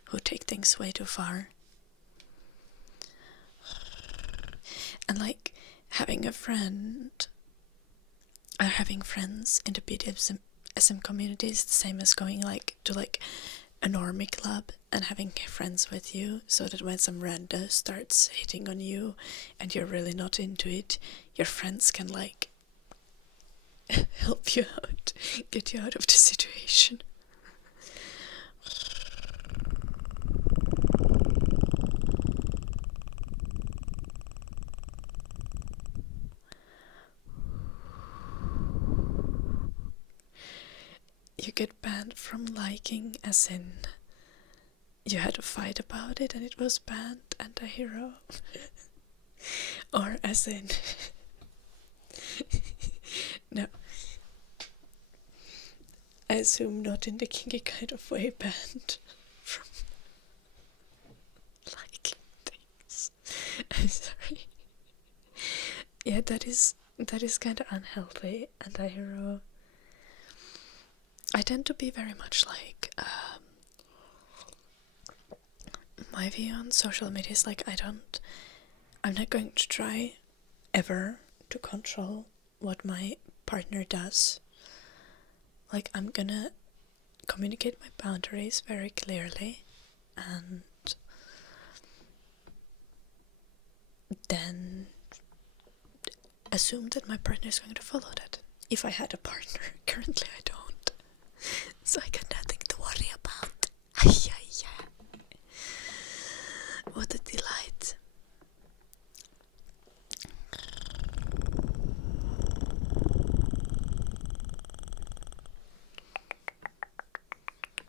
who take things way too far. And like having a friend or having friends in the BDSM community is the same as going like to like a normie club and having friends with you, so that when some rando starts hitting on you and you're really not into it, your friends can like help you out, get you out of the situation. You get banned from liking, as in you had a fight about it and it was banned, anti-hero. Or as in no, assume not in the kinky kind of way, banned from liking things. I'm sorry. Yeah, that is kind of unhealthy, and I tend to be very much like, my view on social media is like, I'm not going to try ever to control what my partner does. Like, I'm gonna communicate my boundaries very clearly, and then assume that my partner is going to follow that. If I had a partner, currently I don't, so I got nothing to worry about. What a delight.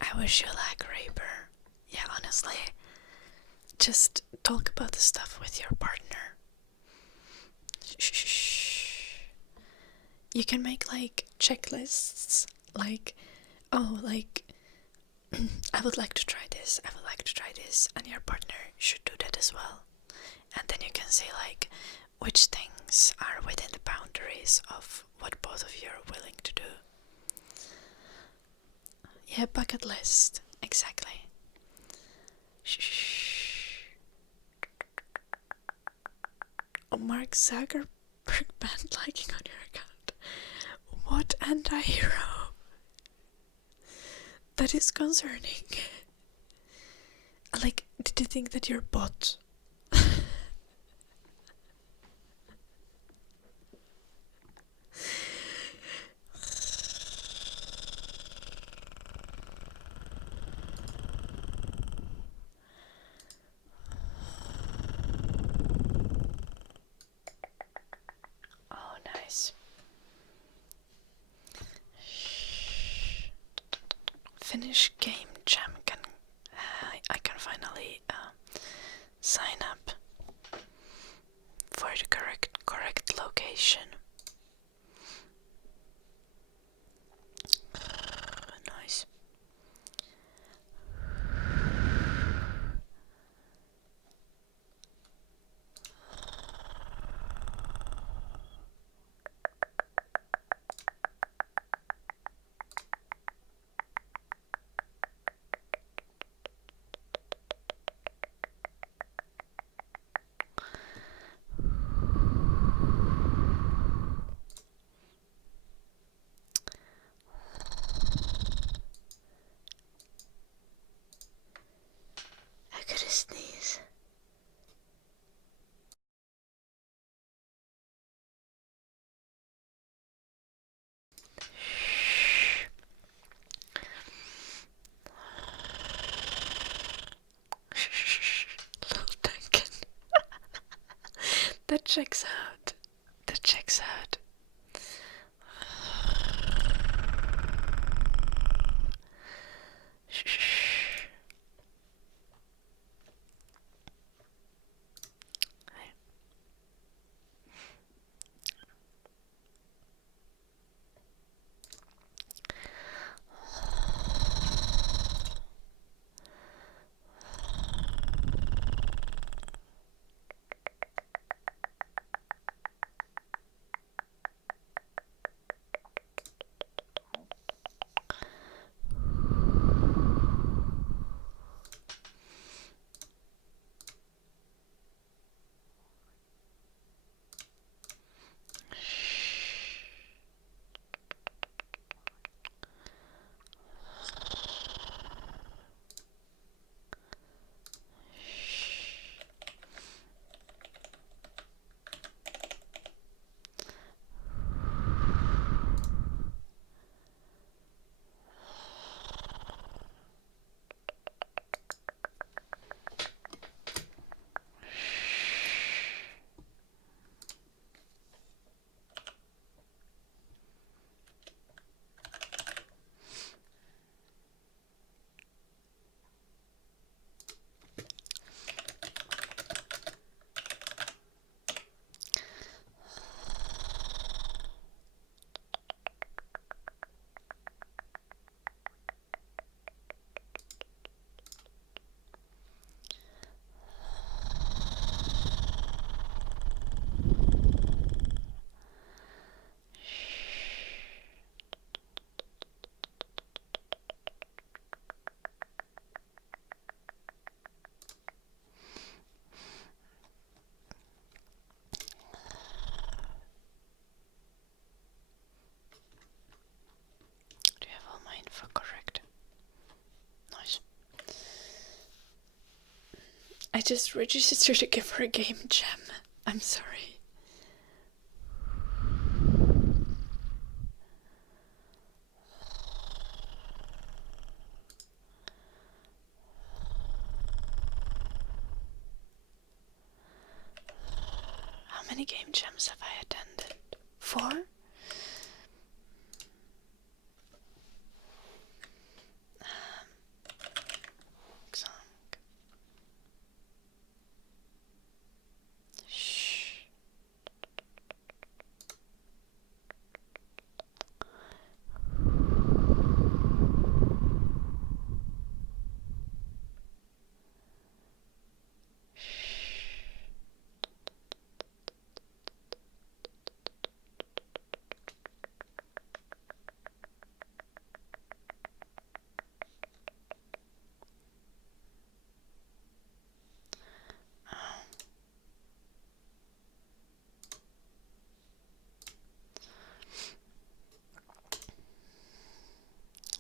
I wish you luck, Raper. Yeah, honestly, just talk about the stuff with your partner. Shh. You can make like checklists, like, oh, like, I would like to try this, I would like to try this, and your partner should do that as well. And then you can say like which things are within the boundaries of what both of you are willing to do. Yeah, bucket list, exactly. Shh. Oh, Mark Zuckerberg banned liking on your account. What anti-hero? That is concerning. Like, did you think that you're a bot? Oh, nice. Finnish game jam can I can finally sign up for the correct location. Nice. I gotta sneeze. Little Duncan. That checks out. That checks out. just registered to give her a game jam. I'm sorry. How many game jams have I attended? 4?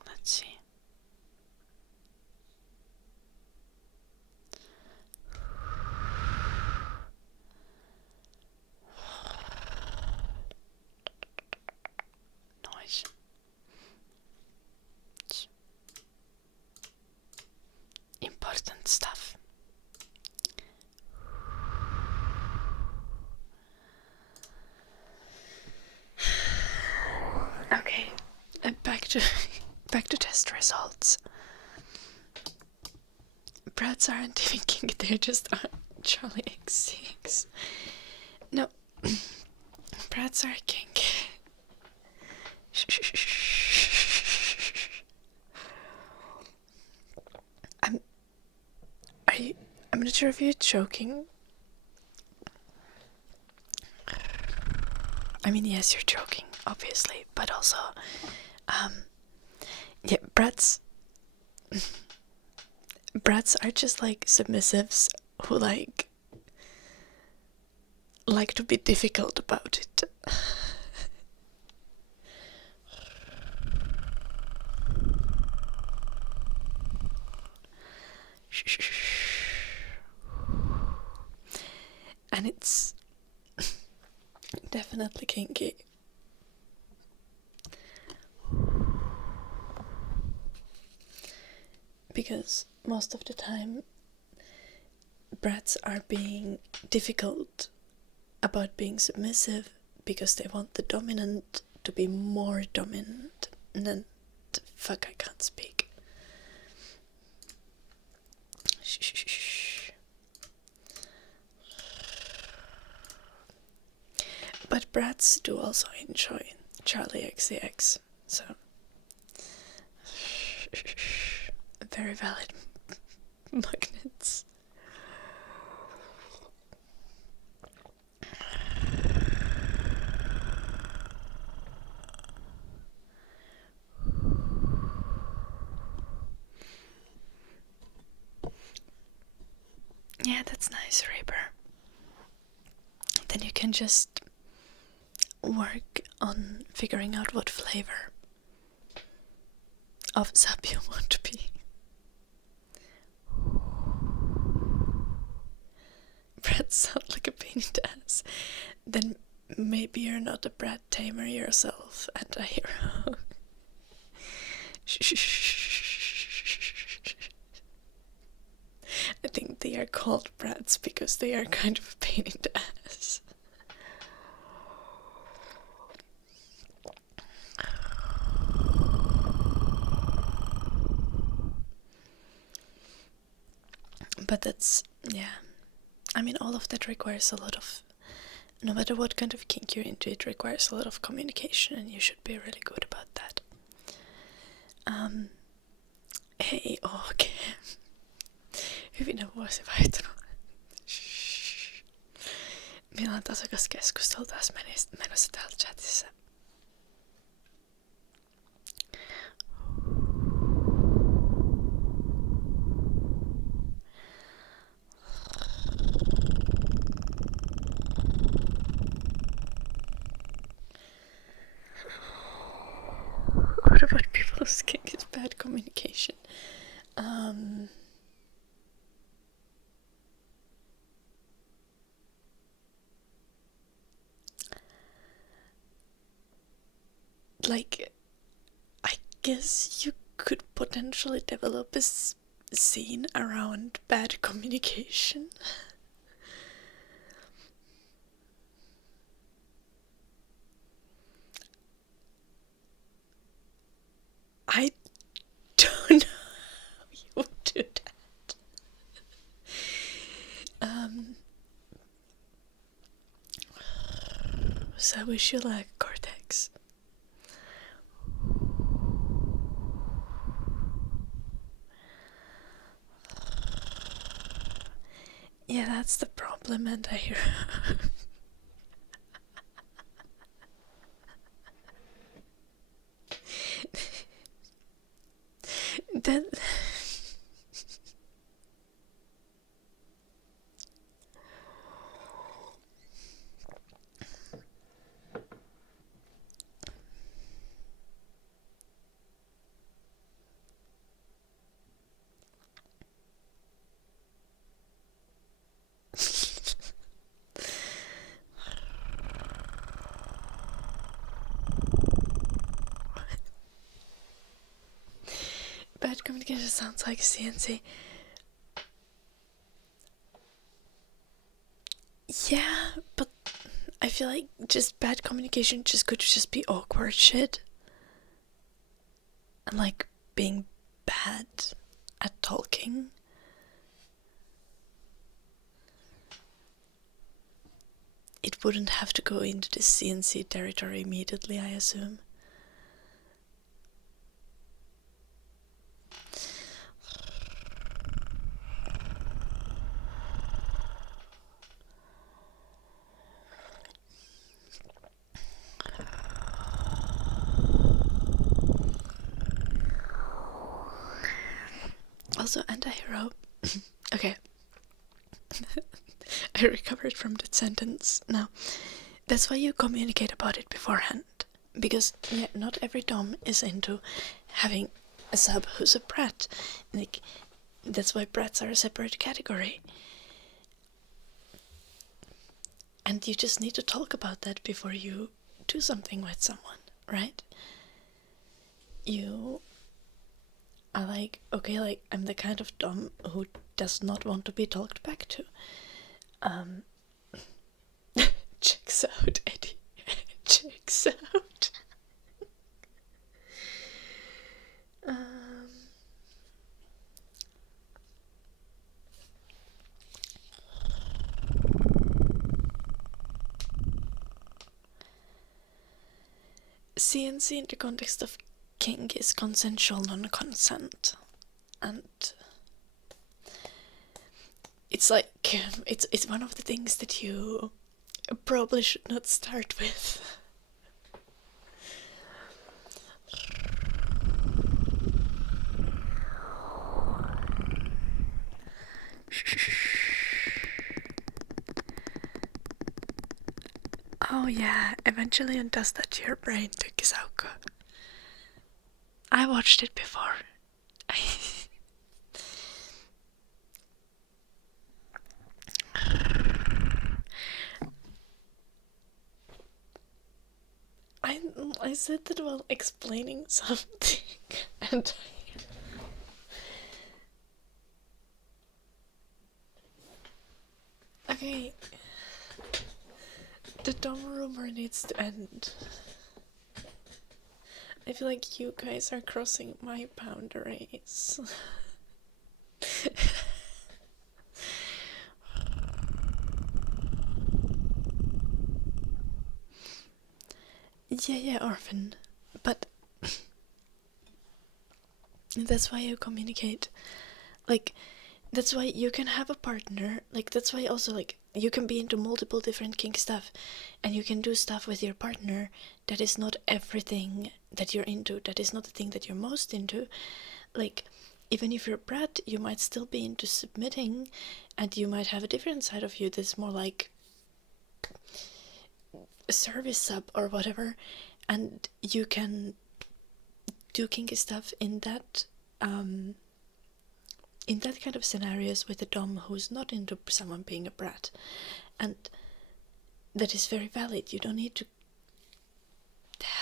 Let's see. Noise. Important stuff. Okay, back to test results. Brats aren't even kinky, they're just Charlie X6. No, brats are kinky. I'm not sure if you're joking. I mean, yes, you're joking, obviously, but also, yeah, brats are just like submissives who like to be difficult about it. And it's definitely kinky. Because most of the time, brats are being difficult about being submissive because they want the dominant to be more dominant. Fuck, I can't speak. But brats do also enjoy Charlie XCX, so very valid magnets. Yeah, that's nice, Reaper. Then you can just work on figuring out what flavor of sub you want to be. Brats sound like a pain in the ass. Then maybe you're not a brat tamer yourself and a hero. I think they are called brats because they are kind of a pain in the ass. But that's, yeah. I mean, all of that requires a lot of, no matter what kind of kink you're into, it requires a lot of communication, and you should be really good about that. Hei oikein. Hyvinä vuosivaihtoina. Meillä on tasakas keskustelu taas menossa täällä chatissa. What about people's kink is bad communication? like, I guess you could potentially develop a scene around bad communication. I don't know how you would do that. So I wish you luck, Cortex. Yeah, that's the problem, and I hear. That. Bad communication sounds like CNC. Yeah, but I feel like just bad communication just could just be awkward shit. And like being bad at talking. It wouldn't have to go into the CNC territory immediately, I assume. Also, anti-hero. Okay. I recovered from that sentence now. That's why you communicate about it beforehand. Because yeah, not every dom is into having a sub who's a brat. Like, that's why brats are a separate category. And you just need to talk about that before you do something with someone, right? You are like, okay, like, I'm the kind of dom who does not want to be talked back to. Checks out, Eddie. Checks out. CNC in the context of kink is consensual non-consent, and it's like it's one of the things that you probably should not start with. Oh yeah, Evangelion does that to your brain, Tukisauko. I watched it before. I said that while explaining something, and okay, the dumb rumor needs to end. I feel like you guys are crossing my boundaries. Yeah, Orphan. But that's why you communicate. Like, that's why you can have a partner. Like, that's why also, like, you can be into multiple different kink stuff, and you can do stuff with your partner that is not everything that you're into, that is not the thing that you're most into. Like, even if you're a brat, you might still be into submitting, and you might have a different side of you that's more like a service sub or whatever, and you can do kinky stuff in that kind of scenarios with a dom who's not into someone being a brat, and that is very valid. You don't need to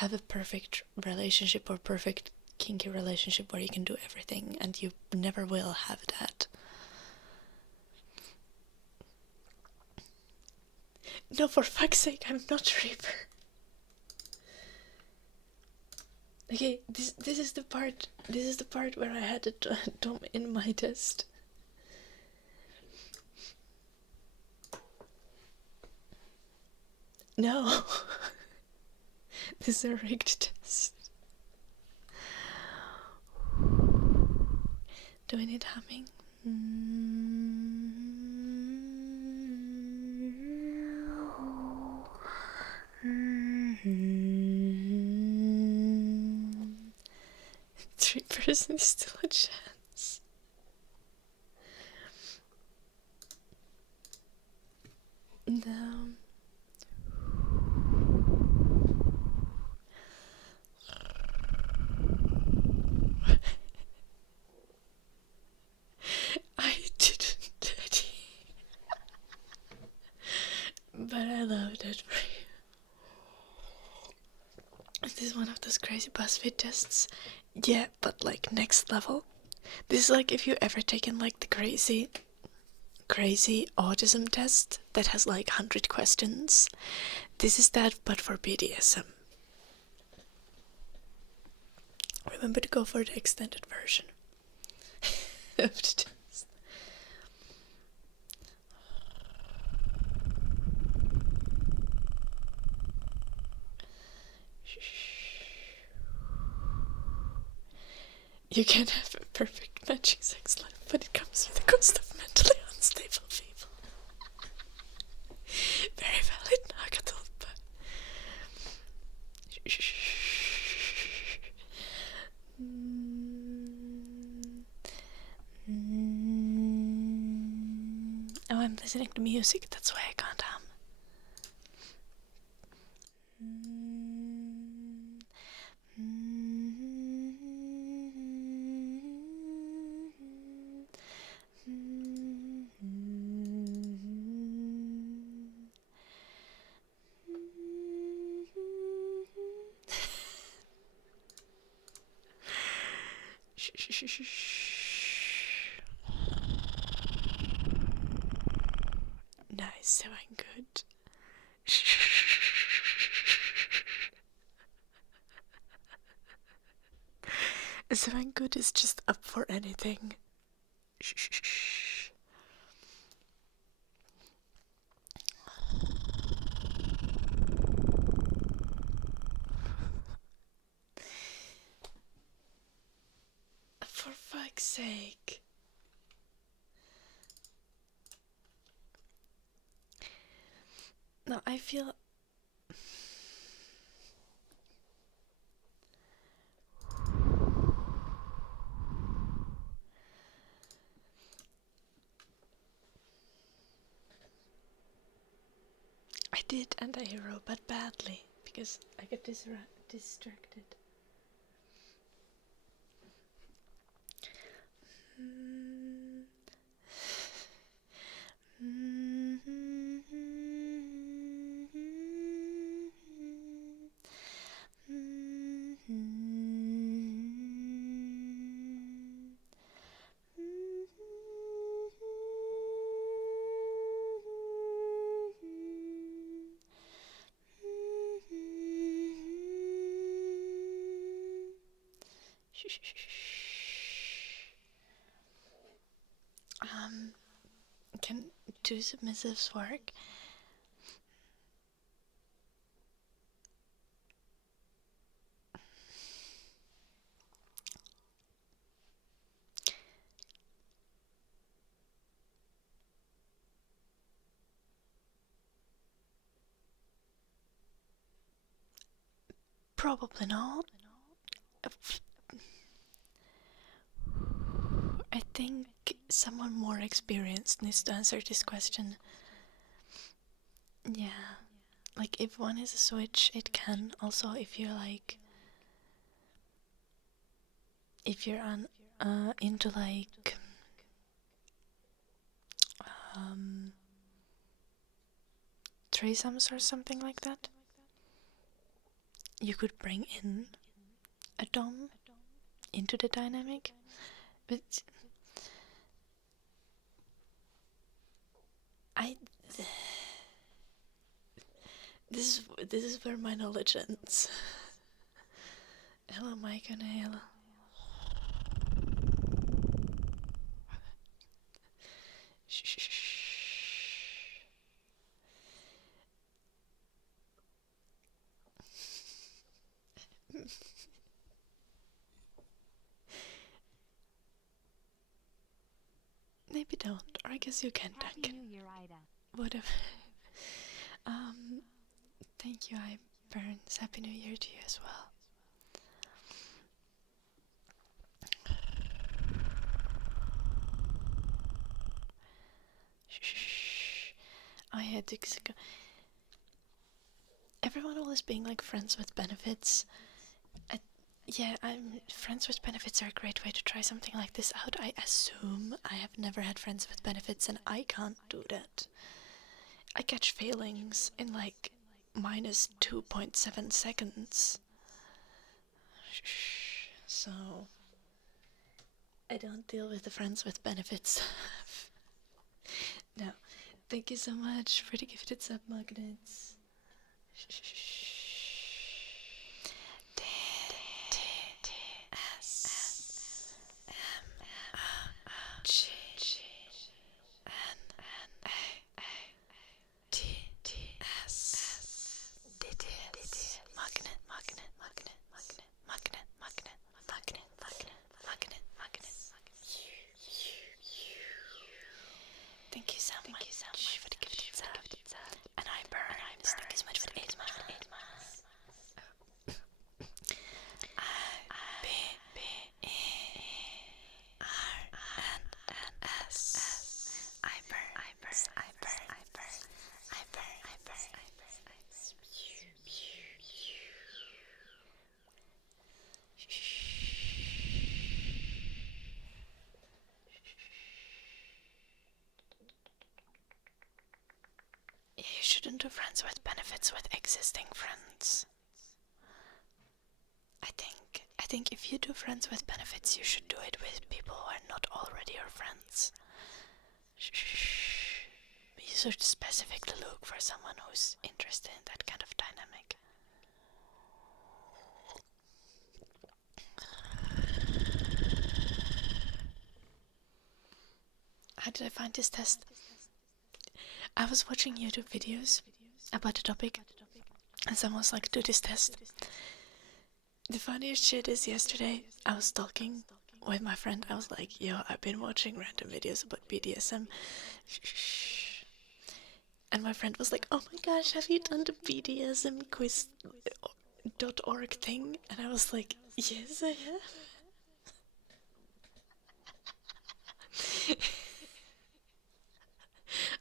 have a perfect relationship or perfect kinky relationship where you can do everything, and you never will have that. No, for fuck's sake, I'm not Reaper. Okay, this is the part where I had a Dom in my test. No. This is a rigged test. Do I need humming? Three person is still a chance. No. I didn't, Daddy. But I loved it for you. This is one of those crazy BuzzFeed tests. Yeah, but like next level. This is like if you ever taken like the crazy autism test that has like 100 questions. This is that, but for BDSM. Remember to go for the extended version of the test. You can have a perfect matching sex life, but it comes with the cost of mentally unstable people. Very valid, Nagatolpa. Oh, I'm listening to music, that's why I can't hum. Nice, so I'm good. So I'm good is just up for anything. For fuck's sake. No, I feel... I did anti-hero, but badly, because I got distracted. Can two submissives work? Probably not. I think someone more experienced needs to answer this question. Yeah. Like, if one is a switch, it can. Also, if you're like... If you're into like... threesomes or something like that. you could bring in a dom into the dynamic, but this is where my knowledge ends. Hello, Mike and Hale. Shh. Maybe don't, or I guess you can, Happy Duncan. New Year, Ida. Whatever. Thank you, Burns. Happy New Year to you as well. Shh. I had to. Everyone always being like friends with benefits. Friends with benefits are a great way to try something like this out. I assume I have never had friends with benefits, and I can't do that. I catch failings in like minus 2.7 seconds. Shh. So I don't deal with the friends with benefits. No. Thank you so much for the gifted sub magnets. Thank you so much for the gifted sub. And I burn. Thank you so much for the 8 months. You shouldn't do friends with benefits with existing friends. I think if you do friends with benefits, you should do it with people who are not already your friends. Shh. You should specifically look for someone who's interested in that kind of dynamic. How did I find this test? I was watching YouTube videos about the topic, and someone was like, do this test. The funniest shit is yesterday, I was talking with my friend. I was like, yo, I've been watching random videos about BDSM. Shh. And my friend was like, oh my gosh, have you done the BDSM quiz.org thing? And I was like, yes, I have.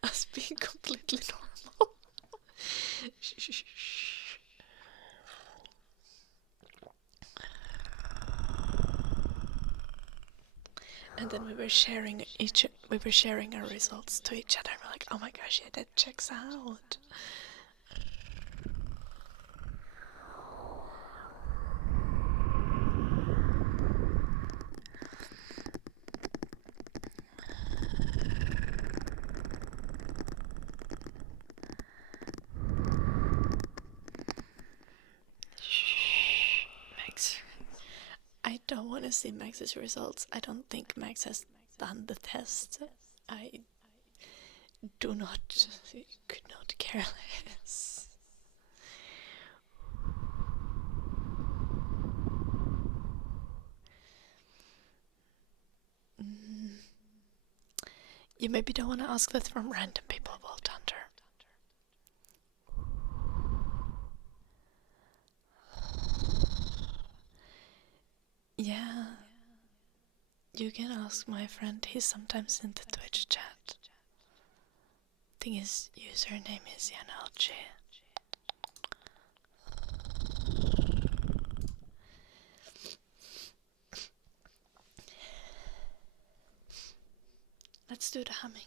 I was being completely normal. Shh. And then we were sharing our results to each other. And we're like, oh my gosh, yeah, that checks out. Max. I don't want to see Max's results. I don't think Max has done the test. I could not care less. You maybe don't want to ask that from random people, Vault Hunter. Yeah. You can ask my friend, he's sometimes in the Twitch chat. I think his username is YanLG. Let's do the humming.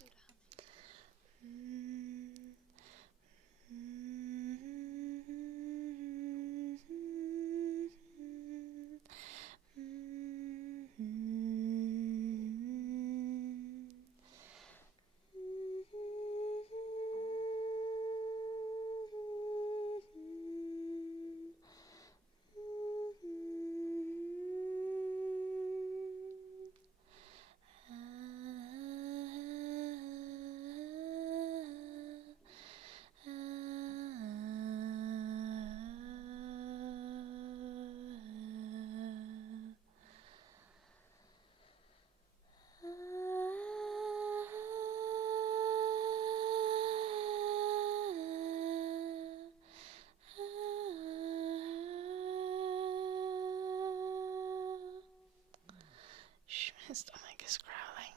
Shh, my stomach is growling.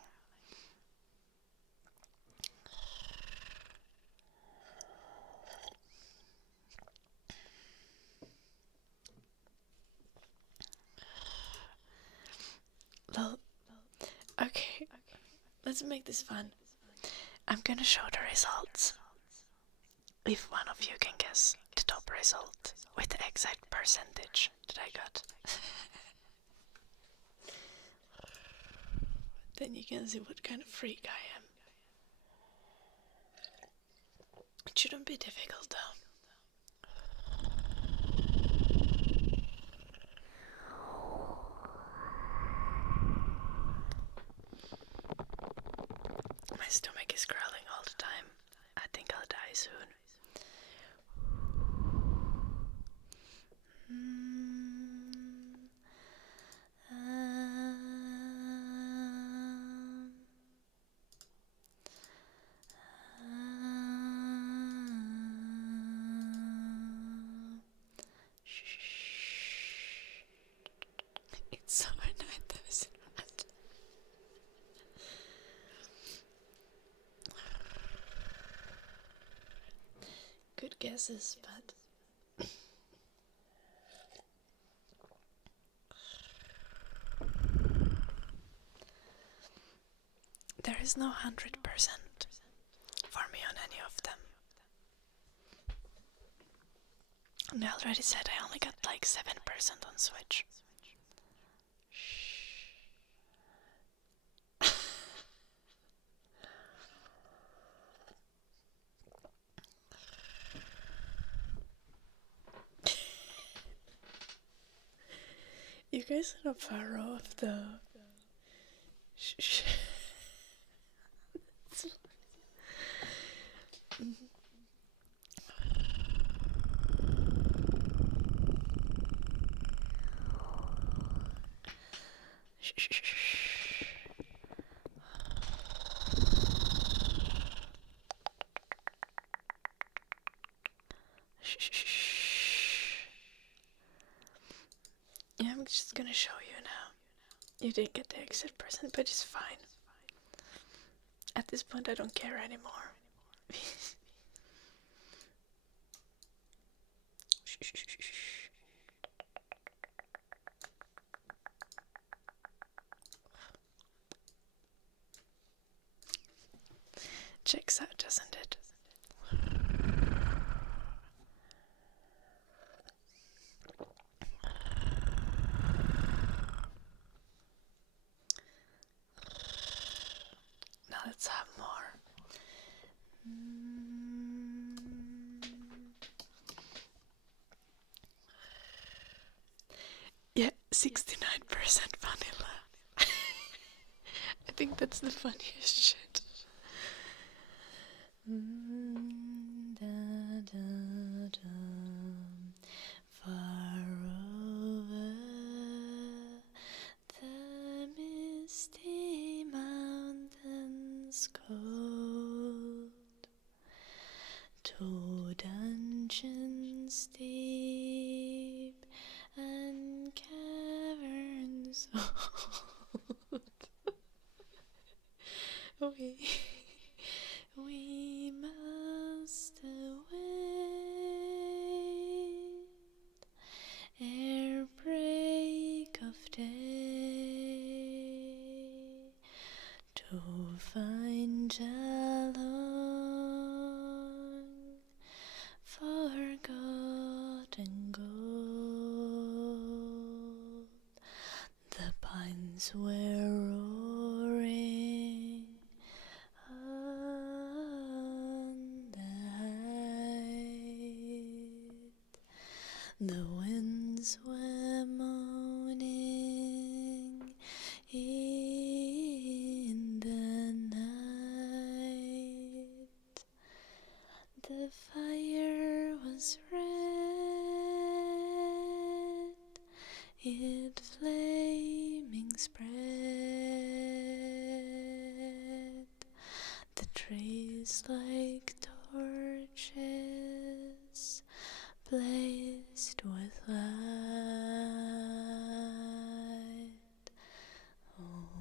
Lol. Okay, let's make this fun. I'm gonna show the results. If one of you can guess the top result with the exact percentage that I got, then you can see what kind of freak I am. It shouldn't be difficult though. My stomach is growling all the time. I think I'll die soon. It's summer 9001. Good guesses, but there is no 100% for me on any of them. And I already said I only got like 7% on Switch. You guys are not far off though. Shh. Yeah, I'm just gonna show you now. You didn't get the exit present, but it's fine. At this point, I don't care anymore. Checks out, doesn't it? Now let's have more. Yeah, 69% vanilla. I think that's the funniest shit. Far over the misty mountains cold, to dungeons deep and caverns old. We must await ere break of day to find a long forgotten gold. The pines were roaring on the height. The winds were moaning in the night. The fire was red, it flaming spread. The trees like torches blazed with light. Oh,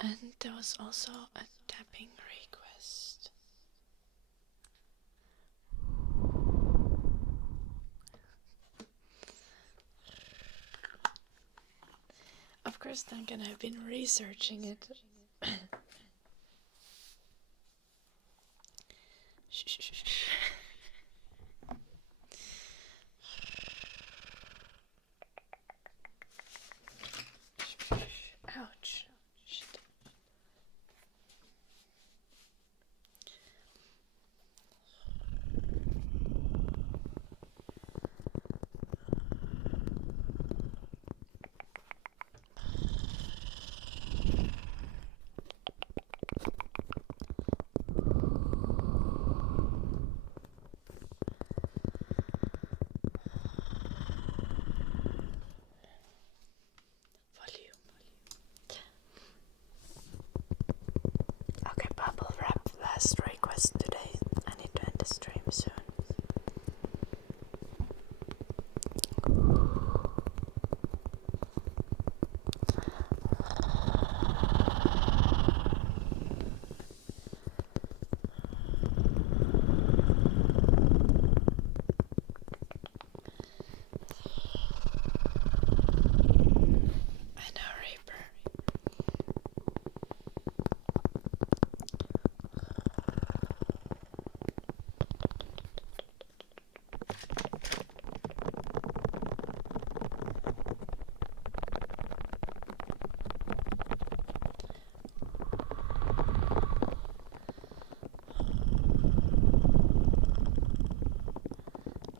And there was also a tapping request. Of course, Duncan, I've been researching it. Ouch. Shit. Okay, bubble wrap last request today. I need to end the stream soon. I know, Reaper.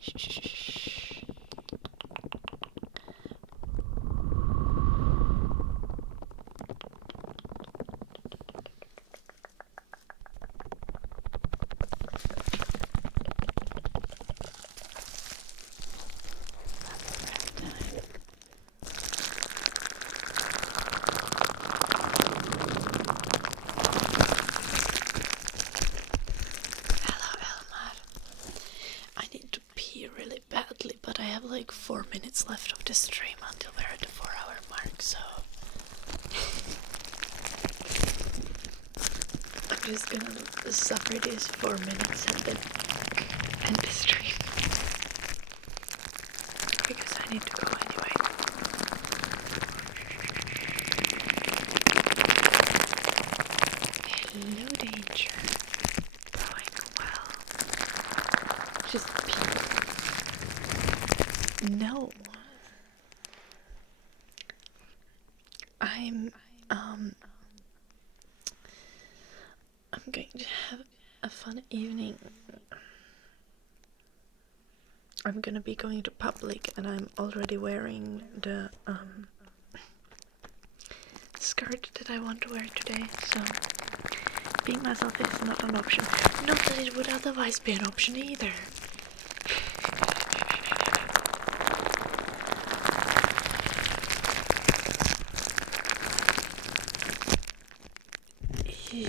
Shh. Hello, Elmar. I need to pee really badly, but I have like 4 minutes left of the stream until we're at the 4-hour mark, so I'm just gonna suffer these 4 minutes and then end the stream. Because I need to go anyway. Hello, Danger. Going well. Just pee. No. I'm going to have a fun evening. I'm gonna be going to public and I'm already wearing the skirt that I want to wear today, so being myself is not an option. Not that it would otherwise be an option either. Yeah.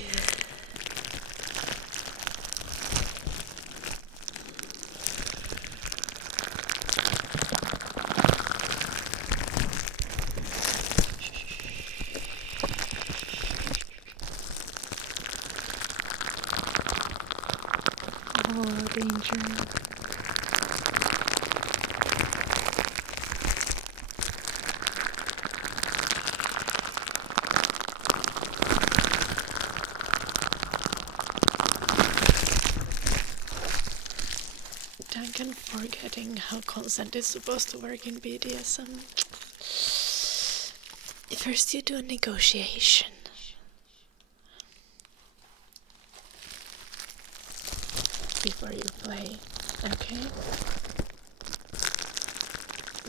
Oh, Danger. Duncan forgetting how consent is supposed to work in BDSM. First you do a negotiation. Before you play, okay?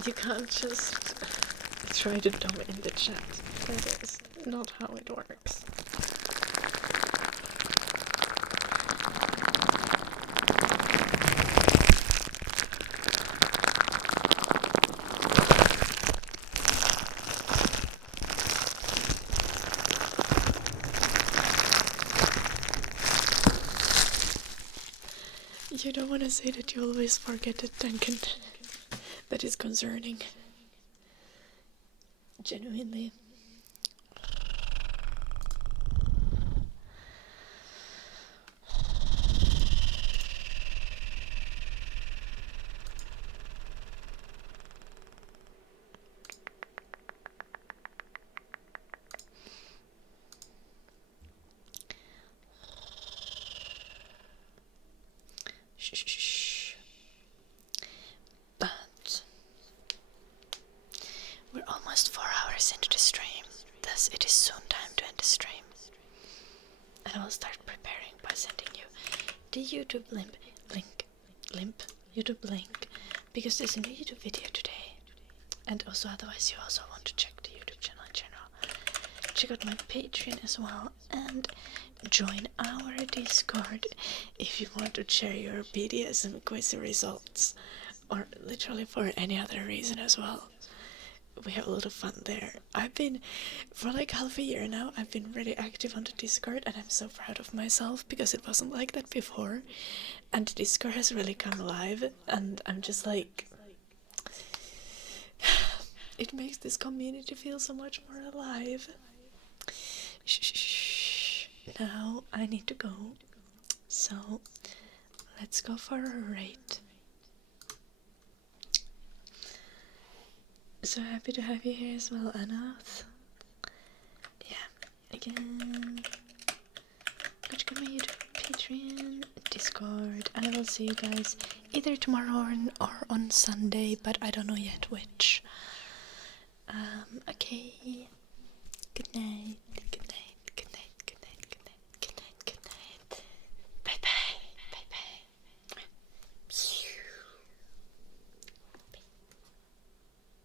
You can't just try to dominate the chat. That is not how it works. You don't want to say that you always forget it, Duncan. That is concerning. Genuinely. as it is soon time to end the stream. And I will start preparing by sending you the YouTube YouTube link, because there's a new YouTube video today. And also, otherwise, you also want to check the YouTube channel in general. Check out my Patreon as well, and join our Discord if you want to share your BDSM quiz results, or literally for any other reason as well. We have a lot of fun there. I've been, for like half a year now, I've been really active on the Discord, and I'm so proud of myself because it wasn't like that before. And the Discord has really come alive, and I'm just like, it makes this community feel so much more alive. Shh. Now I need to go. So let's go for a raid. So happy to have you here as well, Anna. Yeah, again. Go check out my YouTube, Patreon, Discord, and I will see you guys either tomorrow or on Sunday, but I don't know yet which. Okay. Good night.